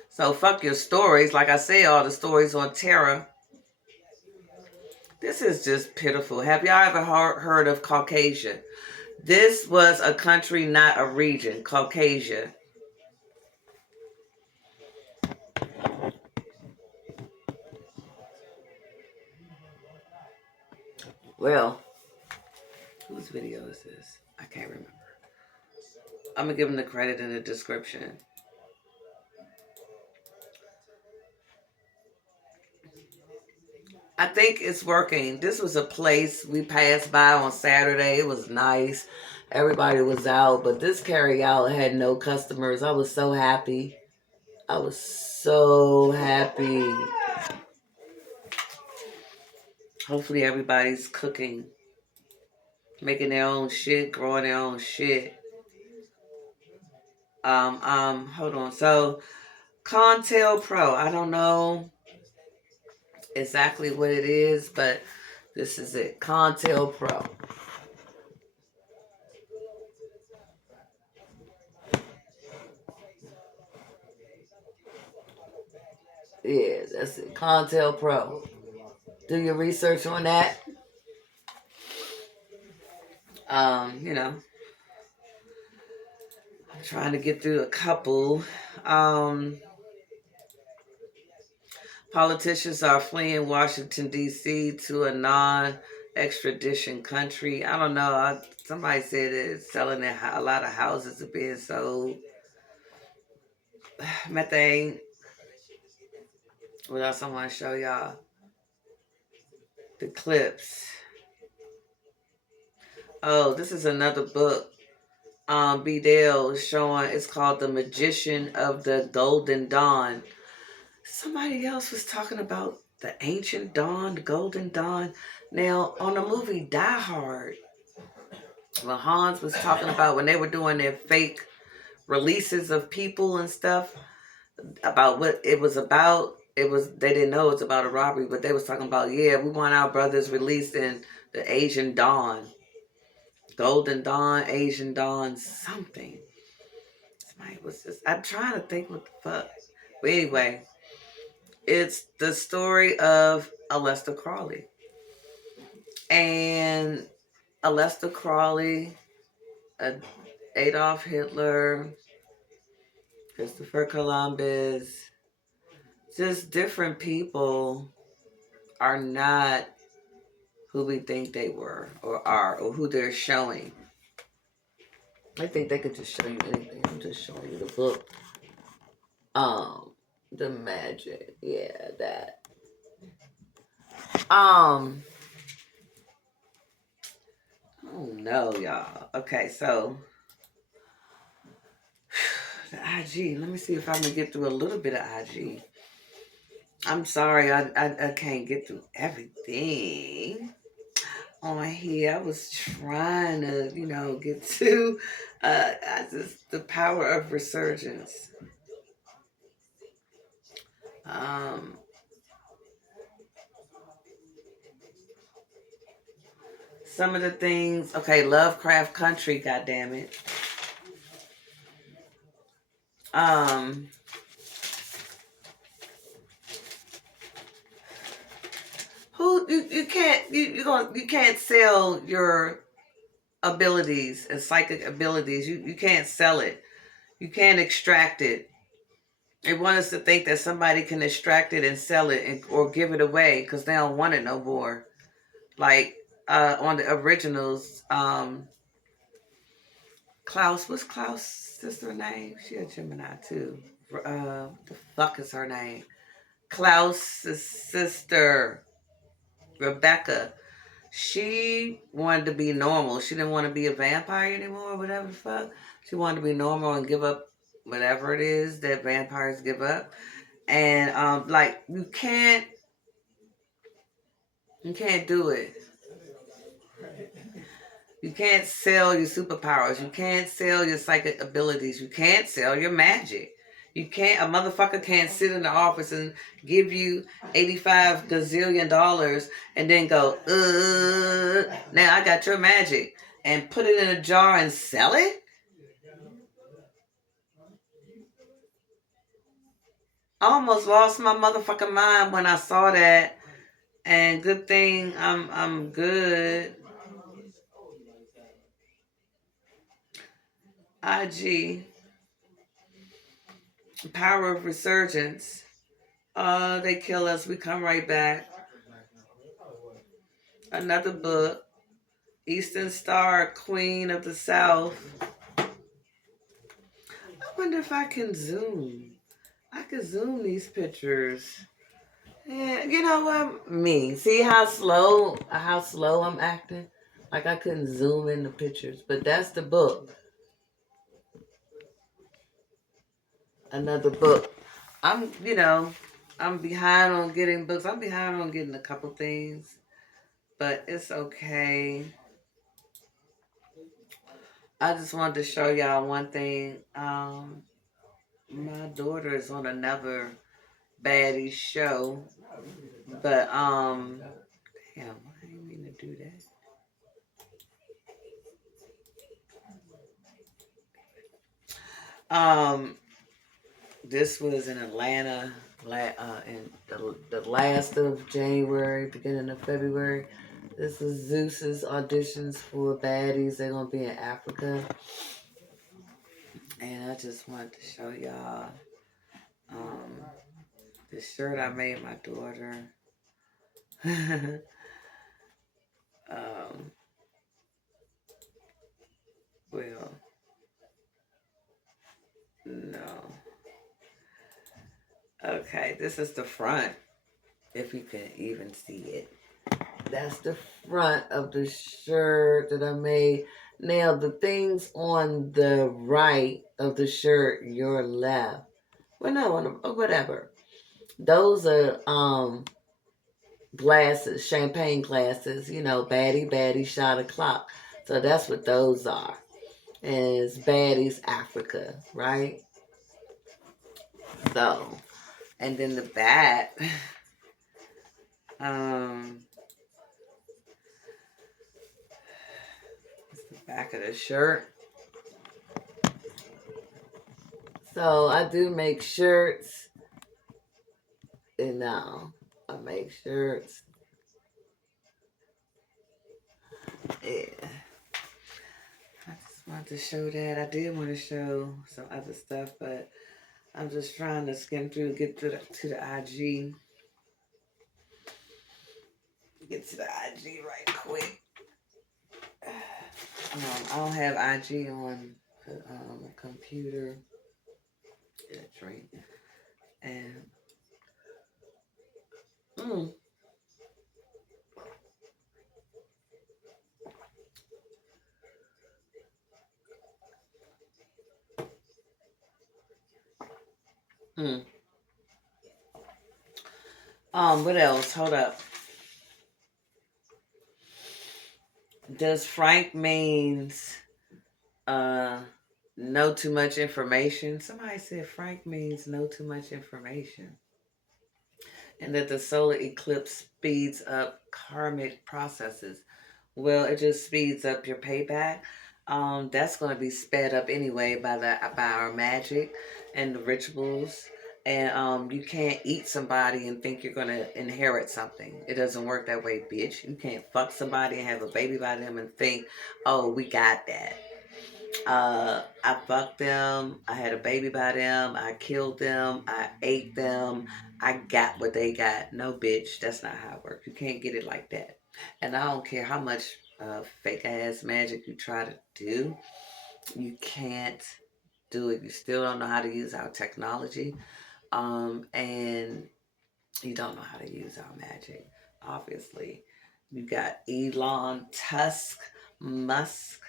So fuck your stories. Like I say, all the stories on Terra. This is just pitiful. Have y'all ever heard of Caucasia? This was a country, not a region. Caucasia. Well, whose video is this? I can't remember. I'm going to give them the credit in the description. I think it's working. This was a place we passed by on Saturday. It was nice. Everybody was out, but this carry out had no customers. I was so happy. I was so happy. Hopefully everybody's cooking, making their own shit, growing their own shit. Hold on. So, Contel Pro. I don't know exactly what it is, but this is it. Contel Pro. Yeah, that's it. Contel Pro. Do your research on that. You know, I'm trying to get through a couple. Politicians are fleeing Washington, D.C. to a non-extradition country. I don't know. Somebody said it's selling a lot of houses are being sold. Methane. What else I want to show y'all? The Eclipse. Oh, this is another book. B. Dale is showing. It's called The Magician of the Golden Dawn. Somebody else was talking about the Ancient Dawn, the Golden Dawn. Now, on the movie Die Hard, when Hans was talking about when they were doing their fake releases of people and stuff, about what it was about, they didn't know it was about a robbery, but they was talking about, yeah, we want our brothers released in the Asian Dawn. Golden Dawn, Asian Dawn, something. Somebody was just, I'm trying to think what the fuck. But anyway, it's the story of Aleister Crowley. And Aleister Crowley, Adolf Hitler, Christopher Columbus, just different people are not who we think they were or are or who they're showing. I think they could just show you anything. I'm just showing you the book. The magic. Yeah, that. Oh no, y'all. Okay, so the IG. Let me see if I can get through a little bit of IG. I'm sorry, I can't get through everything on here. I was trying to, get to the power of resurgence. Some of the things, okay, Lovecraft Country, goddammit. You can't sell your abilities and psychic abilities. You can't sell it. You can't extract it. They want us to think that somebody can extract it and sell it or give it away because they don't want it no more. Like on the originals, Klaus, what's Klaus' sister name? She a Gemini too. The fuck is her name? Klaus's sister, Rebecca. She wanted to be normal. She didn't want to be a vampire anymore, whatever the fuck. She wanted to be normal and give up whatever it is that vampires give up. And like you can't do it. You can't sell your superpowers. You can't sell your psychic abilities. You can't sell your magic. You can't, a motherfucker can't sit in the office and give you $85 gazillion and then go, now I got your magic, and put it in a jar and sell it? I almost lost my motherfucking mind when I saw that, and good thing I'm good. IG, Power of Resurgence. They kill us, we come right back. Another book. Eastern Star, Queen of the South. I wonder if I can zoom. I can zoom these pictures. Yeah, you know what? Me. See how slow I'm acting? Like I couldn't zoom in the pictures. But that's the book. Another book. I'm behind on getting books. I'm behind on getting a couple things. But it's okay. I just wanted to show y'all one thing. My daughter is on another baddie show. But damn, I didn't mean to do that. This was in Atlanta in the last of January, beginning of February. This is Zeus's auditions for baddies. They're gonna be in Africa, and I just wanted to show y'all the shirt I made my daughter. Well, no. Okay, this is the front, if you can even see it. That's the front of the shirt that I made. Now, the things on the right of the shirt, your left. Well, no, whatever. Those are glasses, champagne glasses. You know, baddie, shot o'clock. So that's what those are. And it's Baddies Africa, right? So, and then the back, it's the back of the shirt. So I do make shirts, and now I make shirts. Yeah. I just wanted to show that. I did want to show some other stuff, but I'm just trying to skim through, get to the IG. Get to the IG right quick. I don't have IG on the computer. Get a drink. And what else? Hold up. Does Frank means know too much information? Somebody said Frank means know too much information. And that the solar eclipse speeds up karmic processes. Well, it just speeds up your payback. That's going to be sped up anyway by our magic and the rituals. And you can't eat somebody and think you're going to inherit something. It doesn't work that way, bitch. You can't fuck somebody and have a baby by them and think, oh, we got that. I fucked them. I had a baby by them. I killed them. I ate them. I got what they got. No, bitch. That's not how it works. You can't get it like that. And I don't care how much fake ass magic you try to do. You can't do it. You still don't know how to use our technology. And you don't know how to use our magic, obviously. You got Elon Musk,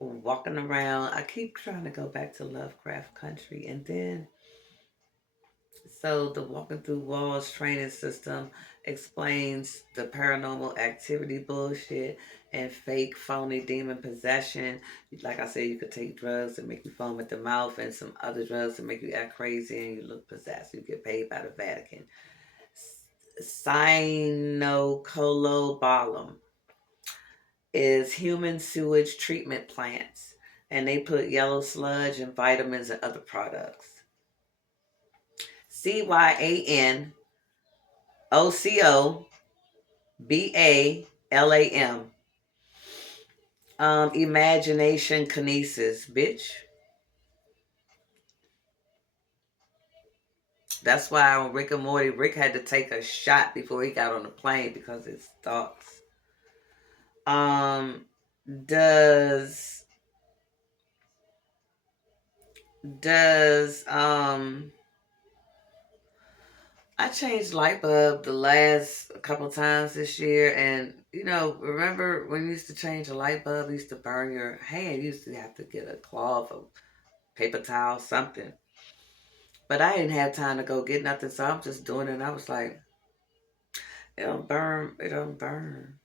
walking around. I keep trying to go back to Lovecraft Country. And then, so the Walking Through Walls training system explains the paranormal activity bullshit and fake phony demon possession. Like I said, you could take drugs that make you foam at the mouth and some other drugs that make you act crazy and you look possessed. You get paid by the Vatican. Cyanocolobalum is human sewage treatment plants, and they put yellow sludge and vitamins and other products. Cyanocolobalam. Imagination kinesis, bitch. That's why on Rick and Morty, Rick had to take a shot before he got on the plane because of his thoughts. I changed light bulb the last couple times this year, and remember when you used to change a light bulb, you used to burn your hand. You used to have to get a cloth or paper towel, something. But I didn't have time to go get nothing, so I'm just doing it. And I was like, it don't burn. It don't burn.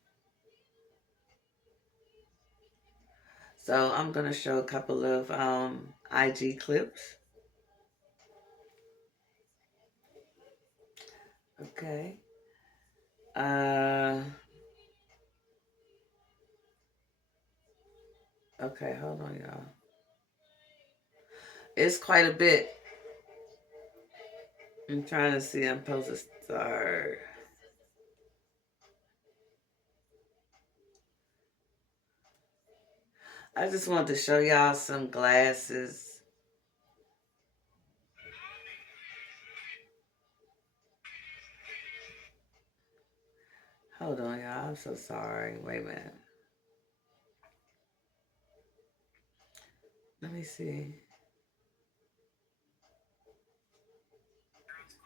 So I'm gonna show a couple of IG clips. Okay. Okay, hold on, y'all. It's quite a bit. I'm trying to see. I'm supposed to start. I just wanted to show y'all some glasses. Hold on, y'all. I'm so sorry. Wait a minute. Let me see.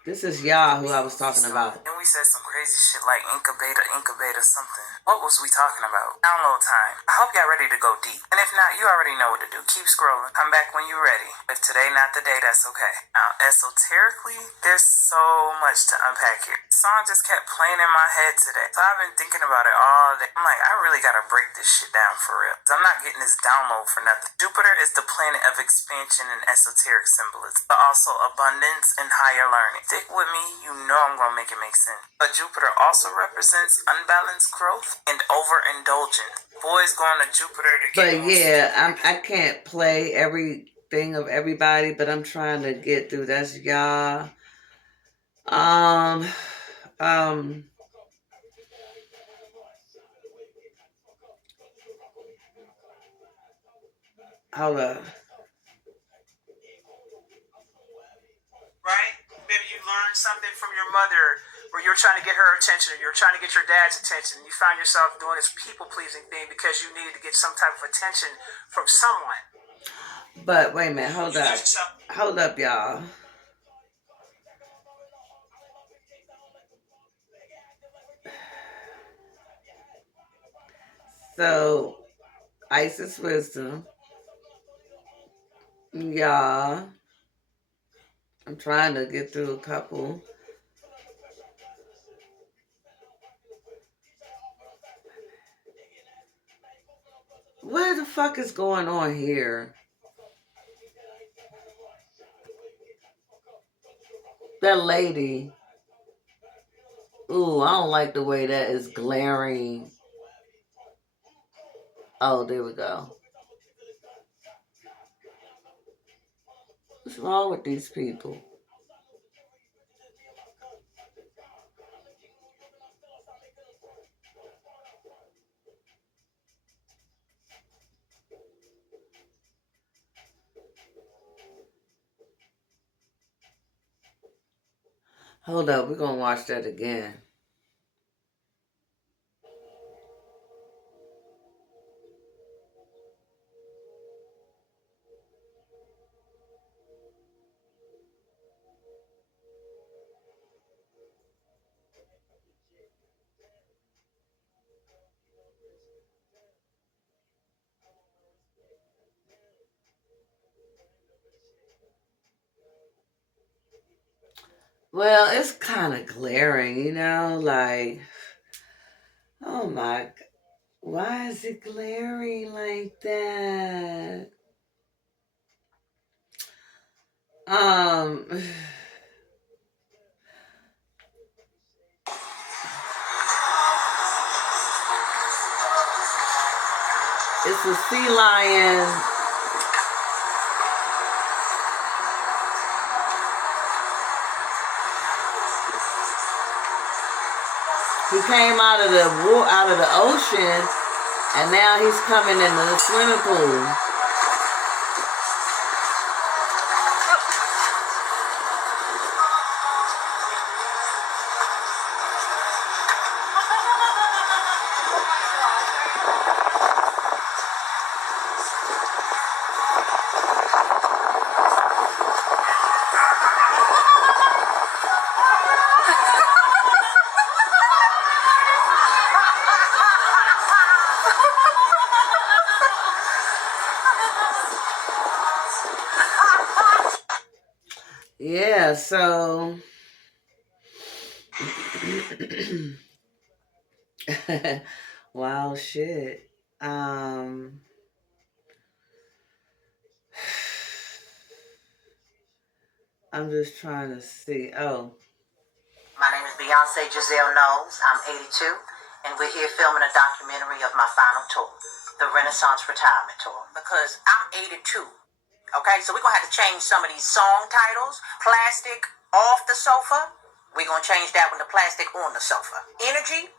This is y'all who I was talking about. And we said some crazy shit like incubator something. What was we talking about? Download time. I hope y'all ready to go deep. And if not, you already know what to do. Keep scrolling. Come back when you're ready. If today not the day, that's okay. Now, esoterically, there's so much to unpack here. The song just kept playing in my head today. So I've been thinking about it all day. I'm like, I really gotta break this shit down for real. I'm not getting this download for nothing. Jupiter is the planet of expansion and esoteric symbolism, but also abundance and higher learning. Stick with me, you know I'm gonna make it make sense. But Jupiter also represents unbalanced growth and overindulgence. Boys going to Jupiter to get. But yeah, I can't play everything of everybody, but I'm trying to get through. That's y'all. Hold up. Right? Maybe you learned something from your mother, or you're trying to get her attention, or you're trying to get your dad's attention. You found yourself doing this people-pleasing thing because you needed to get some type of attention from someone. But wait a minute, hold up. Hold up, y'all. So, Isis Wisdom. Y'all. I'm trying to get through a couple. What the fuck is going on here? That lady. Ooh, I don't like the way that is glaring. Oh, there we go. What's wrong with these people? Hold up, we're gonna watch that again. Well, it's kind of glaring, you know, like, oh my, why is it glaring like that? It's a sea lion. He came out of the ocean, and now he's coming into the swimming pool. Yeah, so wow, shit. I'm just trying to see. Oh. My name is Beyonce Giselle Knowles. I'm 82, and we're here filming a documentary of my final tour, the Renaissance Retirement Tour, because I'm 82. Okay, so we're going to have to change some of these song titles. Plastic off the sofa, we're going to change that one to plastic on the sofa. Energy,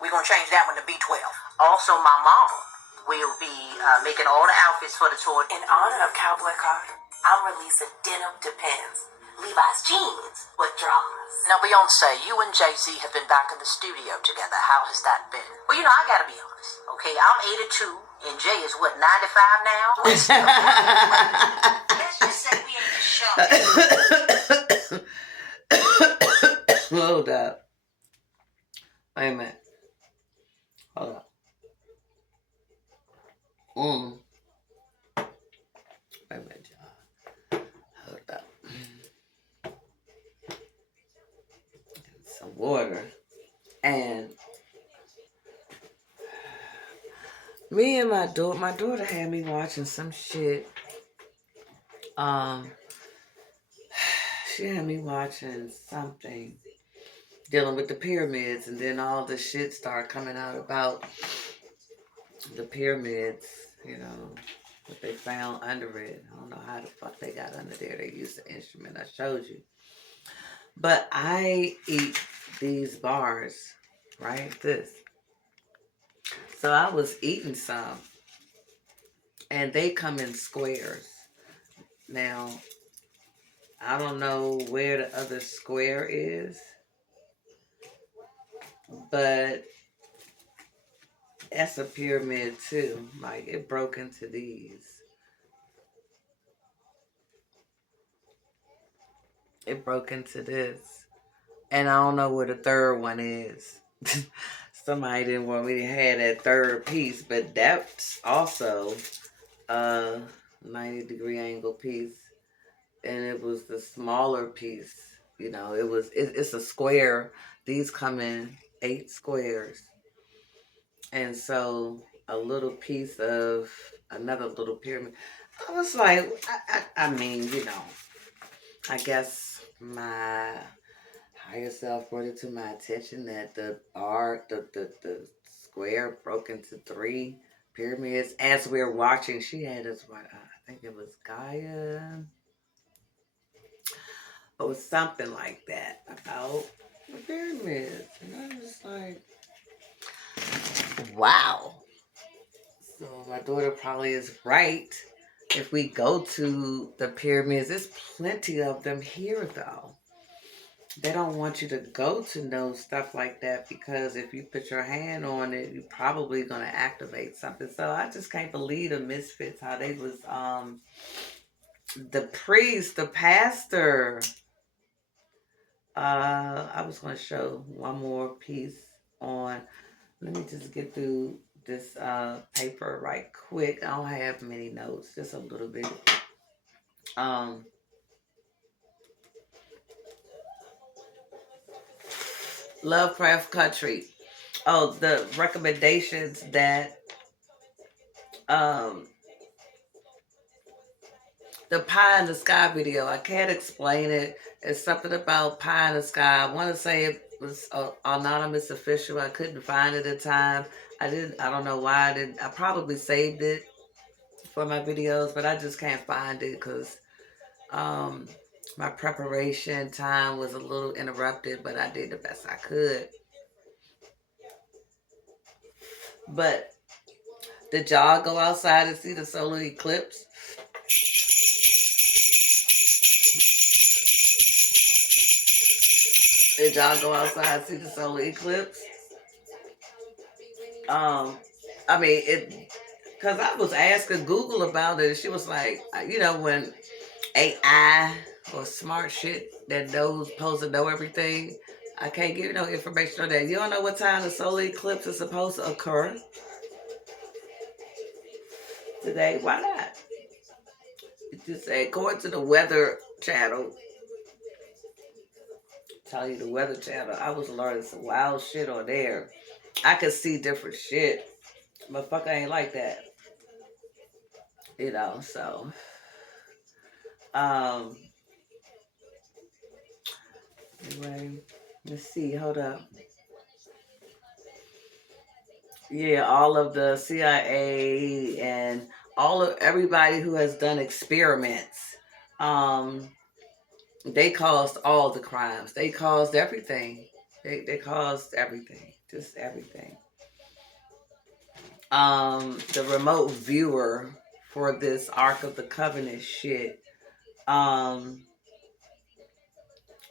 we're going to change that one to B12. Also, my mama will be making all the outfits for the tour. In honor of Cowboy Carter, I'm releasing denim depends. Levi's jeans with draws. Now, Beyonce, you and Jay-Z have been back in the studio together. How has that been? Well, you know, I gotta be honest. Okay, I'm 82, and Jay is what, 95 now? Let's just say we ain't the show. Hold up. Wait a minute. Hold up. Wait a minute, y'all. Hold up. Some water. And me and my daughter had me watching some shit. She had me watching something dealing with the pyramids, and then all the shit started coming out about the pyramids, you know, what they found under it. I don't know how the fuck they got under there. They used the instrument I showed you. But I eat these bars, right? This. So I was eating some, and they come in squares. Now, I don't know where the other square is, but that's a pyramid too. Like, it broke into these. It broke into this. And I don't know where the third one is. Somebody didn't want me to have that third piece, but that's also a 90-degree angle piece. And it was the smaller piece. You know, it's a square. These come in 8 squares. And so a little piece of another little pyramid. I was like, I mean, you know, I guess my higher self brought it to my attention that the square broke into 3 pyramids as we're watching. She had us, I think it was Gaia, or something like that about the pyramids. And I'm just like, wow. So my daughter probably is right. If we go to the pyramids, there's plenty of them here though. They don't want you to go to know stuff like that because if you put your hand on it, you're probably going to activate something. So I just can't believe the misfits, how they was, the priest, the pastor. I was going to show one more piece on, let me just get through this paper right quick. I don't have many notes, just a little bit. Lovecraft Country. Oh, the recommendations that the pie in the sky video. I can't explain it. It's something about pie in the sky. I want to say it was anonymous official. I couldn't find it at the time. I don't know why I didn't. I probably saved it for my videos, but I just can't find it because my preparation time was a little interrupted, but I did the best I could. But did y'all go outside and see the solar eclipse? Did y'all go outside and see the solar eclipse? I mean, because I was asking Google about it, and she was like, you know, when AI or smart shit that knows, supposed to know everything, I can't give you no information on that. You don't know what time the solar eclipse is supposed to occur? Today? Why not? It just say, according to the Weather Channel, tell you the Weather Channel, I was learning some wild shit on there. I could see different shit. Motherfucker ain't like that. You know, so. Anyway, let's see. Hold up. Yeah, all of the CIA and everybody who has done experiments, they caused all the crimes. They caused everything. They caused everything. Just everything. The remote viewer for this Ark of the Covenant shit.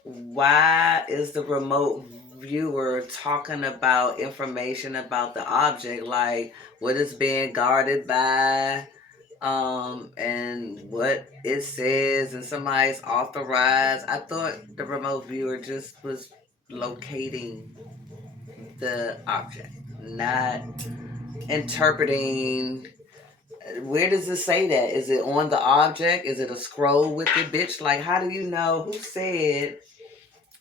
Why is the remote viewer talking about information about the object, like what it's being guarded by, and what it says, and somebody's authorized? I thought the remote viewer just was locating the object, not interpreting. Where does it say that? Is it on the object? Is it a scroll with it, bitch? Like, how do you know who said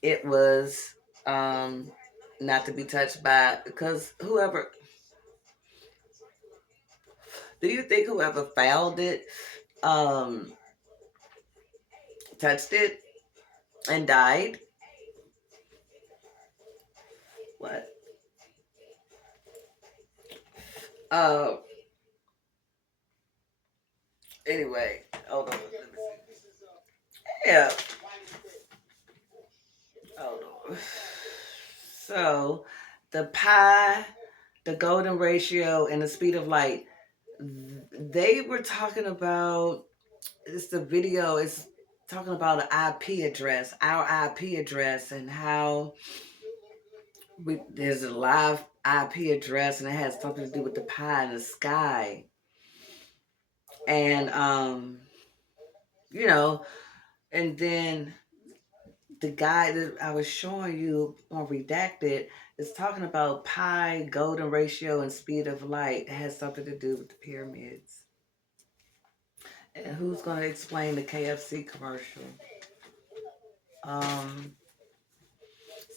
it was not to be touched by? Because whoever, do you think whoever found it touched it and died? What? Anyway, hold on. Let me see. Yeah. Hold on. So, the pi, the golden ratio, and the speed of light, they were talking about, it's the video, it's talking about an IP address, our IP address, and how there's a live IP address, and it has something to do with the pie in the sky. And, you know, and then the guy that I was showing you on Redacted is talking about pi, golden ratio, and speed of light. It has something to do with the pyramids. And who's going to explain the KFC commercial?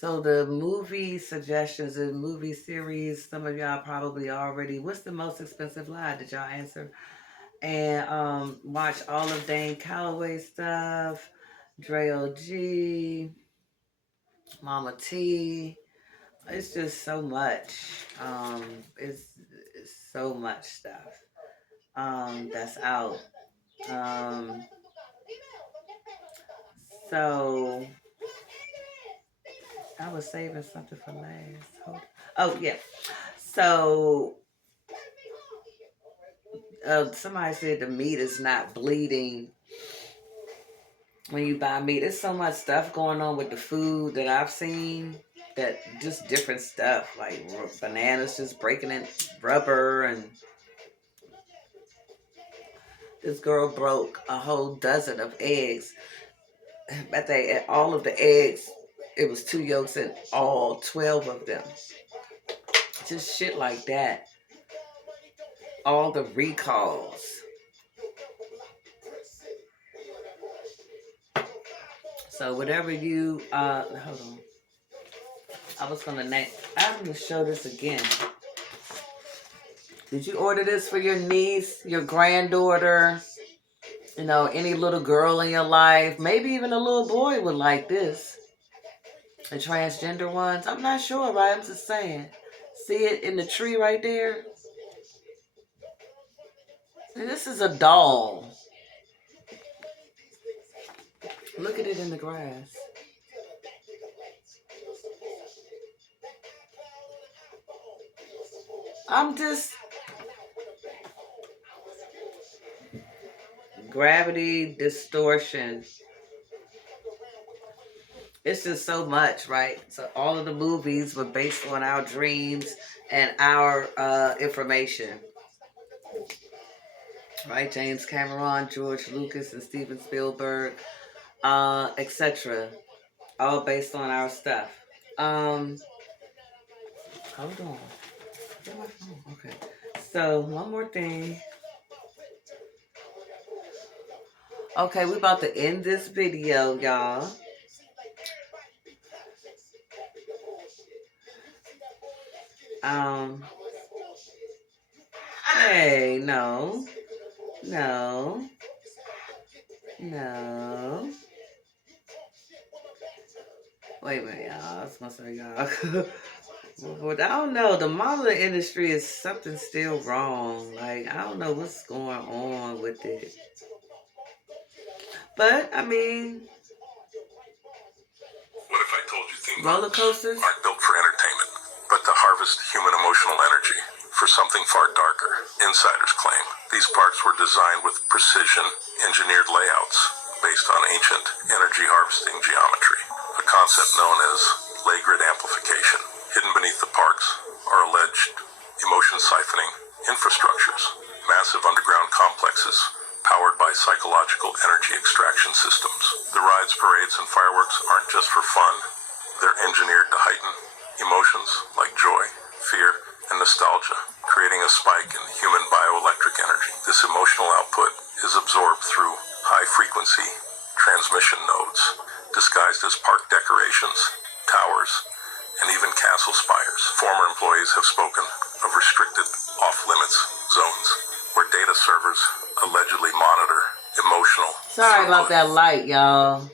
So the movie suggestions and movie series, some of y'all probably already, what's the most expensive lie? Did y'all answer? And watch all of Dane Calloway stuff, Dre OG, MahMah Tea. It's just so much. It's so much stuff that's out. So I was saving something for last. Oh yeah. So somebody said the meat is not bleeding when you buy meat. There's so much stuff going on with the food that I've seen, that just different stuff, like bananas just breaking in rubber, and this girl broke a whole dozen of eggs. But all of the eggs, it was 2 yolks in all 12 of them. Just shit like that. All the recalls. So whatever you, hold on. I'm gonna show this again. Did you order this for your niece, your granddaughter, any little girl in your life? Maybe even a little boy would like this. The transgender ones. I'm not sure, right? I'm just saying. See it in the tree right there? And this is a doll. Look at it in the grass. I'm just... Gravity, distortion. It's just so much, right? So all of the movies were based on our dreams and our information. Right? James Cameron, George Lucas, and Steven Spielberg, etc. All based on our stuff. Hold on. Where's my phone? Okay. So, one more thing. Okay, we're about to end this video, y'all. Hey, no. Wait a minute, y'all. I was gonna say, y'all. But I don't know. The modeling industry is something still wrong. Like, I don't know what's going on with it. But, I mean... What if I told you theme roller coasters aren't built for entertainment, but to harvest human emotional energy for something far darker? Insiders claim these parks were designed with precision, engineered layouts based on ancient energy harvesting geometry, a concept known as ley grid amplification. Hidden beneath the parks are alleged emotion siphoning infrastructures, massive underground complexes powered by psychological energy extraction systems. The rides, parades, and fireworks aren't just for fun. They're engineered to heighten emotions like joy, fear, and nostalgia, creating a spike in human bioelectric energy. This emotional output is absorbed through high-frequency transmission nodes, disguised as park decorations, towers, and even castle spires. Former employees have spoken of restricted off-limits zones where data servers allegedly monitor emotional... Sorry about that light, y'all.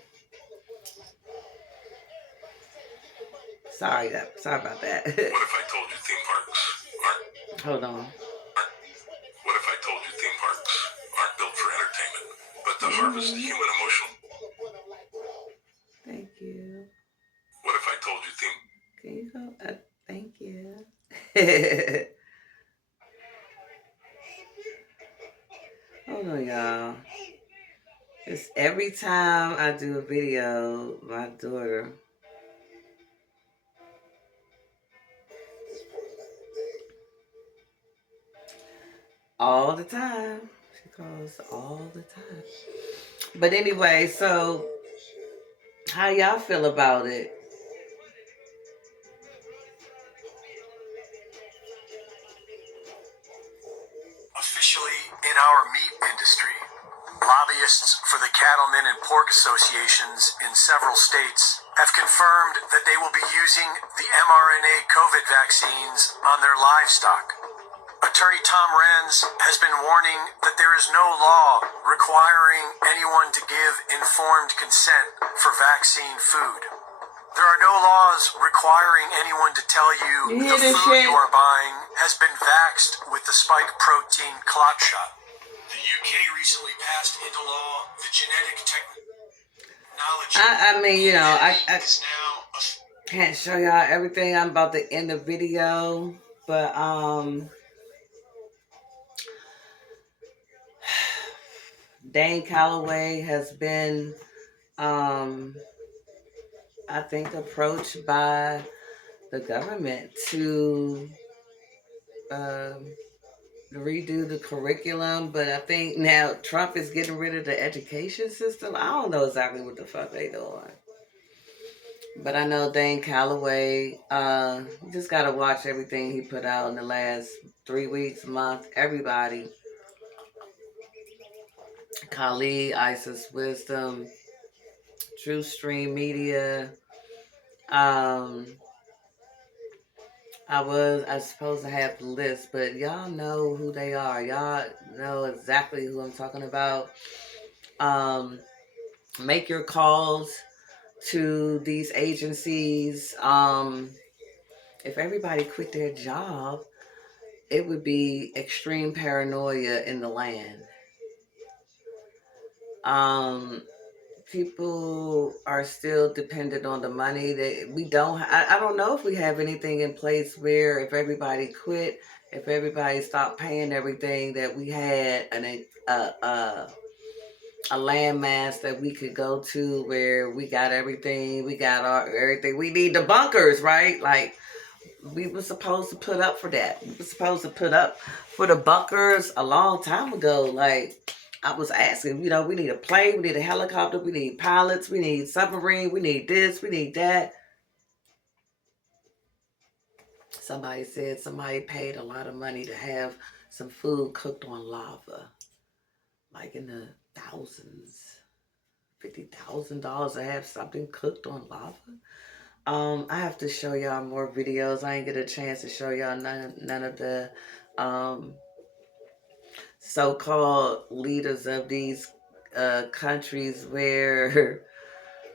Sorry about that. What if I told you theme parks aren't... Hold on. What if I told you theme parks aren't built for entertainment, but to harvest human emotional... Thank you. What if I told you theme... Can you go? Thank you. Hold on, y'all. Just every time I do a video, my daughter... all the time. She calls all the time. But anyway, so how y'all feel about it? Officially in our meat industry, lobbyists for the cattlemen and pork associations in several states have confirmed that they will be using the mRNA COVID vaccines on their livestock. Attorney Tom Renz has been warning that there is no law requiring anyone to give informed consent for vaccine food. There There are no laws requiring anyone to tell you You the hear this food shit? you are buying has been vaxxed with the spike protein clot shot. The UK recently passed into law the genetic technology. I mean, you know, I is now can't show y'all everything. I'm about to end the video, but Dane Calloway has been I think approached by the government to redo the curriculum, but I think now Trump is getting rid of the education system. I don't know exactly what the fuck they doing. But I know Dane Calloway, you just gotta watch everything he put out in the last 3 weeks, month, everybody. Khalid, Isis Wisdom, TrueStream Media. I was supposed to have the list, but y'all know who they are. Y'all know exactly who I'm talking about. Make your calls to these agencies. If everybody quit their job, it would be extreme paranoia in the land. People are still dependent on the money. I don't know if we have anything in place where if everybody quit, if everybody stopped paying everything, that we had a landmass that we could go to where we got everything. We got everything. We need the bunkers, right? Like, we were supposed to put up for that. We were supposed to put up for the bunkers a long time ago. Like, I was asking, you know, we need a plane, we need a helicopter, we need pilots, we need submarine, we need this, we need that. Somebody said somebody paid a lot of money to have some food cooked on lava. Like in the thousands. $50,000 to have something cooked on lava. I have to show y'all more videos. I ain't get a chance to show y'all none of the so-called leaders of these countries where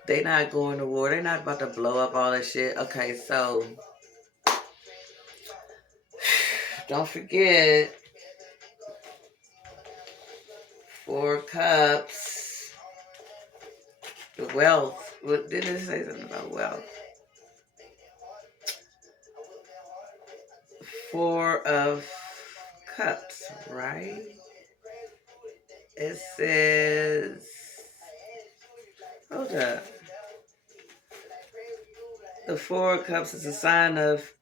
they not going to war. They're not about to blow up all that shit. Okay, so don't forget 4 cups. The wealth. What did it say something about wealth? 4 of cups, right? It says, hold up. The 4 of cups is a sign of,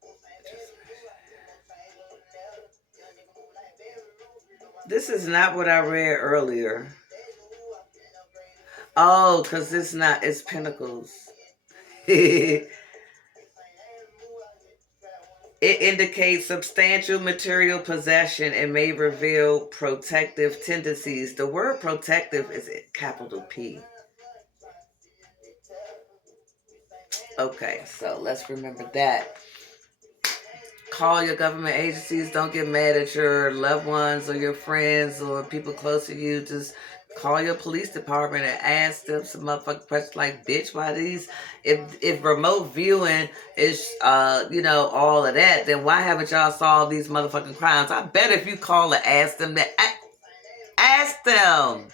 this is not what I read earlier. Oh, because it's pentacles. It indicates substantial material possession and may reveal protective tendencies. The word protective is capital P. Okay, so let's remember that. Call your government agencies. Don't get mad at your loved ones or your friends or people close to you. Just call your police department and ask them some motherfucking questions like, bitch, why these, if remote viewing is, you know, all of that, then why haven't y'all solved these motherfucking crimes? I bet if you call and ask them that, ask them.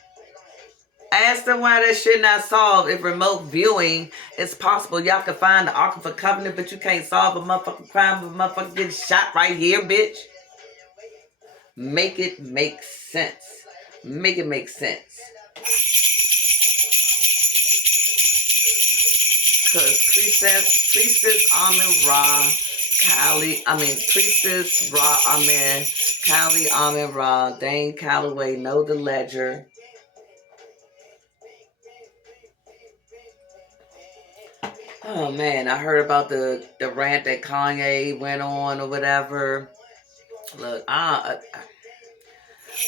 Ask them why that shit not solved. If remote viewing is possible, y'all can find the Ark of the Covenant, but you can't solve a motherfucking crime of a motherfucker getting shot right here, bitch. Make it make sense. Make it make sense. Because Priestess Amen Ra, Priestess Ra Amen, Kali Amen Ra, Dane Calloway, know the ledger. Oh man, I heard about the rant that Kanye went on or whatever. Look, I'm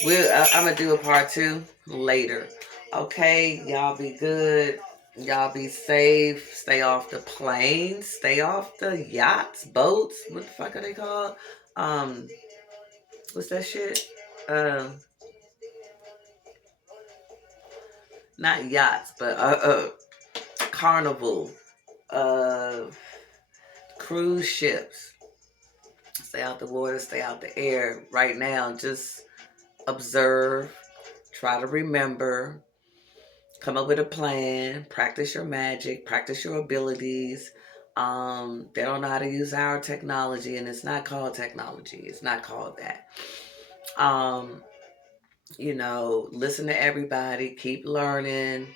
gonna do a part 2 later. Okay, y'all be good. Y'all be safe. Stay off the planes. Stay off the yachts, boats. What the fuck are they called? What's that shit? Not yachts, but carnival. cruise ships. Stay out the water, stay out the air. Right now, just observe, try to remember, come up with a plan, practice your magic, practice your abilities. They don't know how to use our technology, and it's not called technology. It's not called that. Listen to everybody, keep learning.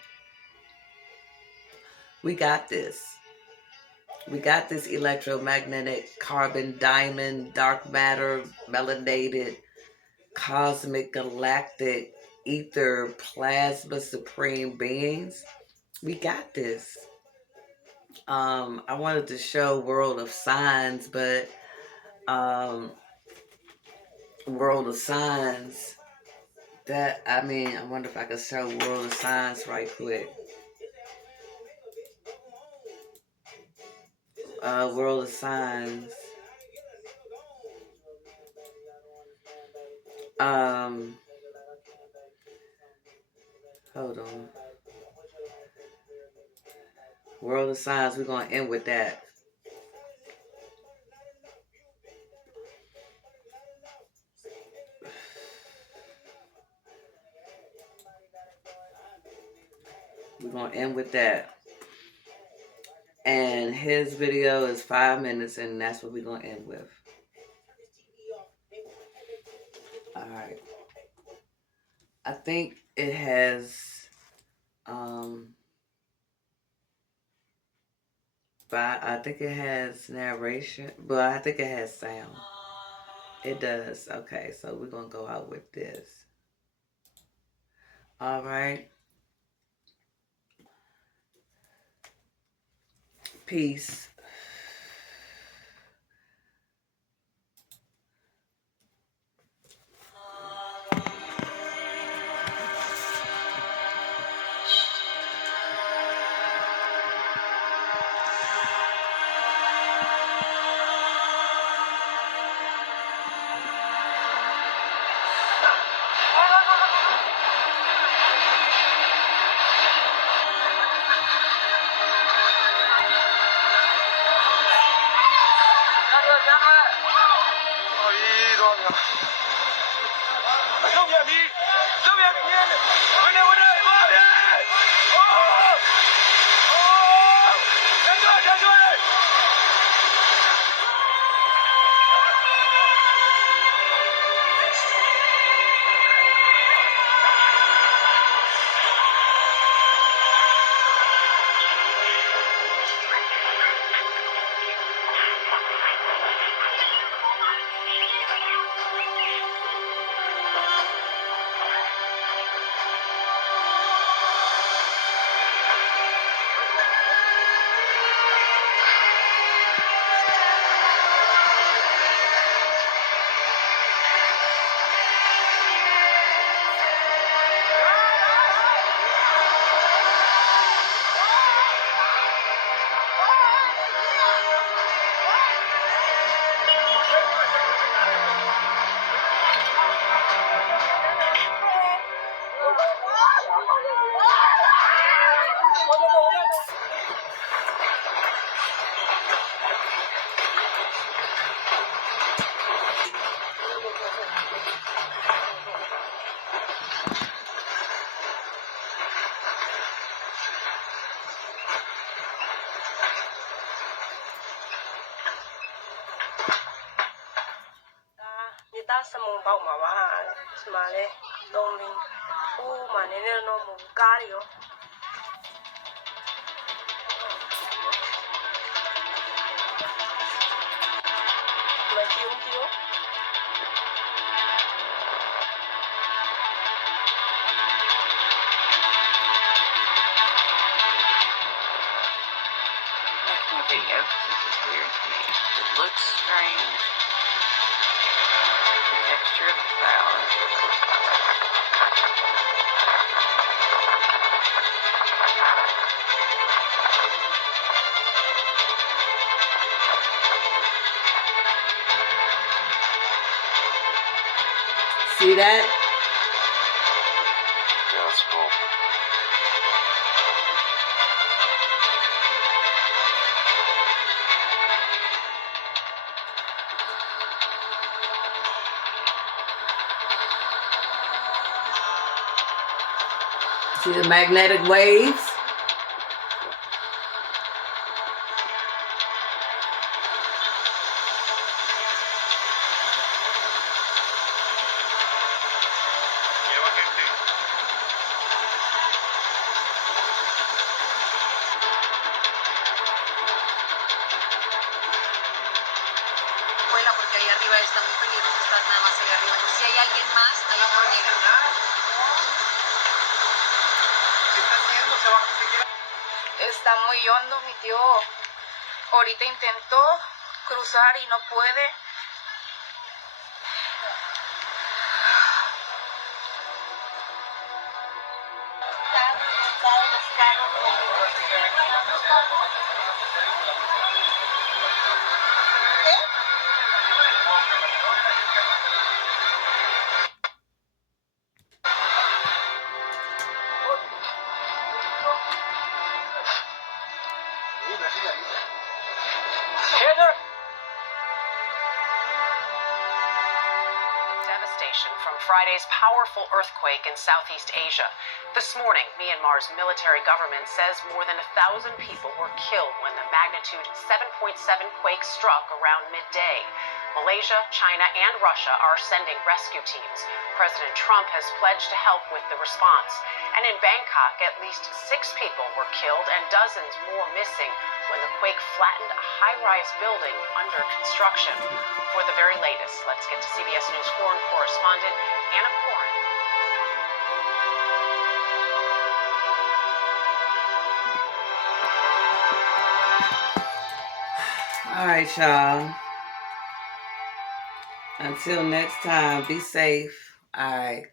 We got this. We got this electromagnetic, carbon, diamond, dark matter, melanated, cosmic, galactic, ether, plasma, supreme beings. We got this. I wanted to show World of Signs, but World of Signs, I wonder if I could show World of Signs right quick. World of Signs. Hold on. World of Signs, we're going to end with that. We're going to end with that. And his video is 5 minutes, and that's what we're going to end with. Alright. I think it has, I think it has narration, but I think it has sound. It does. Okay, so we're going to go out with this. Alright. Peace. Video. This is weird to me. It looks strange. The texture of the flowers. See that? Yeah, that's cool. See the magnetic waves? Vuela porque ahí arriba está muy peligroso, estás nada más ahí arriba. Si hay alguien más, ahí por negro. ¿Qué está haciendo? ¿Se va a conseguir? Está muy hondo, mi tío. Ahorita intentó cruzar y no puede. Heather! Devastation from Friday's powerful earthquake in Southeast Asia. This morning, Myanmar's military government says more than 1,000 people were killed when the magnitude 7.7 quake struck around midday. Malaysia, China, and Russia are sending rescue teams. President Trump has pledged to help with the response. And in Bangkok, at least 6 people were killed and dozens more missing when the quake flattened a high-rise building under construction. For the very latest, let's get to CBS News foreign correspondent Anna Corin. All right, y'all. Until next time, be safe. All right.